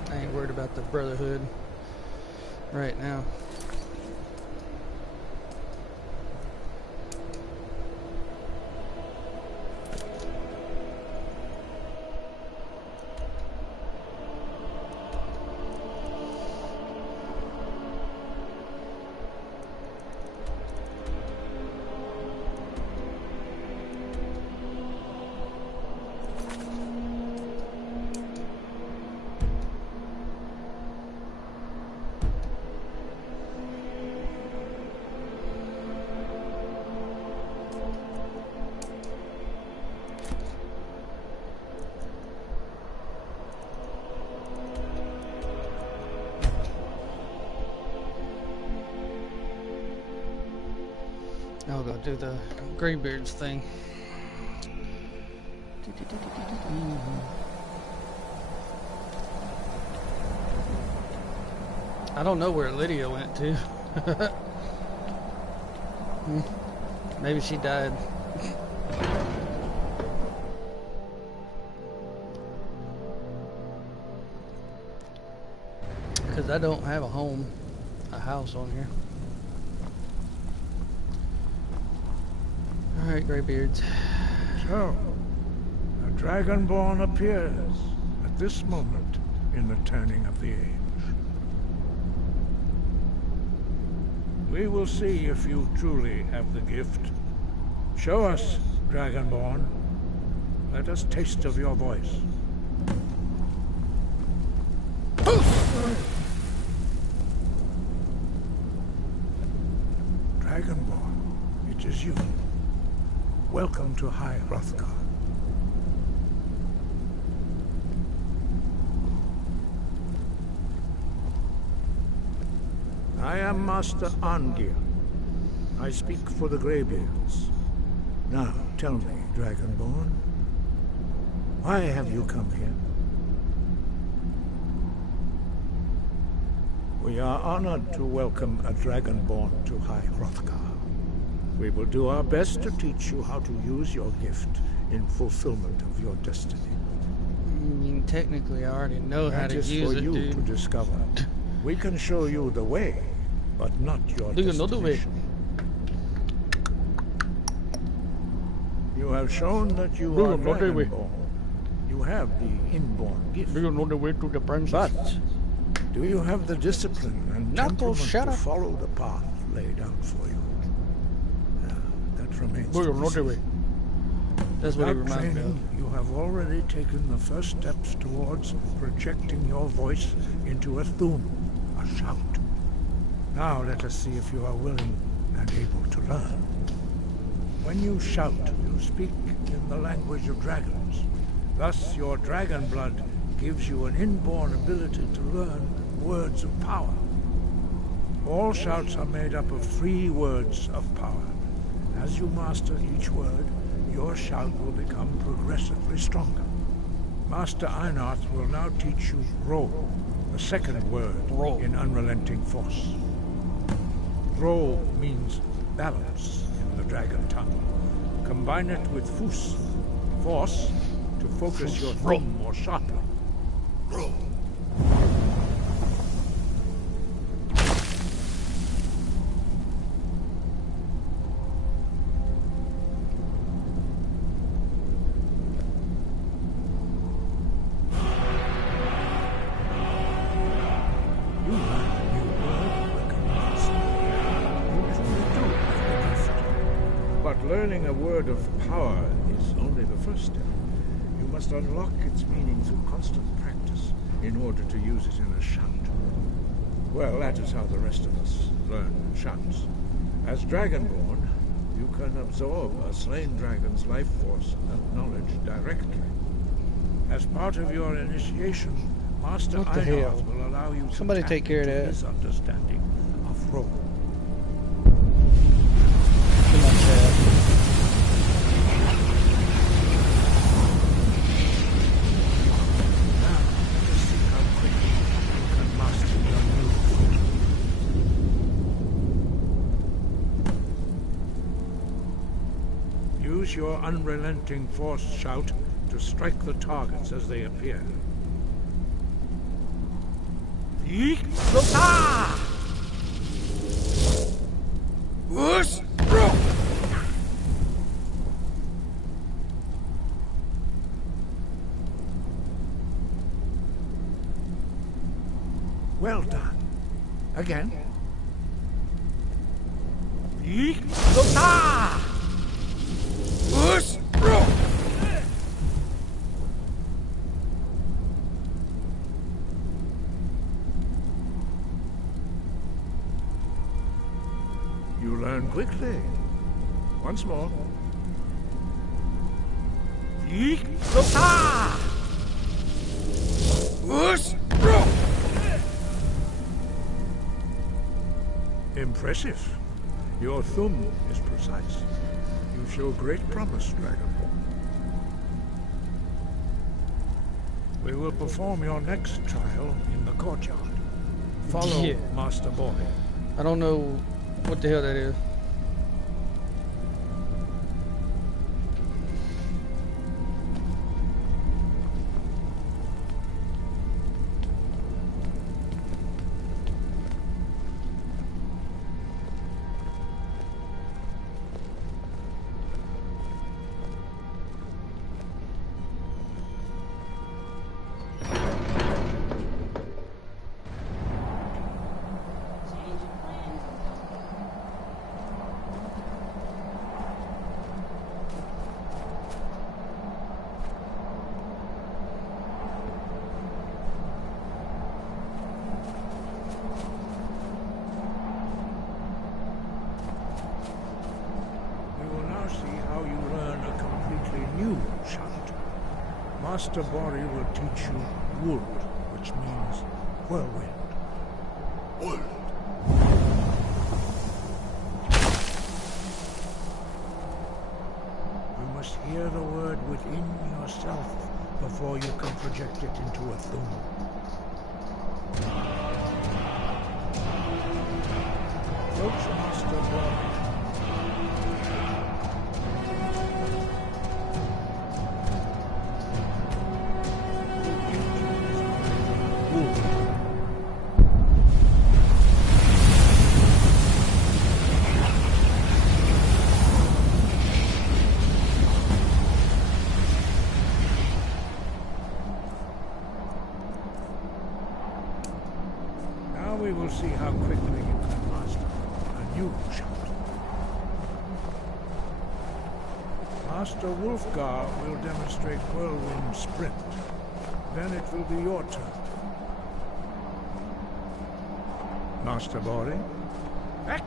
I ain't worried about the Brotherhood right now. I'll go do the Greybeards thing. I don't know where Lydia went to. Maybe she died. Because I don't have a house on here. Alright, Greybeards. So, a Dragonborn appears. A at this moment in the turning of the age. We will see if you truly have the gift. Show us, Dragonborn. Let us taste of your voice. Dragonborn, it is you. Welcome to High Hrothgar. I am Master Arngir. I speak for the Greybeards. Now, tell me, Dragonborn, why have you come here? We are honored to welcome a Dragonborn to High Hrothgar. We will do our best to teach you how to use your gift in fulfillment of your destiny. Technically, I already know how to use it, That is for you to discover. We can show you the way, but not your destination. You have shown that you are Dragonborn. You have the inborn gift. Do you know the way to the princess? But do you have the discipline and temperament to follow the path laid out for you? That remains to be seen. That's what he Without reminds me of. training, you have already taken the first steps towards projecting your voice into a thum, a shout. Now let us see if you are willing and able to learn. When you shout, you speak in the language of dragons. Thus, your dragon blood gives you an inborn ability to learn words of power. All shouts are made up of 3 words of power. As you master each word, your shout will become progressively stronger. Master Einarth will now teach you Ro, the second word in Unrelenting Force. Ro means balance in the dragon tongue. Combine it with Fus, force, to focus your thumb more sharply. Ro. Learning a word of power is only the first step. You must unlock its meaning through constant practice in order to use it in a shout. Well, that is how the rest of us learn shouts. As Dragonborn, you can absorb a slain dragon's life force and knowledge directly. As part of your initiation, Master Einarth will allow you to Somebody tap take care of into that. his understanding of role. Use your unrelenting force shout to strike the targets as they appear. Yeek! Lota! Whoosh! Well done. Again. Yeek! Lota! Whoosh! You learn quickly. Once more. Yeek! Lota! Whoosh! Impressive. Your thumb is precise. You show great promise, Dragonborn. We will perform your next trial in the courtyard. Follow Master Boy. I don't know what the hell that is. shout. Master Bori will teach you Wold, which means whirlwind. Wold. You must hear the word within yourself before you can project it into a Thum. Approach Master Bori. We will see how quickly you can master a new shout. Master Wulfgar will demonstrate Whirlwind Sprint. Then it will be your turn. Master Bori? X!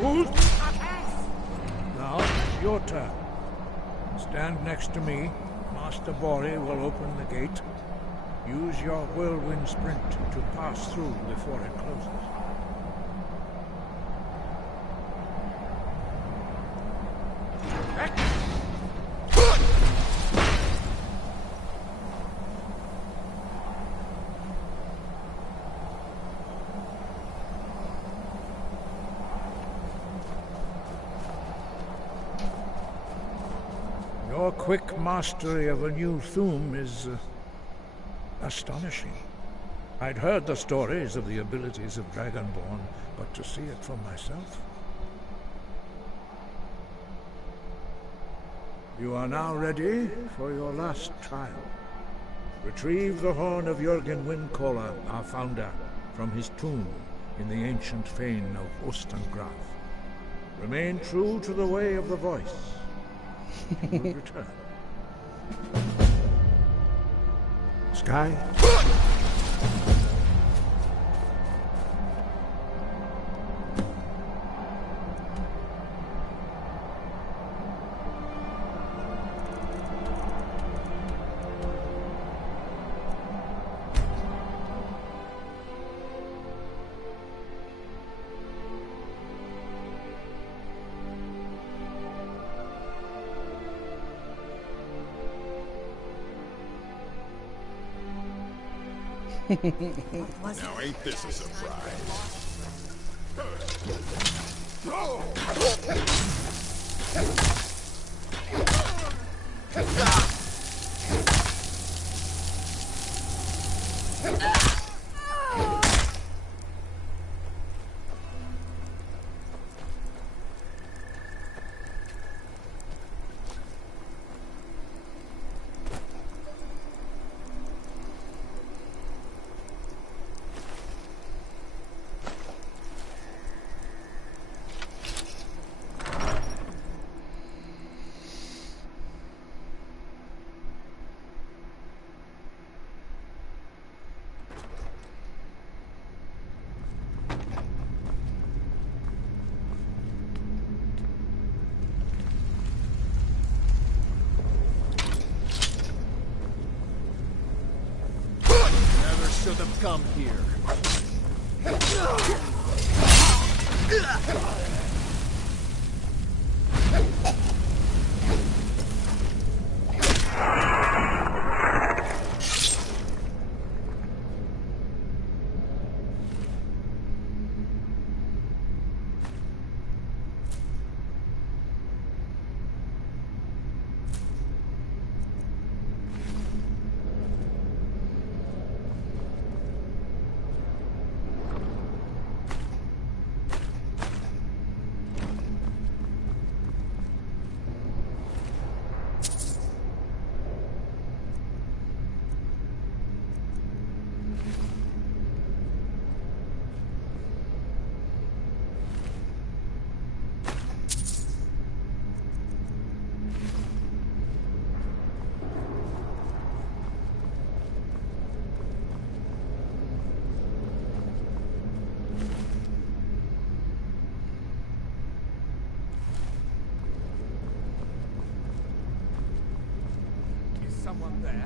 Wolf! Now it's your turn. Stand next to me. Master Bori will open the gate. Use your whirlwind sprint to pass through before it closes. Your quick mastery of a new Thum is astonishing. I'd heard the stories of the abilities of Dragonborn, but to see it for myself... You are now ready for your last trial. Retrieve the horn of Jürgen Windcaller, our founder, from his tomb in the ancient fane of Ostengraf. Remain true to the way of the voice. You will return. Sky? Now ain't this a surprise? Should have come here. someone there.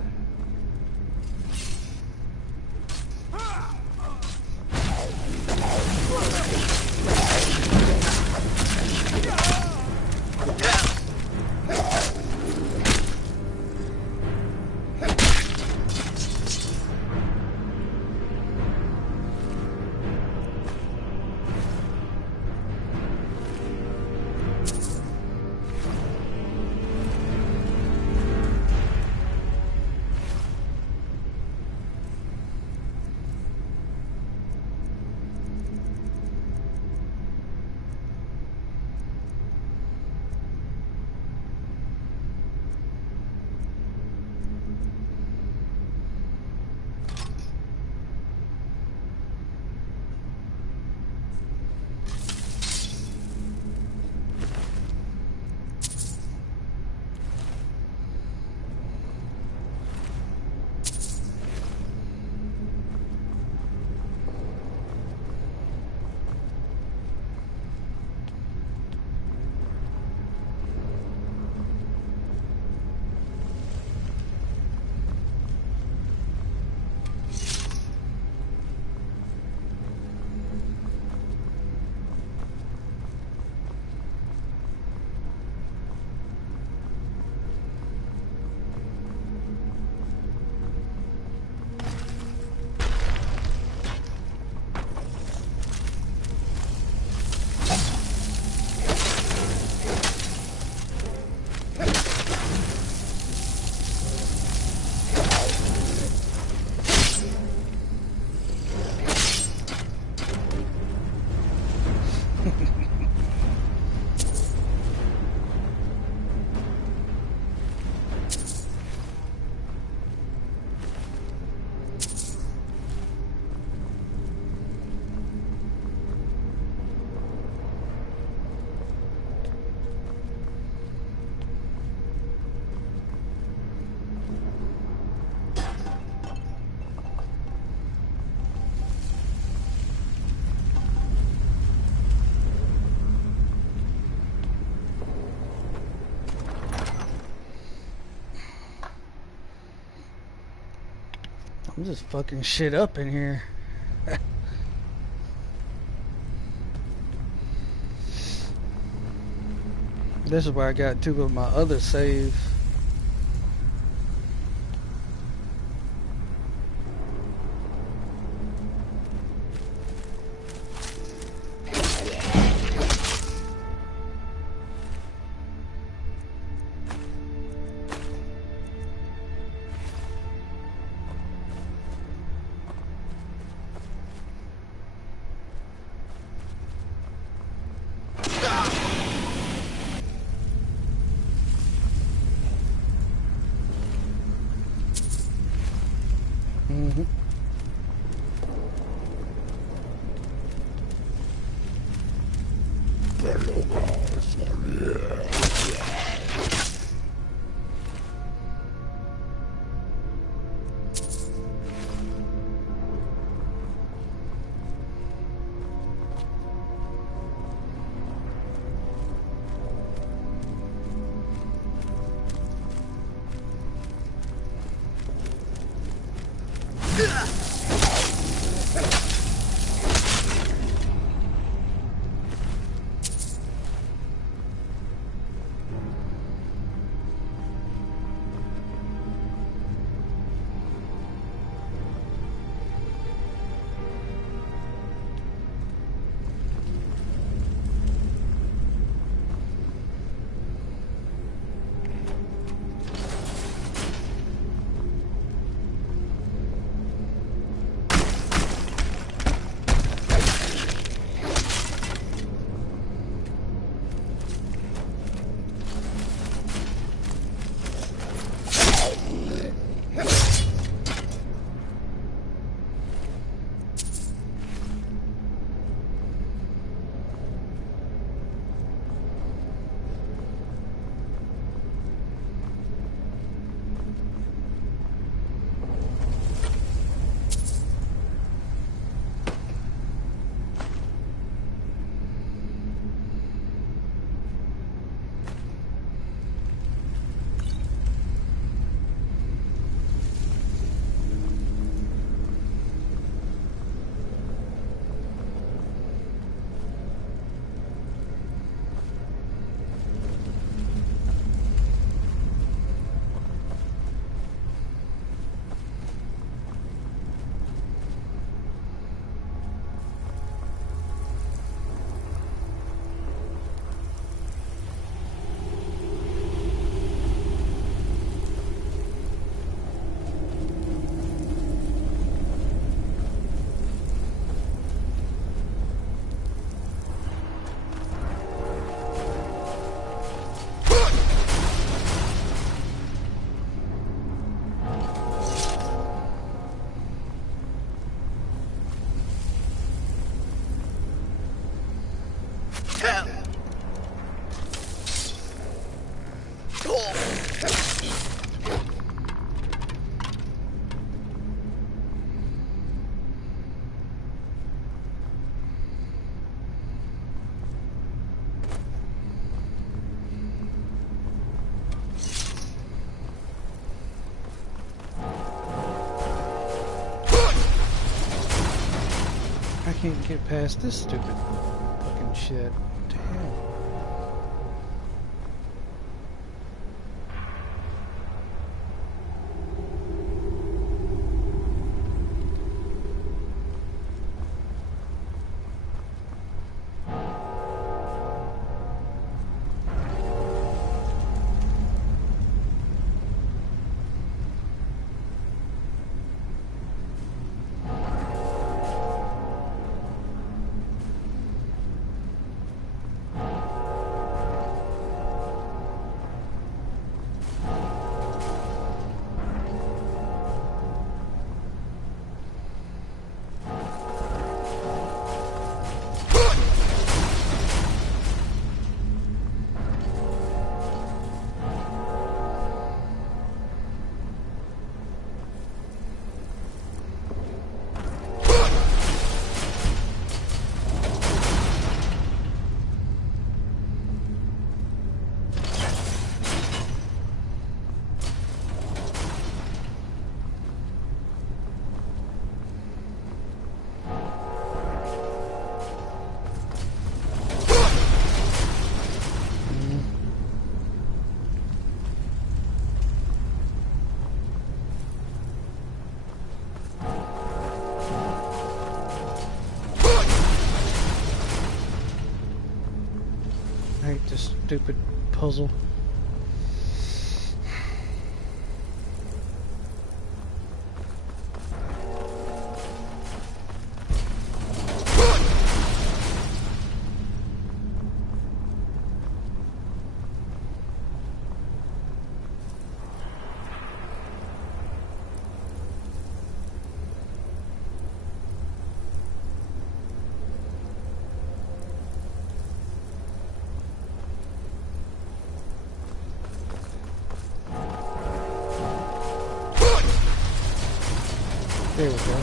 I'm just fucking shit up in here. This is where I got two of my other saves. can't get past this stupid fucking shit. What the hell? I hate this stupid puzzle. There we go.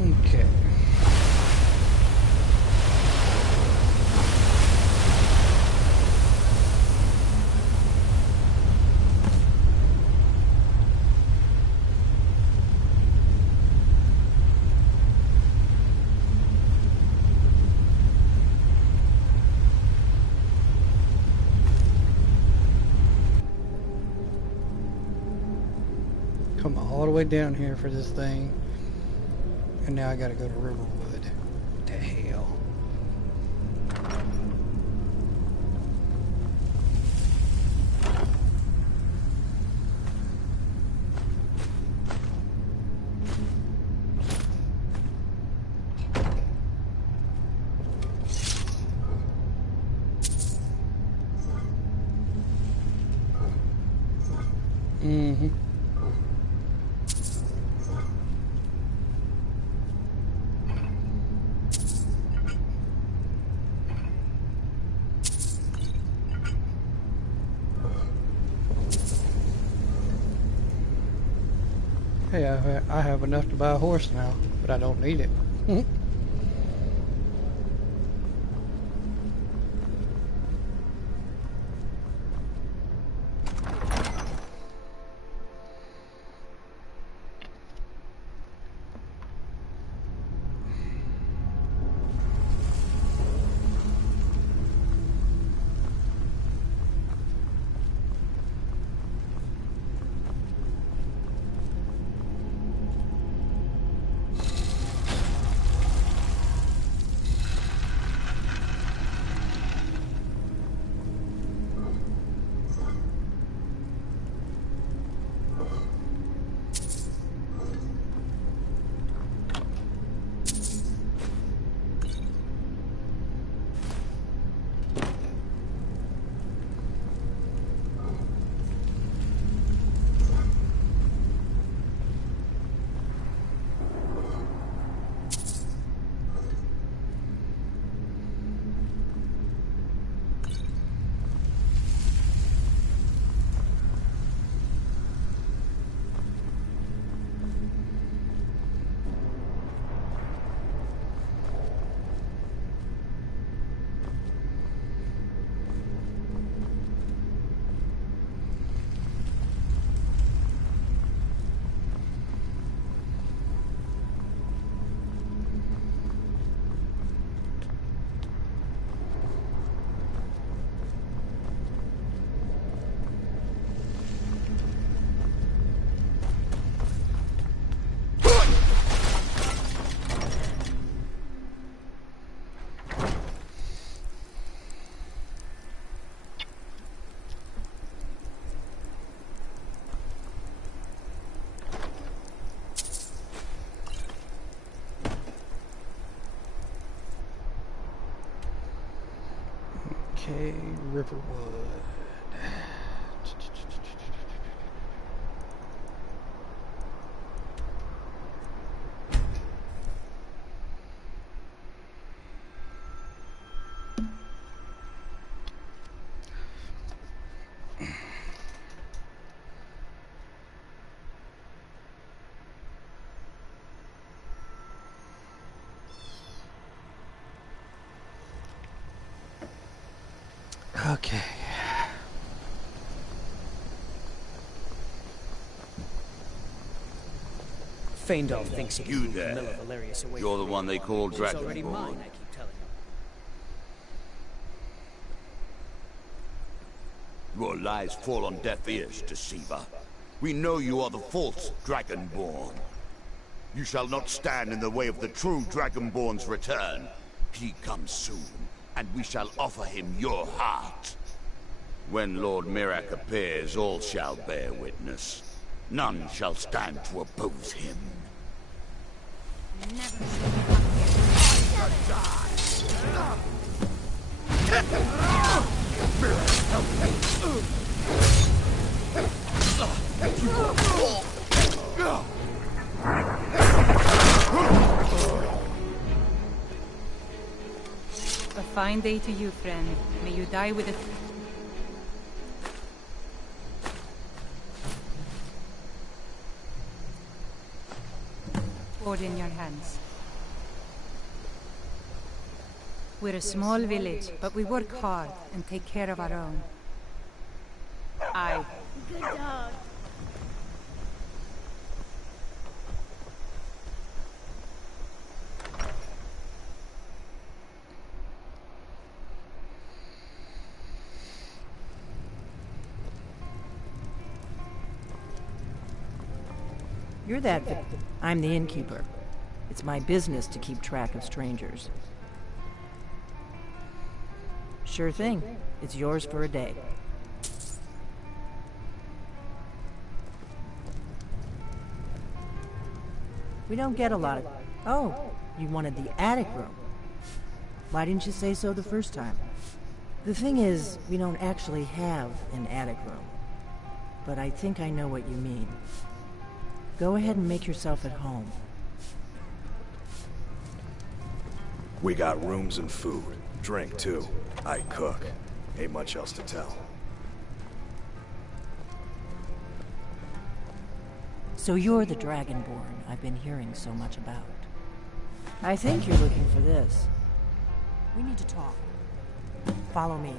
Okay. Come all the way down here for this thing. And now I gotta go to Riverwood. What the hell? Mm-hmm. Hey, I have enough to buy a horse now, but I don't need it. Okay, Riverwood. Okay. Feindal thinks he can You move there. Camilla Valerius away You're from the me. one they call She's already Dragonborn. mine, I keep telling him. Your lies fall on deaf ears, deceiver. We know you are the false Dragonborn. You shall not stand in the way of the true Dragonborn's return. He comes soon, and we shall offer him your heart. When Lord Mirak appears, all shall bear witness. None shall stand to oppose him. A fine day to you, friend. May you die with a... sword in your hands. We're a small village, but we work hard and take care of our own. Aye. Good dog. You're that I'm the innkeeper. It's my business to keep track of strangers. Sure thing. It's yours for a day. We don't get a lot of... Oh, you wanted the attic room. Why didn't you say so the first time? The thing is, we don't actually have an attic room. But I think I know what you mean. Go ahead and make yourself at home. We got rooms and food. Drink, too. I cook. Ain't much else to tell. So you're the Dragonborn I've been hearing so much about. I think you're looking for this. We need to talk. Follow me.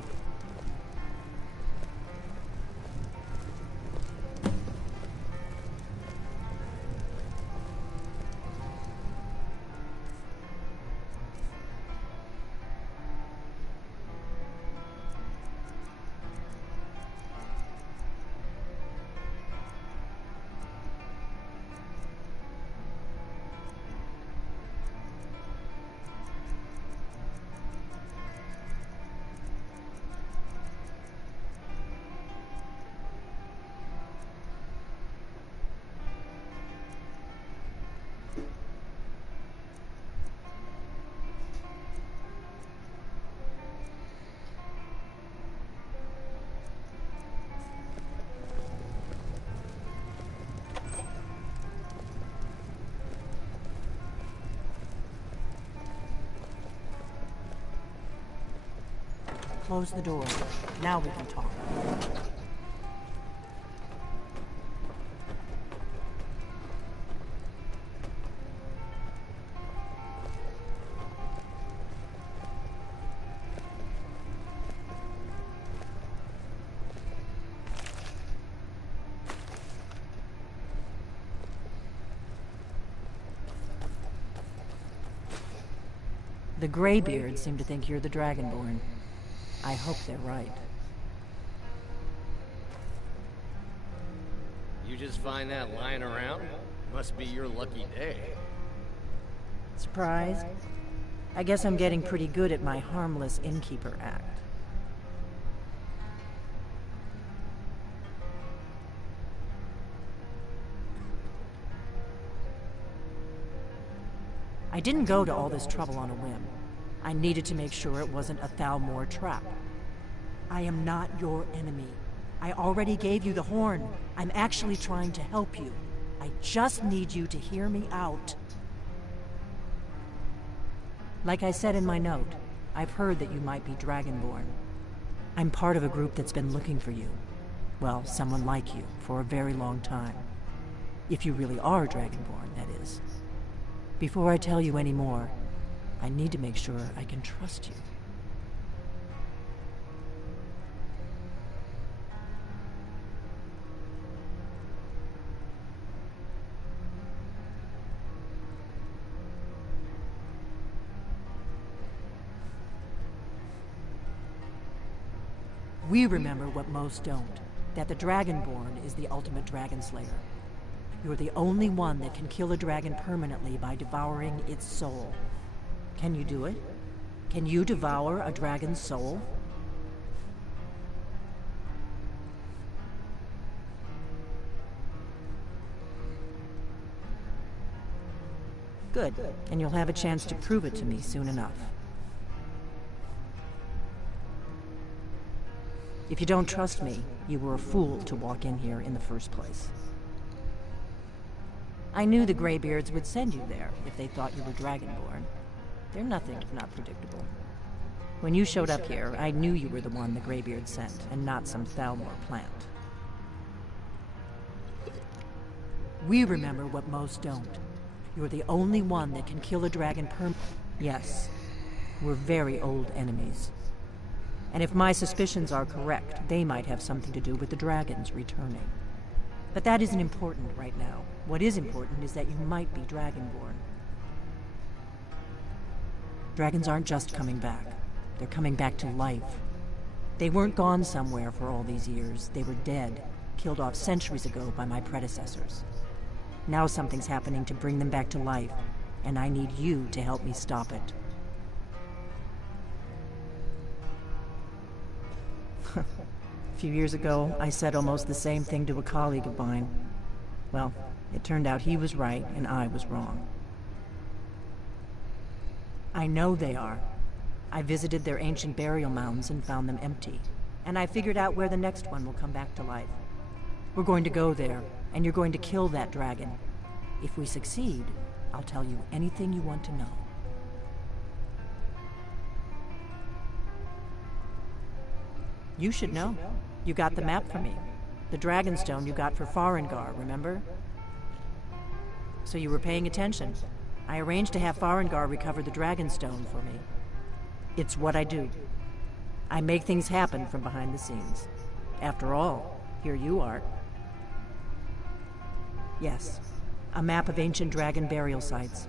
Close the door. Now we can talk. The Greybeards seem to think you're the Dragonborn. I hope they're right. You just find that lying around? Must be your lucky day. Surprised? I guess I'm getting pretty good at my harmless innkeeper act. I didn't go to all this trouble on a whim. I needed to make sure it wasn't a Thalmor trap. I am not your enemy. I already gave you the horn. I'm actually trying to help you. I just need you to hear me out. Like I said in my note, I've heard that you might be Dragonborn. I'm part of a group that's been looking for you. Well, someone like you, for a very long time. If you really are Dragonborn, that is. Before I tell you any more, I need to make sure I can trust you. We remember what most don't, that the Dragonborn is the ultimate dragon slayer. You're the only one that can kill a dragon permanently by devouring its soul. Can you do it? Can you devour a dragon's soul? Good, and you'll have a chance to prove it to me soon enough. If you don't trust me, you were a fool to walk in here in the first place. I knew the Greybeards would send you there if they thought you were Dragonborn. They're nothing if not predictable. When you showed up here, I knew you were the one the Greybeards sent, and not some Thalmor plant. We remember what most don't. You're the only one that can kill a dragon Yes, we're very old enemies. And if my suspicions are correct, they might have something to do with the dragons returning. But that isn't important right now. What is important is that you might be Dragonborn. Dragons aren't just coming back. They're coming back to life. They weren't gone somewhere for all these years. They were dead, killed off centuries ago by my predecessors. Now something's happening to bring them back to life, and I need you to help me stop it. A few years ago, I said almost the same thing to a colleague of mine. Well, it turned out he was right and I was wrong. I know they are. I visited their ancient burial mounds and found them empty. And I figured out where the next one will come back to life. We're going to go there, and you're going to kill that dragon. If we succeed, I'll tell you anything you want to know. You should know. You got the map for me. The Dragonstone you got for Farengar, remember? So you were paying attention. I arranged to have Farengar recover the Dragonstone for me. It's what I do. I make things happen from behind the scenes. After all, here you are. Yes, a map of ancient dragon burial sites.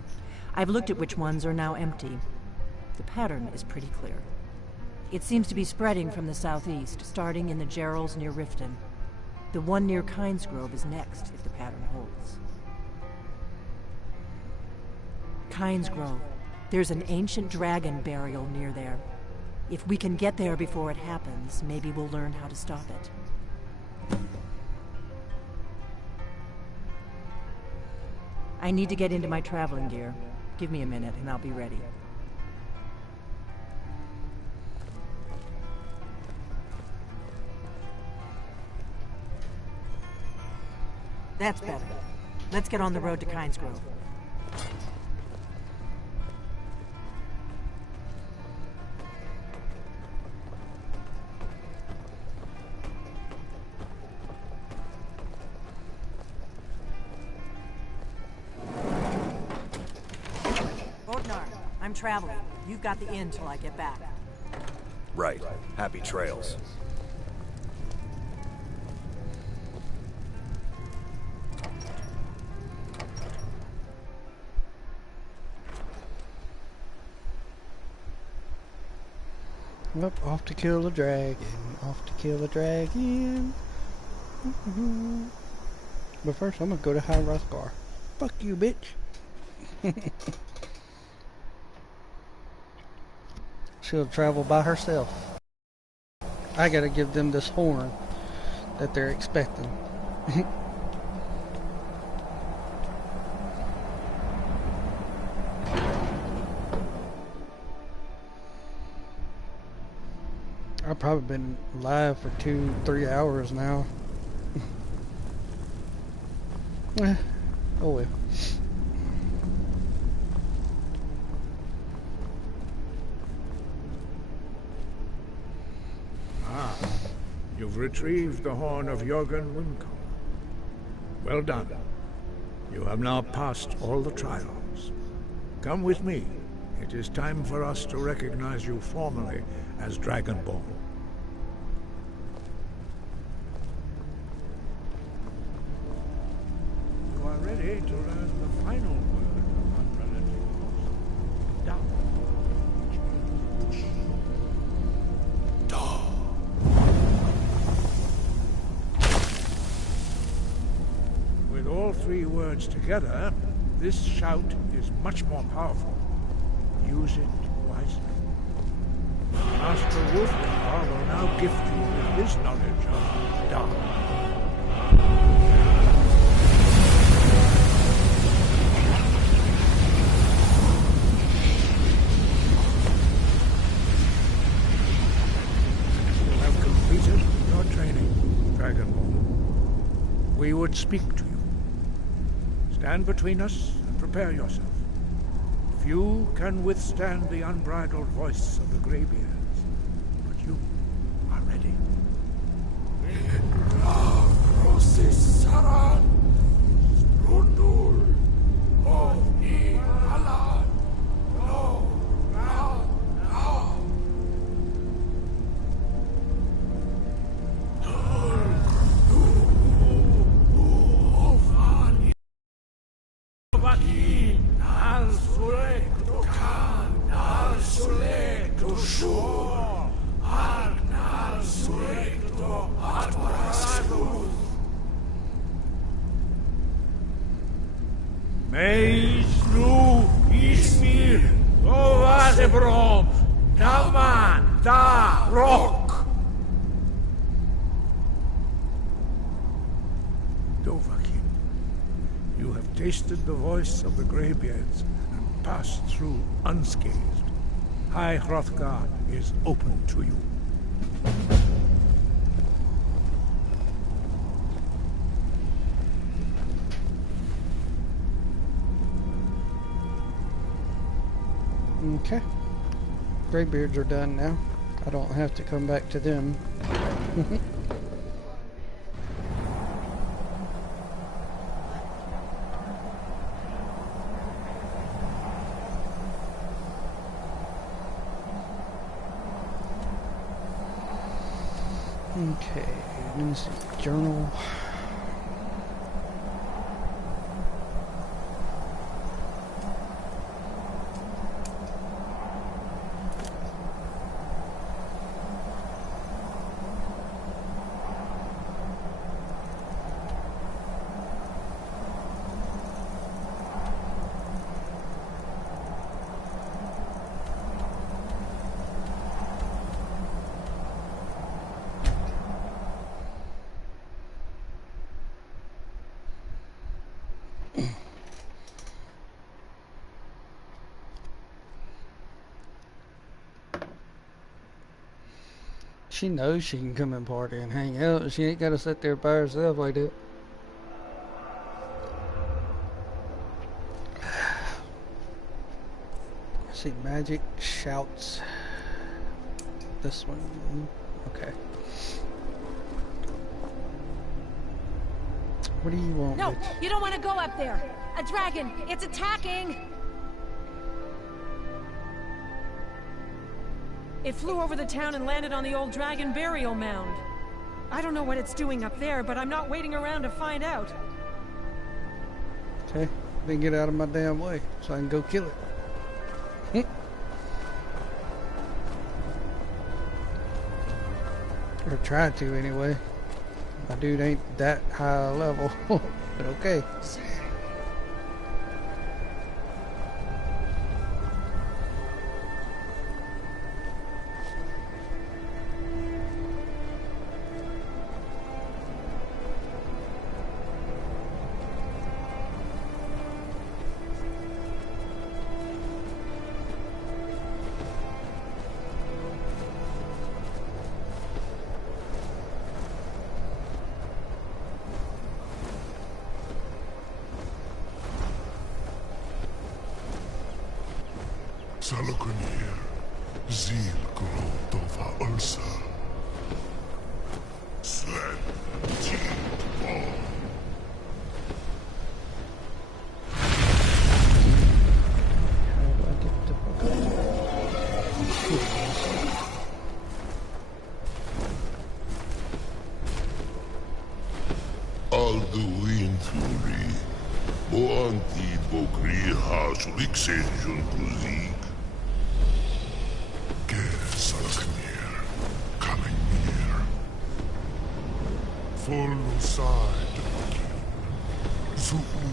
I've looked at which ones are now empty. The pattern is pretty clear. It seems to be spreading from the southeast, starting in the Gerals near Riften. The one near Kynesgrove is next, if the pattern holds. Kynesgrove. There's an ancient dragon burial near there. If we can get there before it happens, maybe we'll learn how to stop it. I need to get into my traveling gear. Give me a minute and I'll be ready. That's better. Let's get on the road to Kynesgrove. Bodnar, I'm traveling. You've got the inn till I get back. Right. Happy trails. Yep, off to kill the dragon. Off to kill the dragon. But first, I'm gonna go to High Rothgar. Fuck you, bitch. She'll travel by herself. I gotta give them this horn that they're expecting. I've probably been live for 2-3 hours now. Oh well. Ah, you've retrieved the horn of Jürgen Windcomb. Well done. You have now passed all the trials. Come with me. It is time for us to recognize you formally as Dragonborn. You are ready to learn the final word of unrelated laws. Down. With all three words together, this shout is much more powerful. Use it wisely. Master Wolfgar will now gift you with his knowledge of Dark. You have completed your training, Dragonborn. We would speak to you. Stand between us and prepare yourself. Few can withstand the unbridled voice of the Greybeards, but you are ready. You have tasted the voice of the Greybeards and passed through unscathed. High Hrothgar is open to you. Okay. Greybeards are done now. I don't have to come back to them. Okay, let me see. Journal. She knows she can come and party and hang out. She ain't got to sit there by herself like that. Let's see, magic shouts. This one. Okay. What do you want, No, bitch? you don't want to go up there. A dragon, it's attacking. It flew over the town and landed on the old dragon burial mound. I don't know what it's doing up there, but I'm not waiting around to find out. Okay, then get out of my damn way so I can go kill it. Or try to anyway. My dude ain't that high a level, but okay. Salokunir, Zil Grotova Ursa. Sled, Team Ball. Alduin Fury, Boanti Bokri Hasuliksenjon Kuzik. Salaknir, coming near. Full side, Zu'u,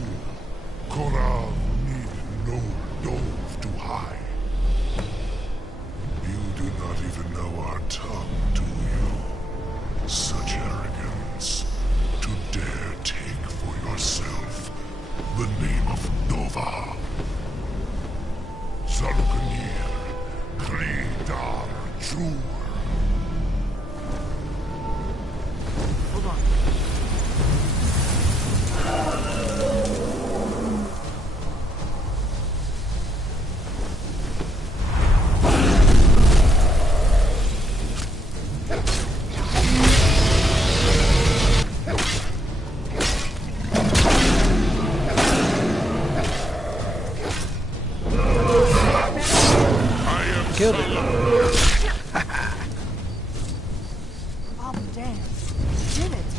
Korav need no dove to hide. You do not even know our tongue, do you? Such arrogance, to dare take for yourself the name of Nova. Salaknir. Kridar Jur. Hold on. Killed it. Oh, damn. You did it.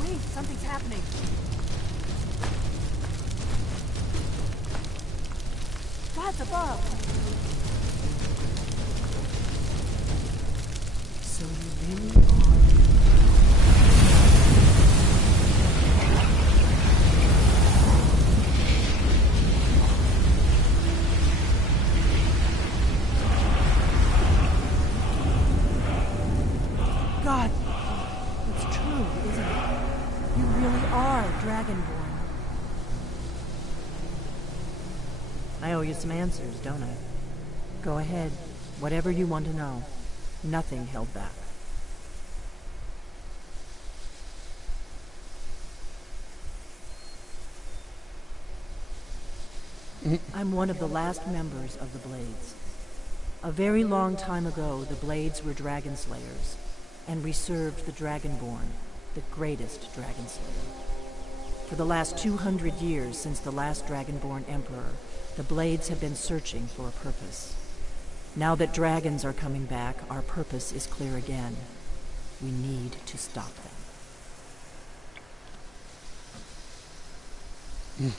Wait, something's happening. God's above. So you really are... God, it's true, isn't it? You really are Dragonborn. I owe you some answers, don't I? Go ahead. Whatever you want to know. Nothing held back. I'm one of the last members of the Blades. A very long time ago, the Blades were dragon slayers, and we served the Dragonborn, the greatest dragon slayer. For the last 200 years since the last Dragonborn Emperor, the Blades have been searching for a purpose. Now that dragons are coming back, our purpose is clear again. We need to stop them.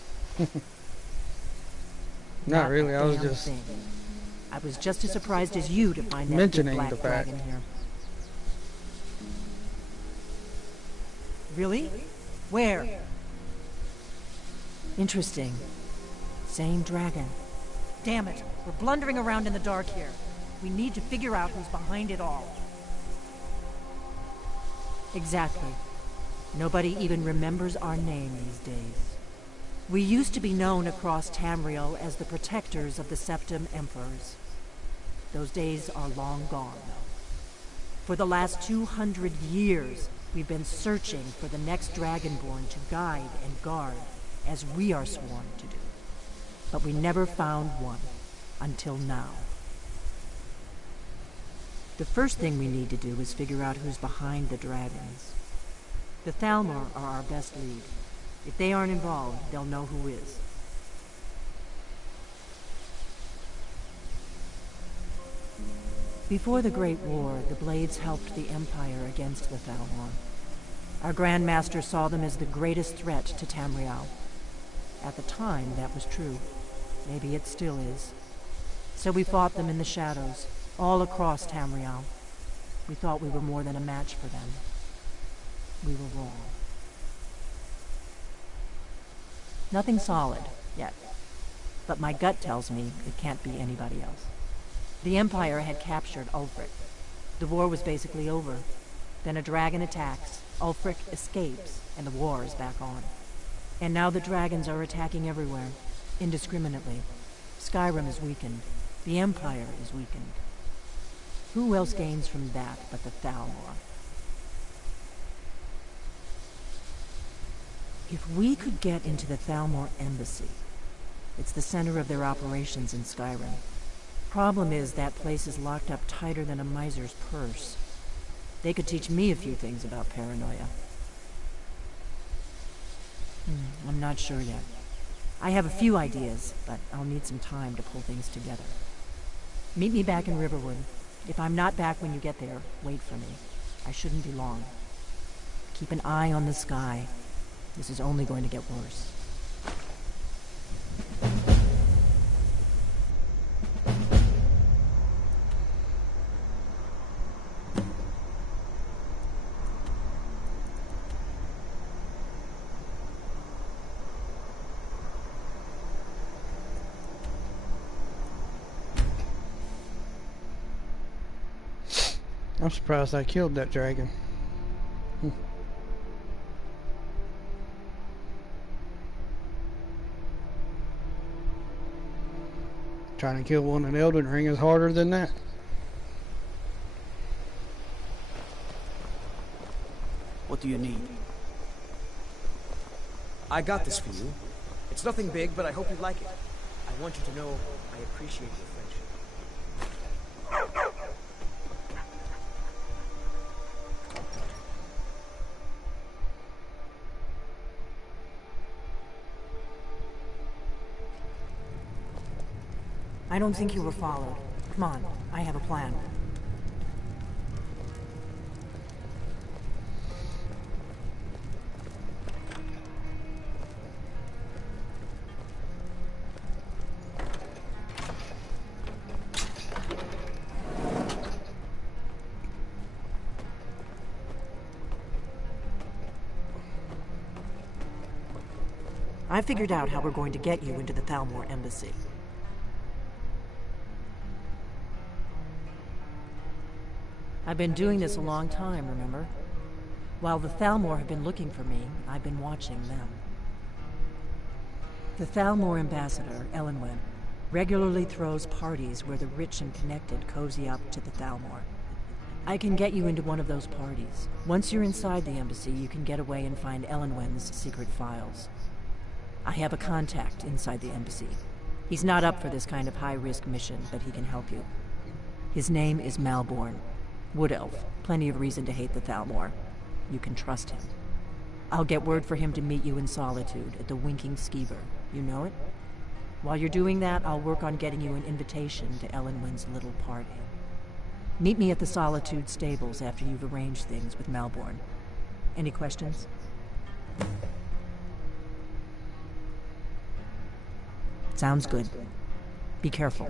Not really, I was just I was just as surprised as you to find that mentioning big black the fact. dragon here. Really? Where? Interesting. Same dragon. Damn it, we're blundering around in the dark here. We need to figure out who's behind it all. Exactly. Nobody even remembers our name these days. We used to be known across Tamriel as the protectors of the Septim Emperors. Those days are long gone, though. For the last 200 years, we've been searching for the next Dragonborn to guide and guard, as we are sworn to do. But we never found one, until now. The first thing we need to do is figure out who's behind the dragons. The Thalmor are our best lead. If they aren't involved, they'll know who is. Before the Great War, the Blades helped the Empire against the Thalmor. Our Grand Master saw them as the greatest threat to Tamriel. At the time, that was true. Maybe it still is. So we fought them in the shadows, all across Tamriel. We thought we were more than a match for them. We were wrong. Nothing solid, yet. But my gut tells me it can't be anybody else. The Empire had captured Ulfric. The war was basically over. Then a dragon attacks, Ulfric escapes, and the war is back on. And now the dragons are attacking everywhere, indiscriminately. Skyrim is weakened. The Empire is weakened. Who else gains from that but the Thalmor? If we could get into the Thalmor embassy, It's the center of their operations in Skyrim. Problem is, that place is locked up tighter than a miser's purse. They could teach me a few things about paranoia. I'm not sure yet. I have a few ideas, but I'll need some time to pull things together. Meet me back in Riverwood. If I'm not back when you get there, wait for me. I shouldn't be long. Keep an eye on the sky. This is only going to get worse. I'm surprised I killed that dragon. Trying to kill one in Elden Ring is harder than that. What do you need? I got this for you. It's nothing big, but I hope you like it. I want you to know I appreciate your friendship. I don't think you were followed. Come on, I have a plan. I figured out how we're going to get you into the Thalmor embassy. I've been doing this a long time, remember? While the Thalmor have been looking for me, I've been watching them. The Thalmor ambassador, Elenwen, regularly throws parties where the rich and connected cozy up to the Thalmor. I can get you into one of those parties. Once you're inside the embassy, you can get away and find Elenwen's secret files. I have a contact inside the embassy. He's not up for this kind of high-risk mission, but he can help you. His name is Malborn. Wood Elf. Plenty of reason to hate the Thalmor. You can trust him. I'll get word for him to meet you in Solitude at the Winking Skeever. You know it? While you're doing that, I'll work on getting you an invitation to Elenwen's little party. Meet me at the Solitude stables after you've arranged things with Malborn. Any questions? Sounds good. Be careful.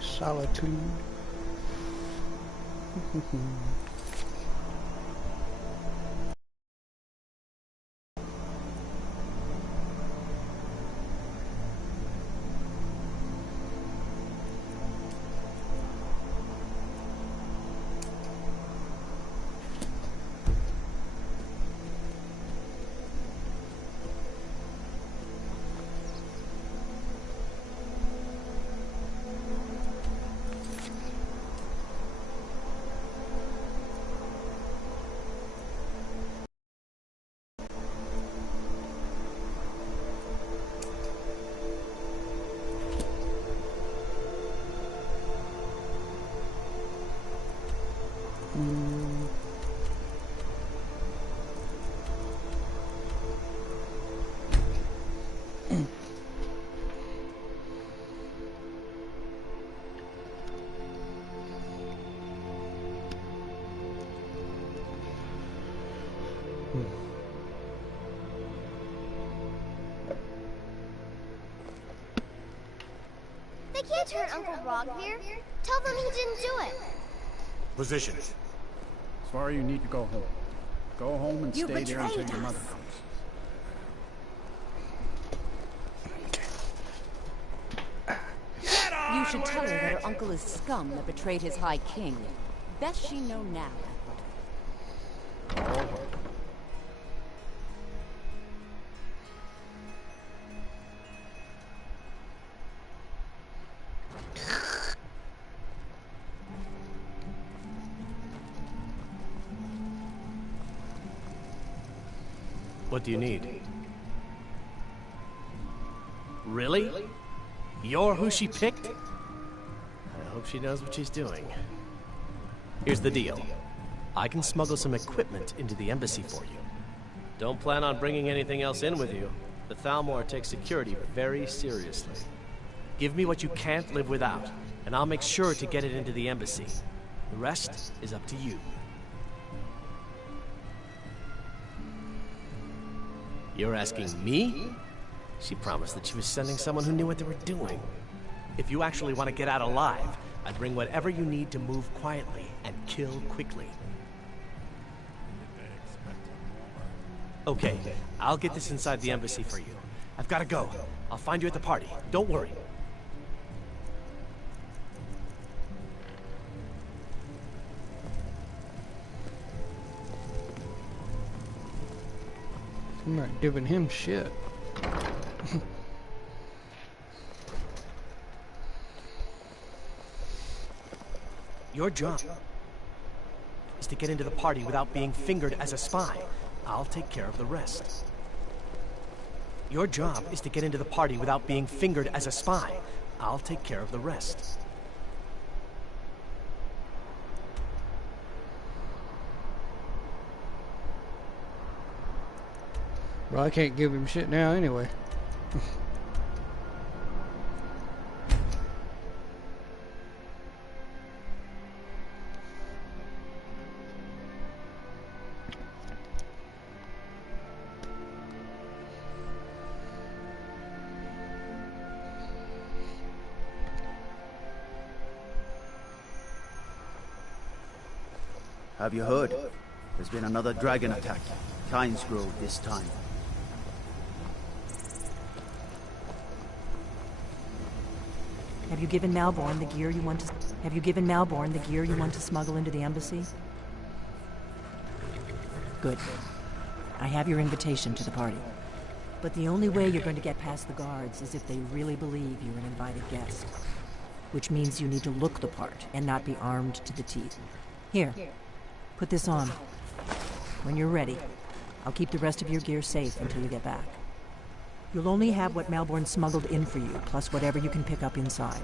Solitude. can't hurt Uncle Rog here. Tell them he didn't do it. Position. Sorry, you need to go home. Go home and You stay there until betrayed your mother us. comes. You should tell her that her uncle is scum that betrayed his high king. Best she know now. What do you need? Really? You're who she picked? I hope she knows what she's doing. Here's the deal. I can smuggle some equipment into the embassy for you. Don't plan on bringing anything else in with you. The Thalmor takes security very seriously. Give me what you can't live without, and I'll make sure to get it into the embassy. The rest is up to you. You're asking me? She promised that she was sending someone who knew what they were doing. If you actually want to get out alive, I'd bring whatever you need to move quietly and kill quickly. Okay, I'll get this inside the embassy for you. I've got to go. I'll find you at the party. Don't worry. I'm not giving him shit. Your job is to get into the party without being fingered as a spy. I'll take care of the rest. Your job is to get into the party without being fingered as a spy. I'll take care of the rest. Well, I can't give him shit now anyway. Have you heard? There's been another dragon attack. Kynes Grove this time. Have you given Malborn the gear you want to... Have you given Malborn the gear you want to smuggle into the embassy? Good. I have your invitation to the party. But the only way you're going to get past the guards is if they really believe you're an invited guest. Which means you need to look the part and not be armed to the teeth. Here, put this on. When you're ready, I'll keep the rest of your gear safe until you get back. You'll only have what Malborn smuggled in for you, plus whatever you can pick up inside.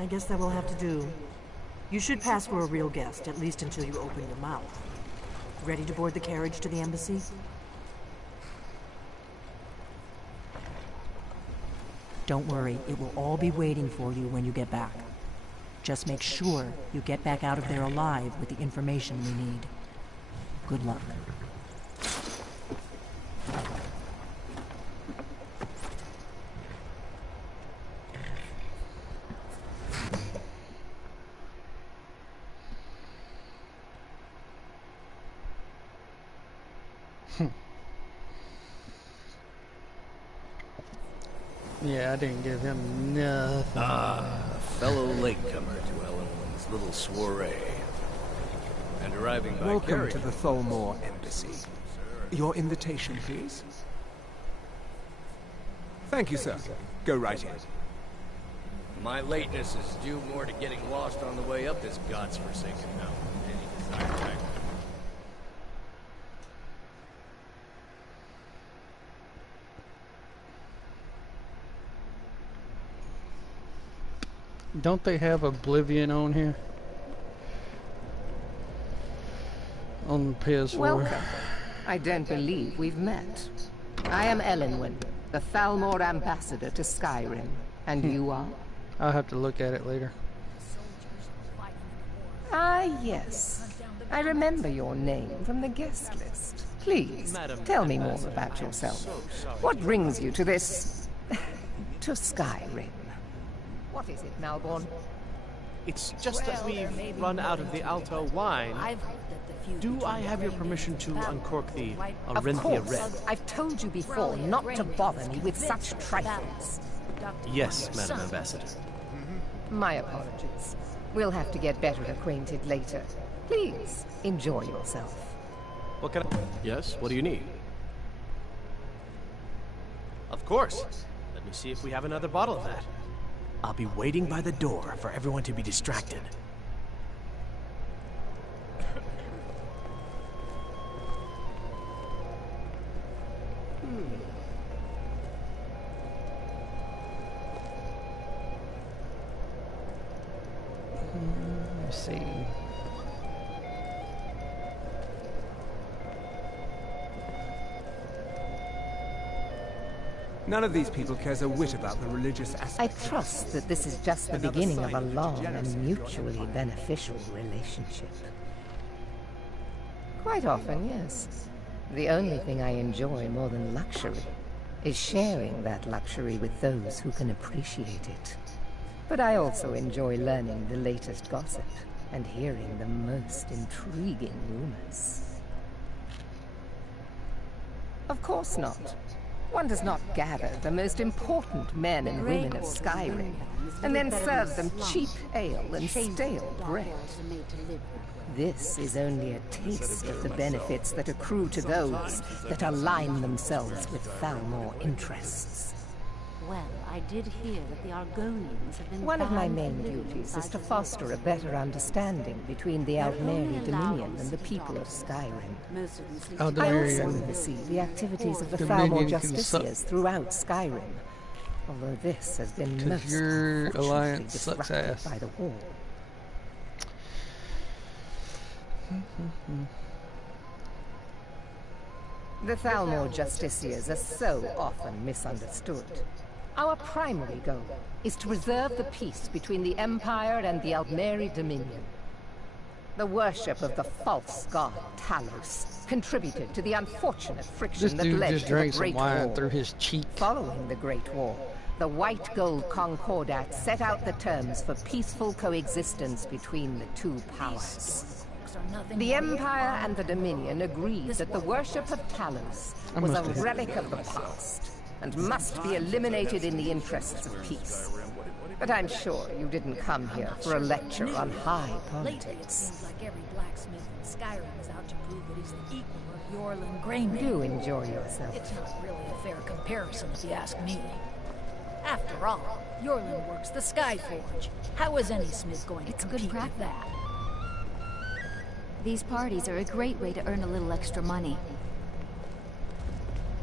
I guess that will have to do. You should pass for a real guest, at least until you open your mouth. Ready to board the carriage to the embassy? Don't worry, it will all be waiting for you when you get back. Just make sure you get back out of there alive with the information we need. Good luck. Yeah, I didn't give him nothing. Ah, a fellow latecomer to Ellen's little soiree. And arriving by Welcome carriage. to the Thalmor Embassy. Your invitation, please. Thank you, sir. Go right in. My lateness is due more to getting lost on the way up this god's-forsaken mountain than any desire back. Don't they have Oblivion on here? On the PS4. Welcome. I don't believe we've met. I am Elenwen, the Thalmor ambassador to Skyrim. And you are? I'll have to look at it later. Ah, yes. I remember your name from the guest list. Please, tell me more about yourself. What brings you to this... to Skyrim? What is it, Malborn? It's just that we've run out of the Alto wine. Do I have your permission to uncork the Arinthia Of Red? course. I've told you before not to bother me with such trifles. Yes, Madam Ambassador. My apologies. We'll have to get better acquainted later. Please, enjoy yourself. What can I... Yes, what do you need? Of course. Let me see if we have another bottle of that. I'll be waiting by the door for everyone to be distracted. Let's see. None of these people cares a whit about the religious aspect. I trust that this is just the beginning of a long and mutually beneficial relationship. Quite often, yes. The only thing I enjoy more than luxury is sharing that luxury with those who can appreciate it. But I also enjoy learning the latest gossip and hearing the most intriguing rumors. Of course not. One does not gather the most important men and women of Skyrim and then serve them cheap ale and stale bread. This is only a taste of the benefits that accrue to those that align themselves with Thalmor interests. Well, I did hear that the Argonians have been One of my banned main from living duties by is to the foster a better understanding between the Altmeri Dominion and the people of Skyrim. Most of them sleep I Altmeri also oversee the activities of the Dominion Thalmor can suck. Justiciars throughout Skyrim, although this has been 'Cause most your unfortunately alliance sucks disrupted ass. by the war. The Thalmor Justiciars are so often misunderstood. Our primary goal is to preserve the peace between the Empire and the Altmeri Dominion. The worship of the false god Talos contributed to the unfortunate friction This that dude led just to the drank some Great wine War. through his cheek. Following the Great War, the White Gold Concordat set out the terms for peaceful coexistence between the two powers. The Empire and the Dominion agreed that the worship of Talos was a relic of the past and must be eliminated in the interests of peace. But I'm sure you didn't come here for a lecture on high Lately, it politics. seems like every blacksmith in Skyrim is out to prove that he's the equal of Yorlin Greyman. Do enjoy yourself. It's not really a fair comparison, if you ask me. After all, Yorlin works the Skyforge. How is any smith going to compete with that? These parties are a great way to earn a little extra money.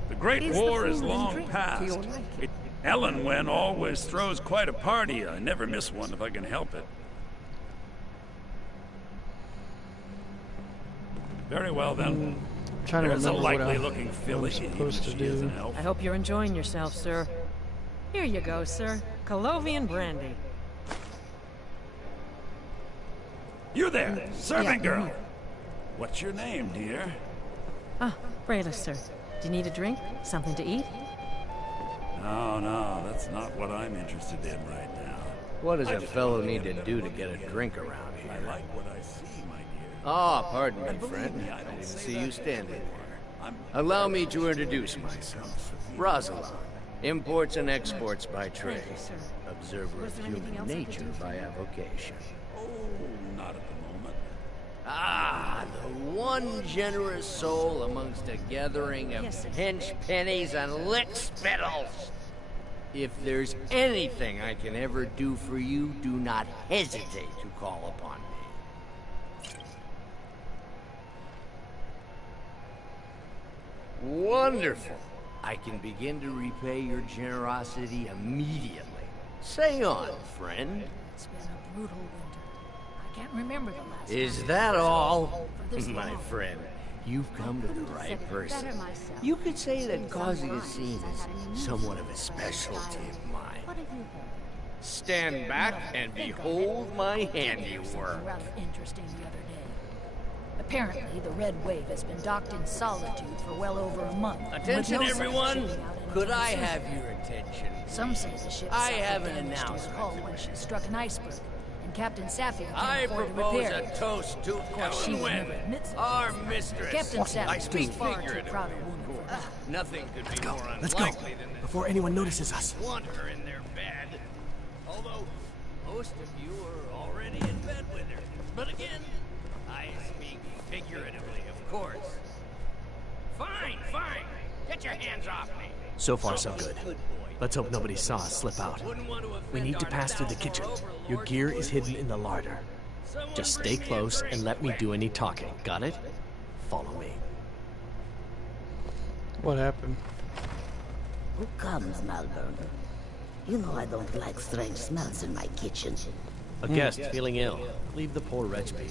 The Great Is War the is food and long drink past. to your liking? Ellenwen always throws quite a party. I never miss one if I can help it. Very well then. Trying to There's a remember what likely-looking I'm filly. supposed to She is do. an elf. I hope you're enjoying yourself, sir. Here you go, sir. Colovian brandy. You there, servant Yeah, girl. What's your name, dear? Ah, Brayless, sir. Do you need a drink? Something to eat? No, that's not what I'm interested in right now. What does a fellow need to do to get a drink around here? I like what I see, my dear. Ah, pardon me, friend. I didn't see you standing there. Allow me to introduce myself. Rosalind, Imports and exports by trade. Thank you, sir. Observer Was of there anything human else I could nature do for by you? avocation. Oh, not at the moment. Ah, the one generous soul amongst a gathering of Yes, sir. pinch pennies and lick spittles. If there's anything I can ever do for you, do not hesitate to call upon me. Wonderful. I can begin to repay your generosity immediately. Say on, friend. It's been a brutal winter. I can't remember the last Is time that I was all? for this My long. friend, you've come to the right person. You could say that causing a scene is somewhat of a specialty of mine. What have you heard? Stand back and behold my handiwork. Something rather interesting the other day. Apparently, the Red Wave has been docked in Solitude for well over a month. with Attention, no sign of everyone! shipping out anytime Could I soon. have your attention? Some say the ship I suffered have an damage to her announcement hull to when make. she struck an iceberg, and Captain Sapphire I can't afford to propose repair a it. toast to Of course, she Ellen would never Wynn, admit such our things. mistress. Captain I Sapphire speak is far too figuratively, proud a of woman for course. that. Nothing could be more Let's go, unlikely than that before anyone notices us. want her in their bed. Although most of you are already in bed with her. But again, I speak figuratively, of course. Fine, fine. Get your hands off me. So far, so good. Let's hope nobody saw us slip out. We need to pass through the kitchen. Your gear is hidden in the larder. Just stay close and let me do any talking. Got it? Follow me. What happened? Who comes, Malvern? You know I don't like strange smells in my kitchen. A guest feeling ill. Leave the poor wretch be.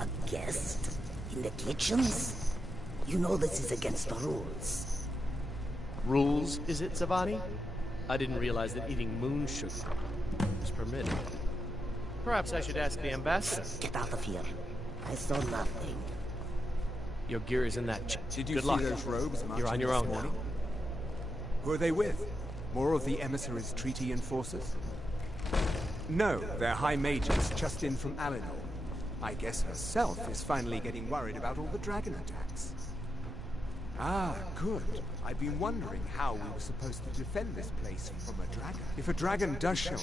A guest? In the kitchens? You know this is against the rules. Rules, is it, Zavani? I didn't realize that eating moon sugar was permitted. Perhaps I should ask the ambassador. Get out of here. I saw nothing. Your gear is in that chest. Did you Good see luck. those robes You're on marching your this own morning? now. Who are they with? More of the emissaries' treaty enforcers? No, they're high mages just in from Alinor. I guess herself is finally getting worried about all the dragon attacks. Ah, good. I've been wondering how we were supposed to defend this place from a dragon. If a dragon does show up,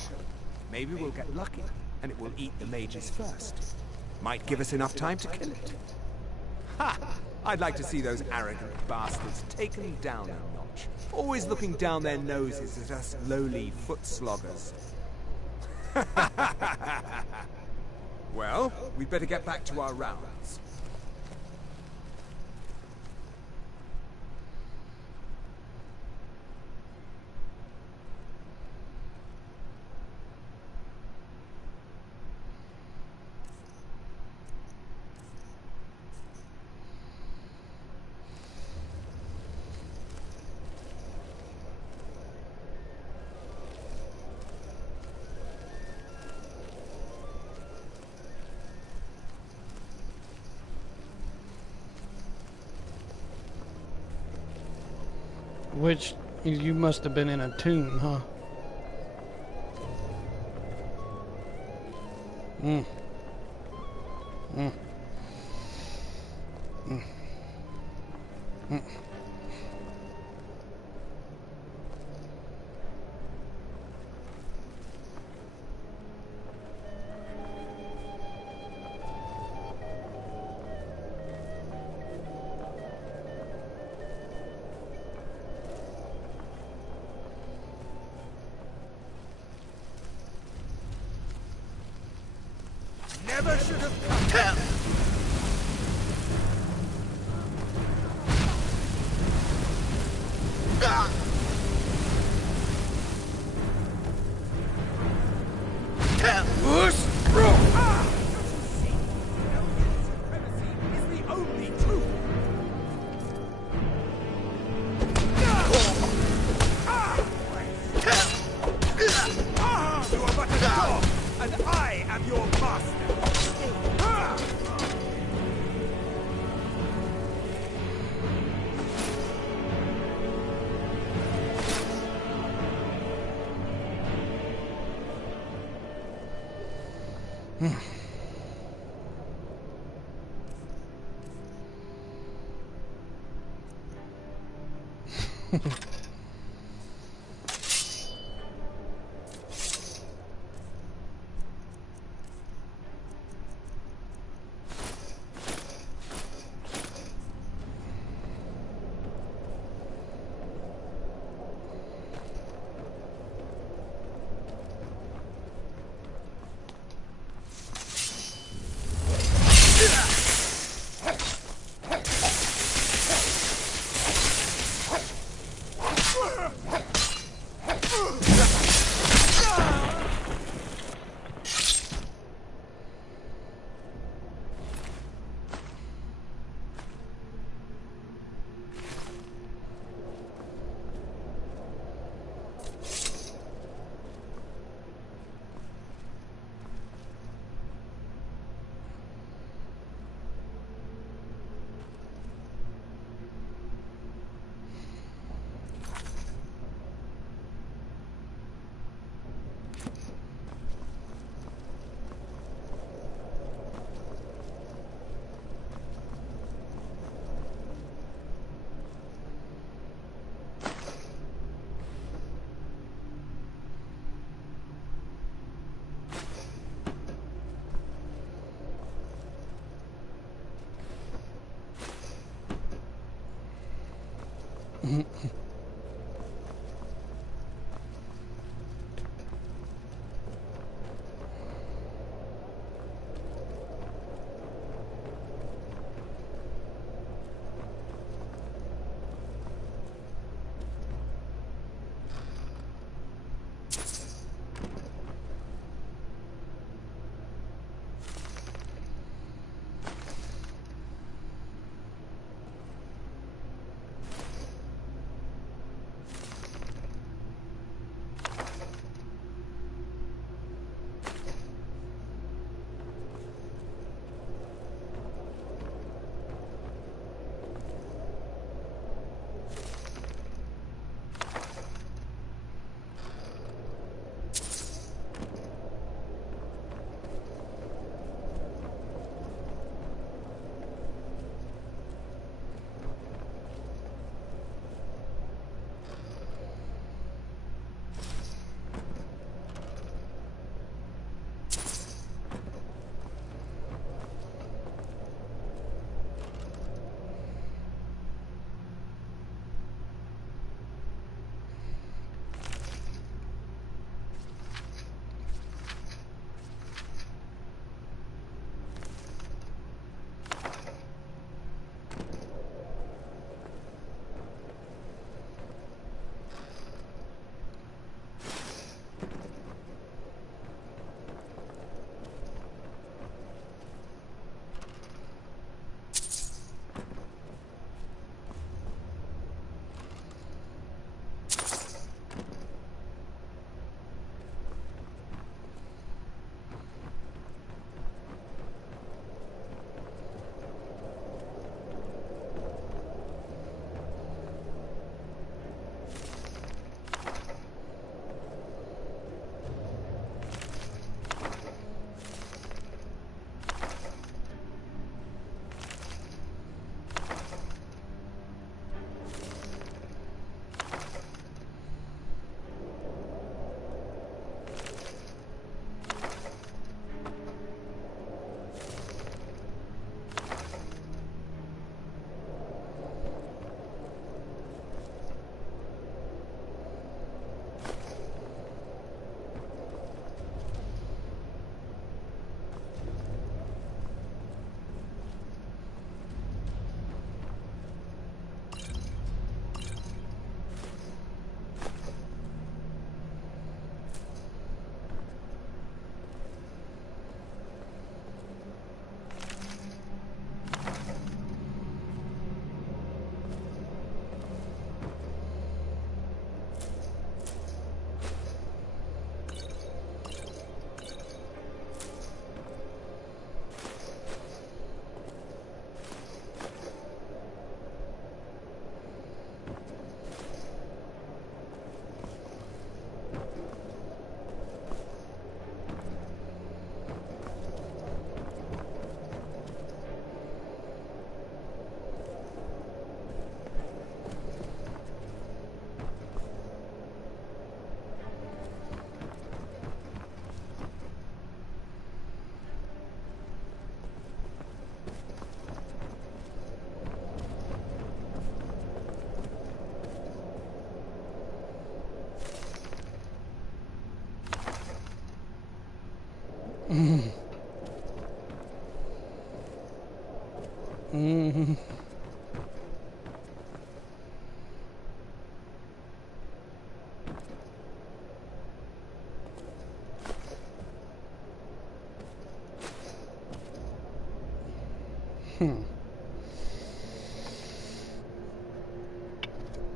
maybe we'll get lucky, and it will eat the mages first. Might give us enough time to kill it. Ha! I'd like to see those arrogant bastards taken down a notch. Always looking down their noses at us lowly foot sloggers. Well, we'd better get back to our rounds. Which you must have been in a tomb, huh? Mm. Mm. Mm. Mm. Never should have come. You are but a dog, and I am your master. Mm-hmm.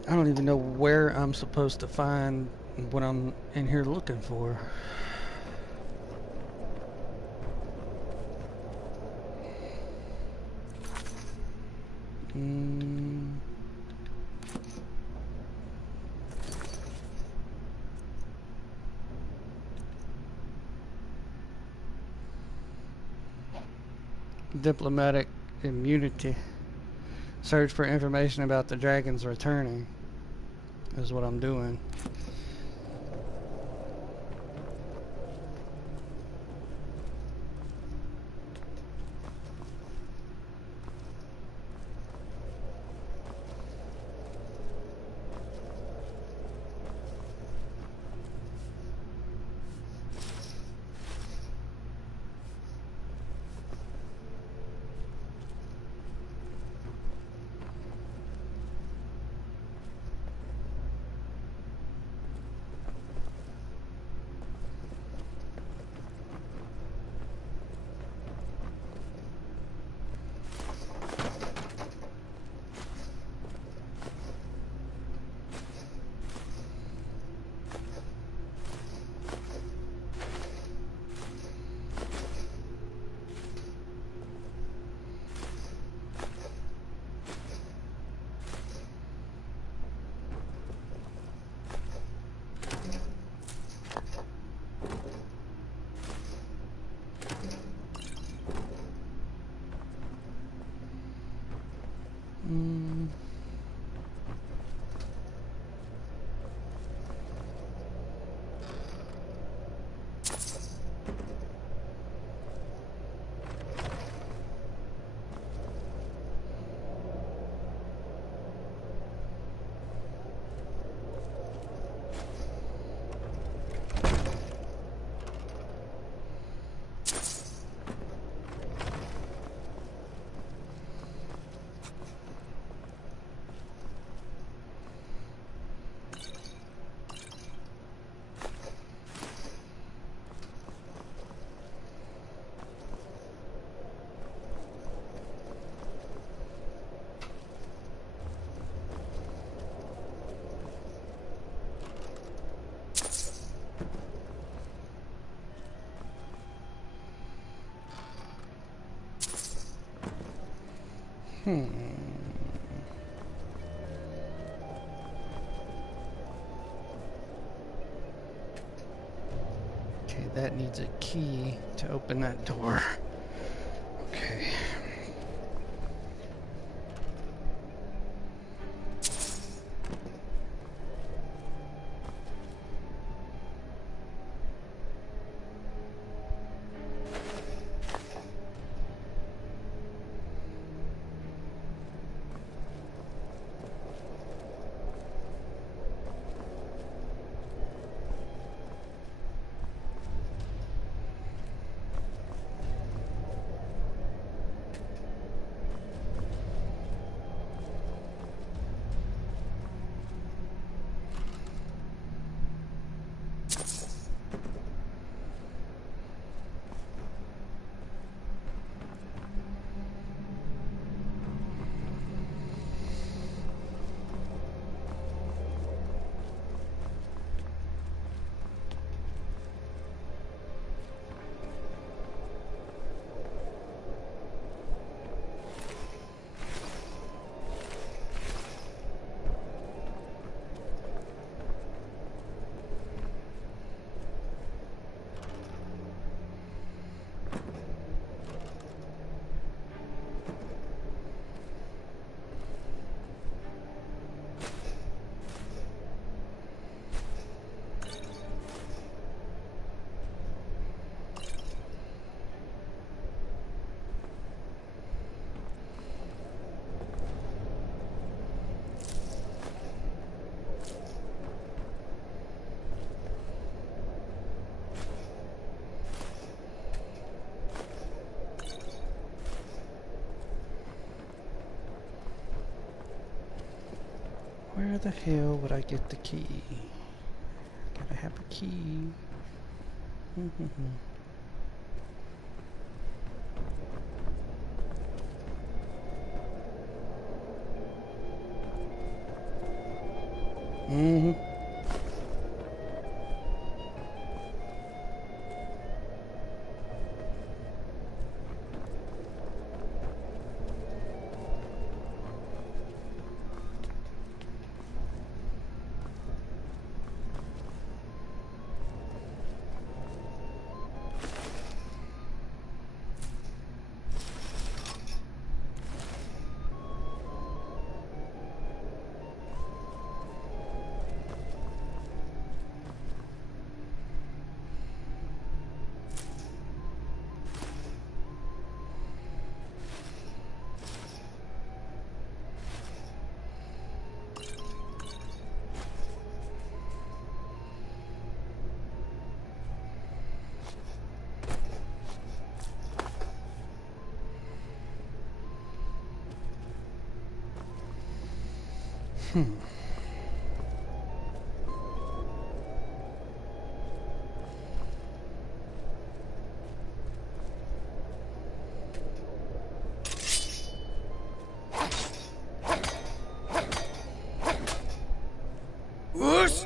I don't even know where I'm supposed to find what I'm in here looking for. Diplomatic immunity. Search for information about the dragons returning is what I'm doing. Okay, that needs a key to open that door. Okay. Where the hell would I get the key? Gotta have a key. Whoosh!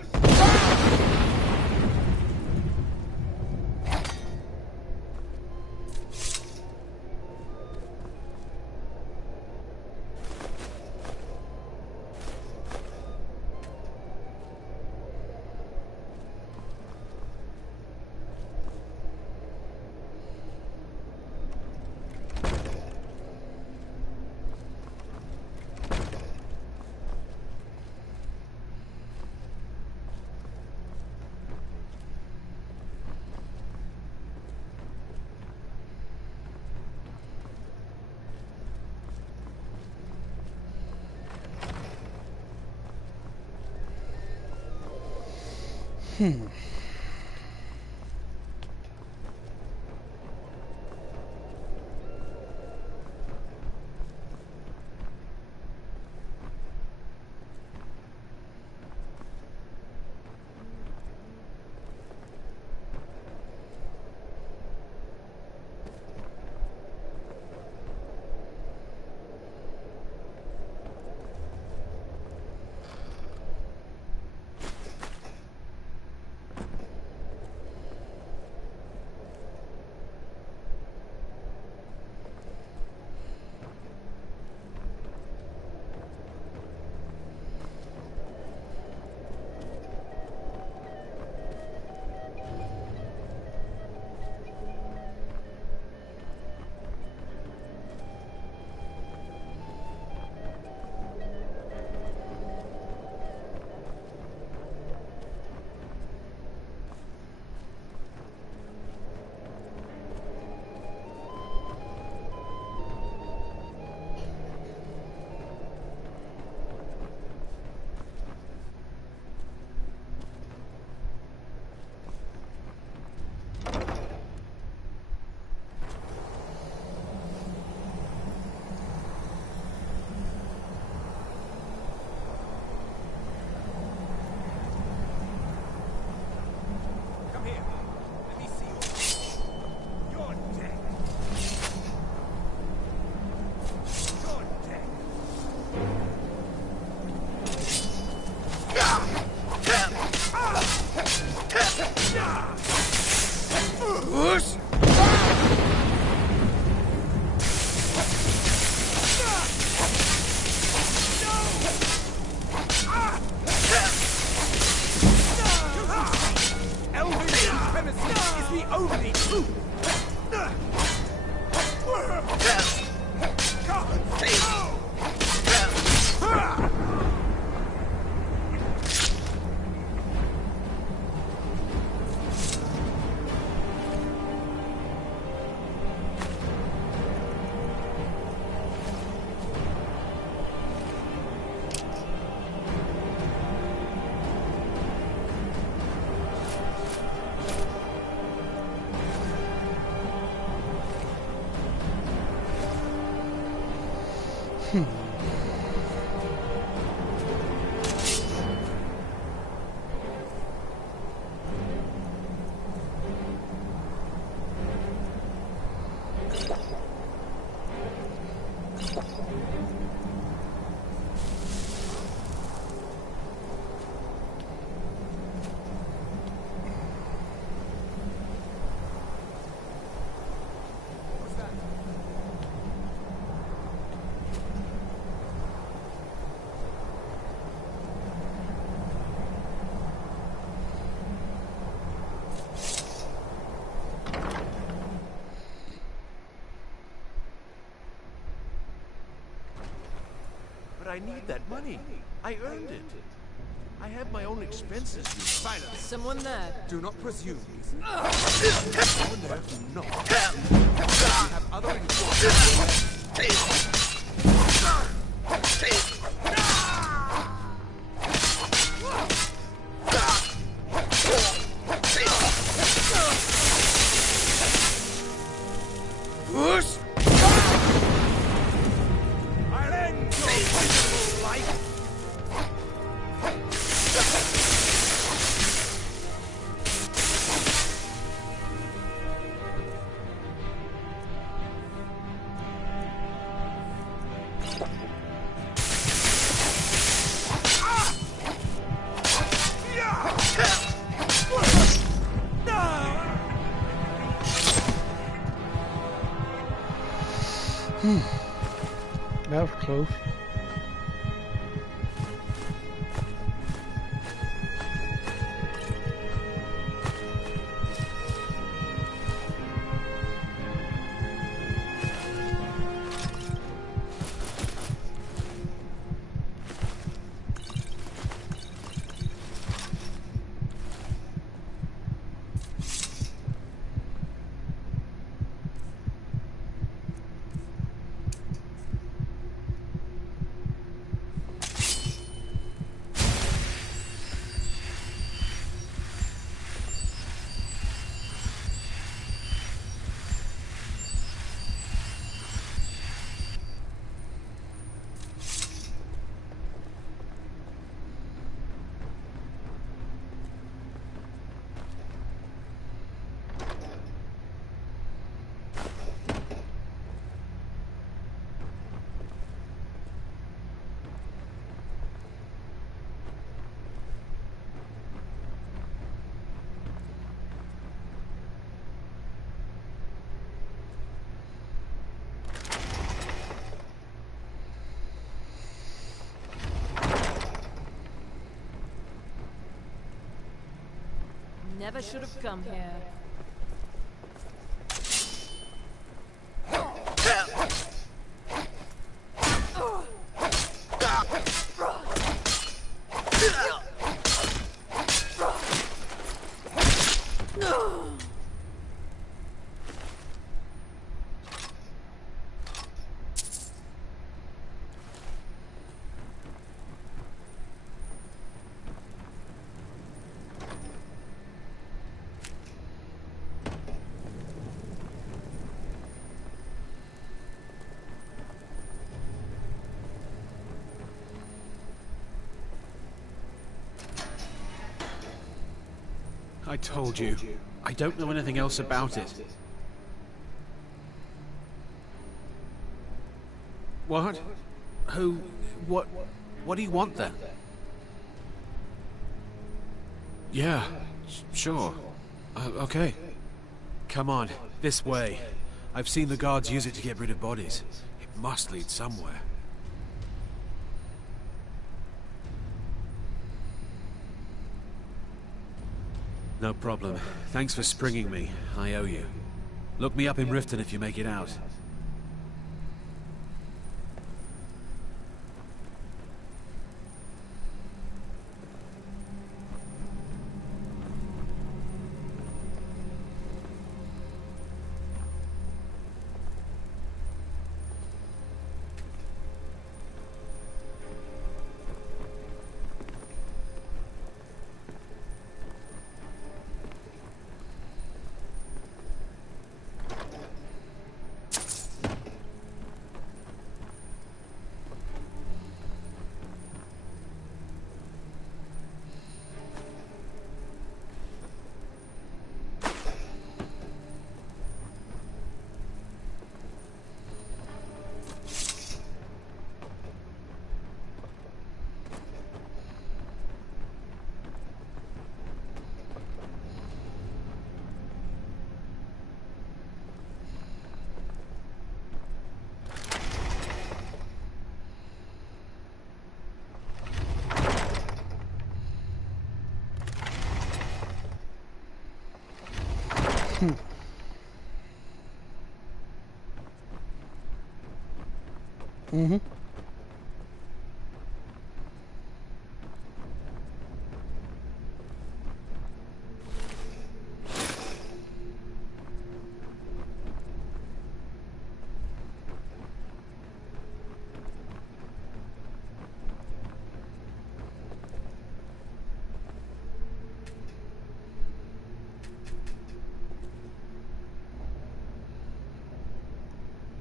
I need that money. I earned it. I have my own expenses. Silence. Someone there. Do not presume. Someone there, do not. You have other Whoosh! I'll end your miserable life. That was close. Never should have come here. I told you. I don't know anything else about it. What? Who? What? What do you want then? Yeah, sure. Okay. Come on, this way. I've seen the guards use it to get rid of bodies. It must lead somewhere. No problem. Thanks for springing me. I owe you. Look me up in Riften if you make it out.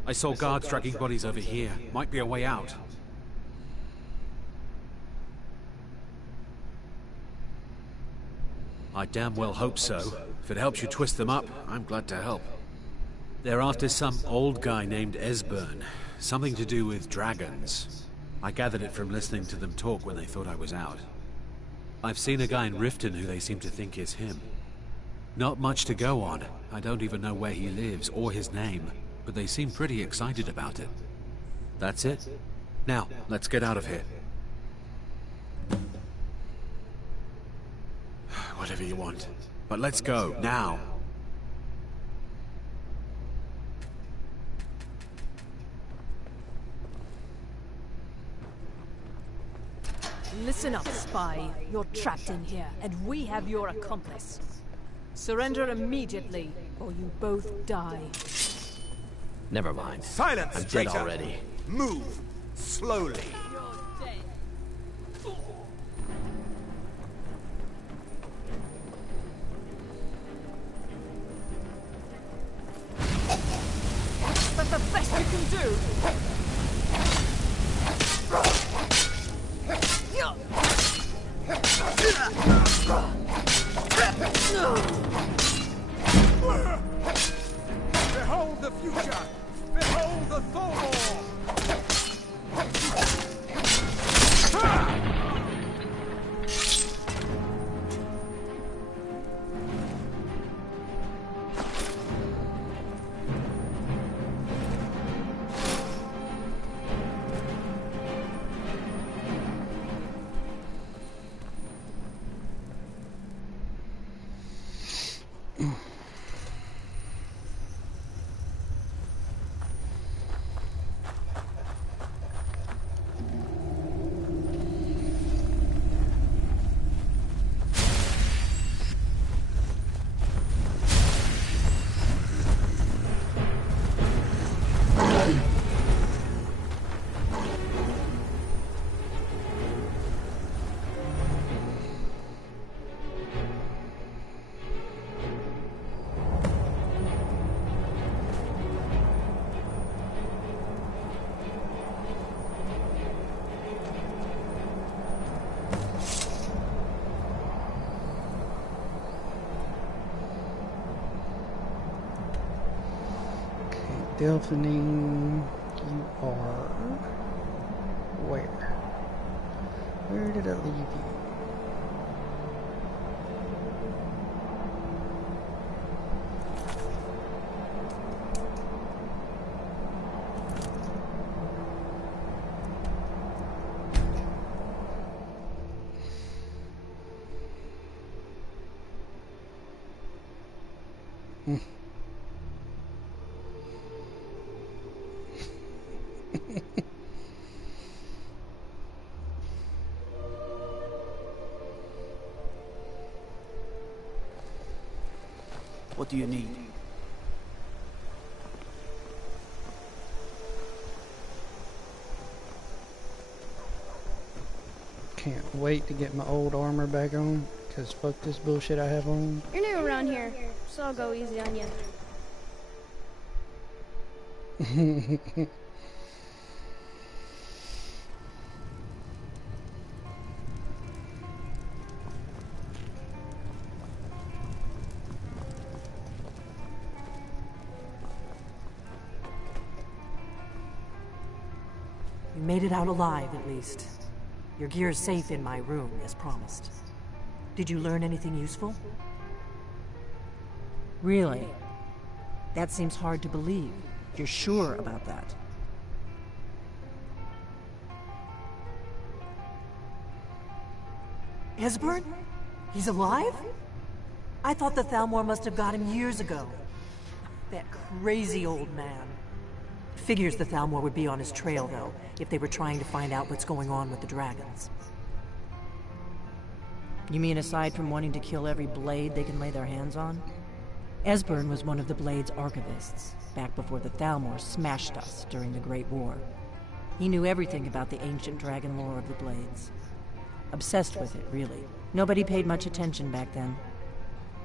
I saw guards dragging bodies over here. Might be a way out. I damn well hope so. If it helps you twist them up, I'm glad to help. They're after some old guy named Esbern. Something to do with dragons. I gathered it from listening to them talk when they thought I was out. I've seen a guy in Riften who they seem to think is him. Not much to go on. I don't even know where he lives or his name, but they seem pretty excited about it. That's it. Now, let's get out of here. Whatever you want. But let's go, now. Listen up, spy. You're trapped in here, and we have your accomplice. Surrender immediately, or you both die. Never mind. Silence, I'm dead traitor. already. Move slowly. That's the best you can do. Behold the future! Behold the Thormore! Delphine, you are where? Where did I leave you? What do you need? Can't wait to get my old armor back on, cause fuck this bullshit I have on. You're new around here, so I'll go easy on you. You made it out alive, at least. Your gear's safe in my room, as promised. Did you learn anything useful? Really? That seems hard to believe. You're sure about that? Esbern? He's alive? I thought the Thalmor must have got him years ago. That crazy old man. Figures the Thalmor would be on his trail, though, if they were trying to find out what's going on with the dragons. You mean aside from wanting to kill every blade they can lay their hands on? Esbern was one of the Blade's archivists, back before the Thalmor smashed us during the Great War. He knew everything about the ancient dragon lore of the Blades. Obsessed with it, really. Nobody paid much attention back then.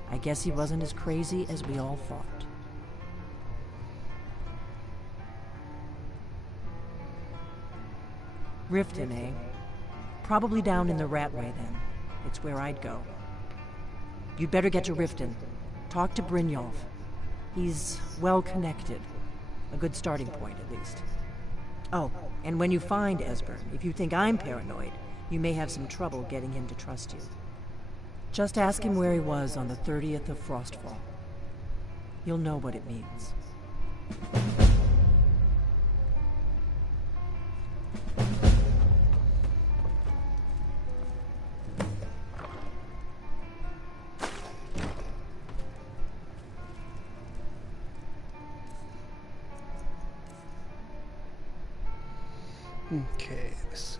I guess he wasn't as crazy as we all thought. Riften, eh? Probably down in the Ratway, then. It's where I'd go. You'd better get to Riften. Talk to Brynjolf. He's well-connected. A good starting point, at least. Oh, and when you find Esbern, if you think I'm paranoid, you may have some trouble getting him to trust you. Just ask him where he was on the 30th of Frostfall. You'll know what it means. Okay, let's see.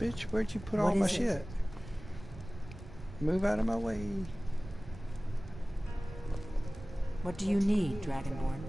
Bitch, where'd you put all my shit? Move out of my way. What do you need, Dragonborn?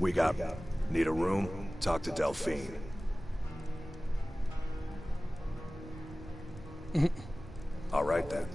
We got... Need a room? Talk to Delphine. All right, then.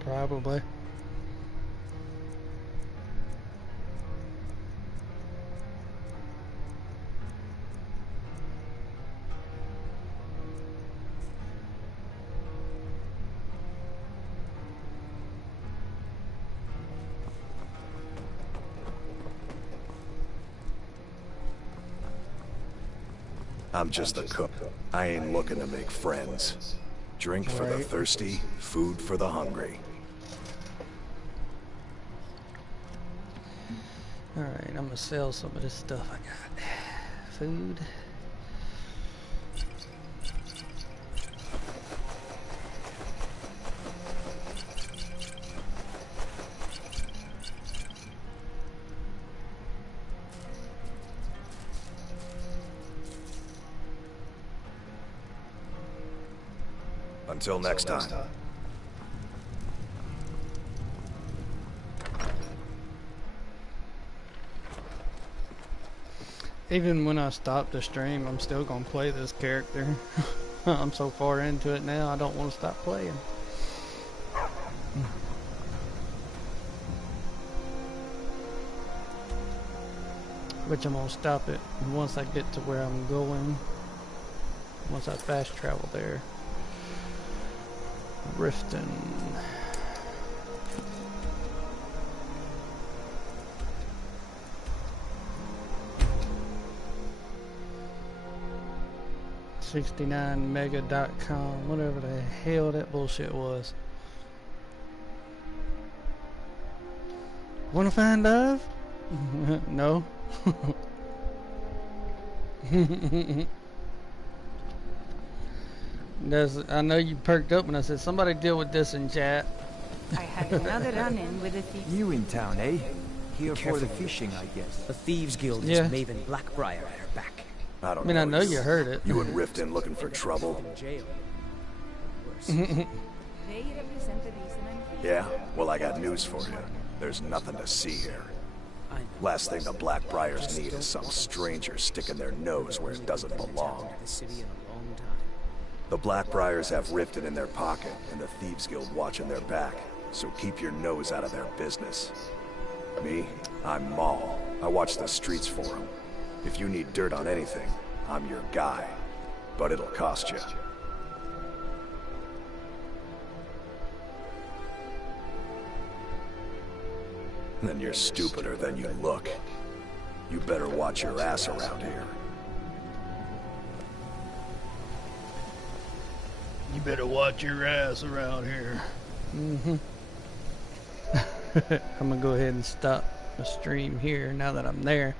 Probably. I'm just a cook. I ain't looking to make friends. Drink for the thirsty, food for the hungry. Alright, I'm gonna sell some of this stuff I got. Food. Until next time. Even when I stop the stream, I'm still gonna play this character. I'm so far into it now, I don't want to stop playing. Which I'm gonna stop it once I get to where I'm going. Once I fast travel there. Riften. $69mega.com, whatever the hell that bullshit was. Wanna find love? No. I know you perked up when I said somebody deal with this in chat. I had another run-in with a thief. You in town, eh? Here for the fishing, I guess. The Thieves Guild Yeah. is Maven Blackbriar at her back. I don't I mean, I know you heard it. You and Riften looking for trouble? Jail. They represent the reason I'm here. Yeah? Well, I got news for you. There's nothing to see here. Last thing the Blackbriars need is some stranger sticking their nose where it doesn't belong. The Blackbriars have Riften in their pocket, and the Thieves Guild watching their back. So keep your nose out of their business. Me? I'm Maul. I watch the streets for them. If you need dirt on anything, I'm your guy. But it'll cost you. Then you're stupider than you look. You better watch your ass around here. You better watch your ass around here. I'm gonna go ahead and stop the stream here now that I'm there.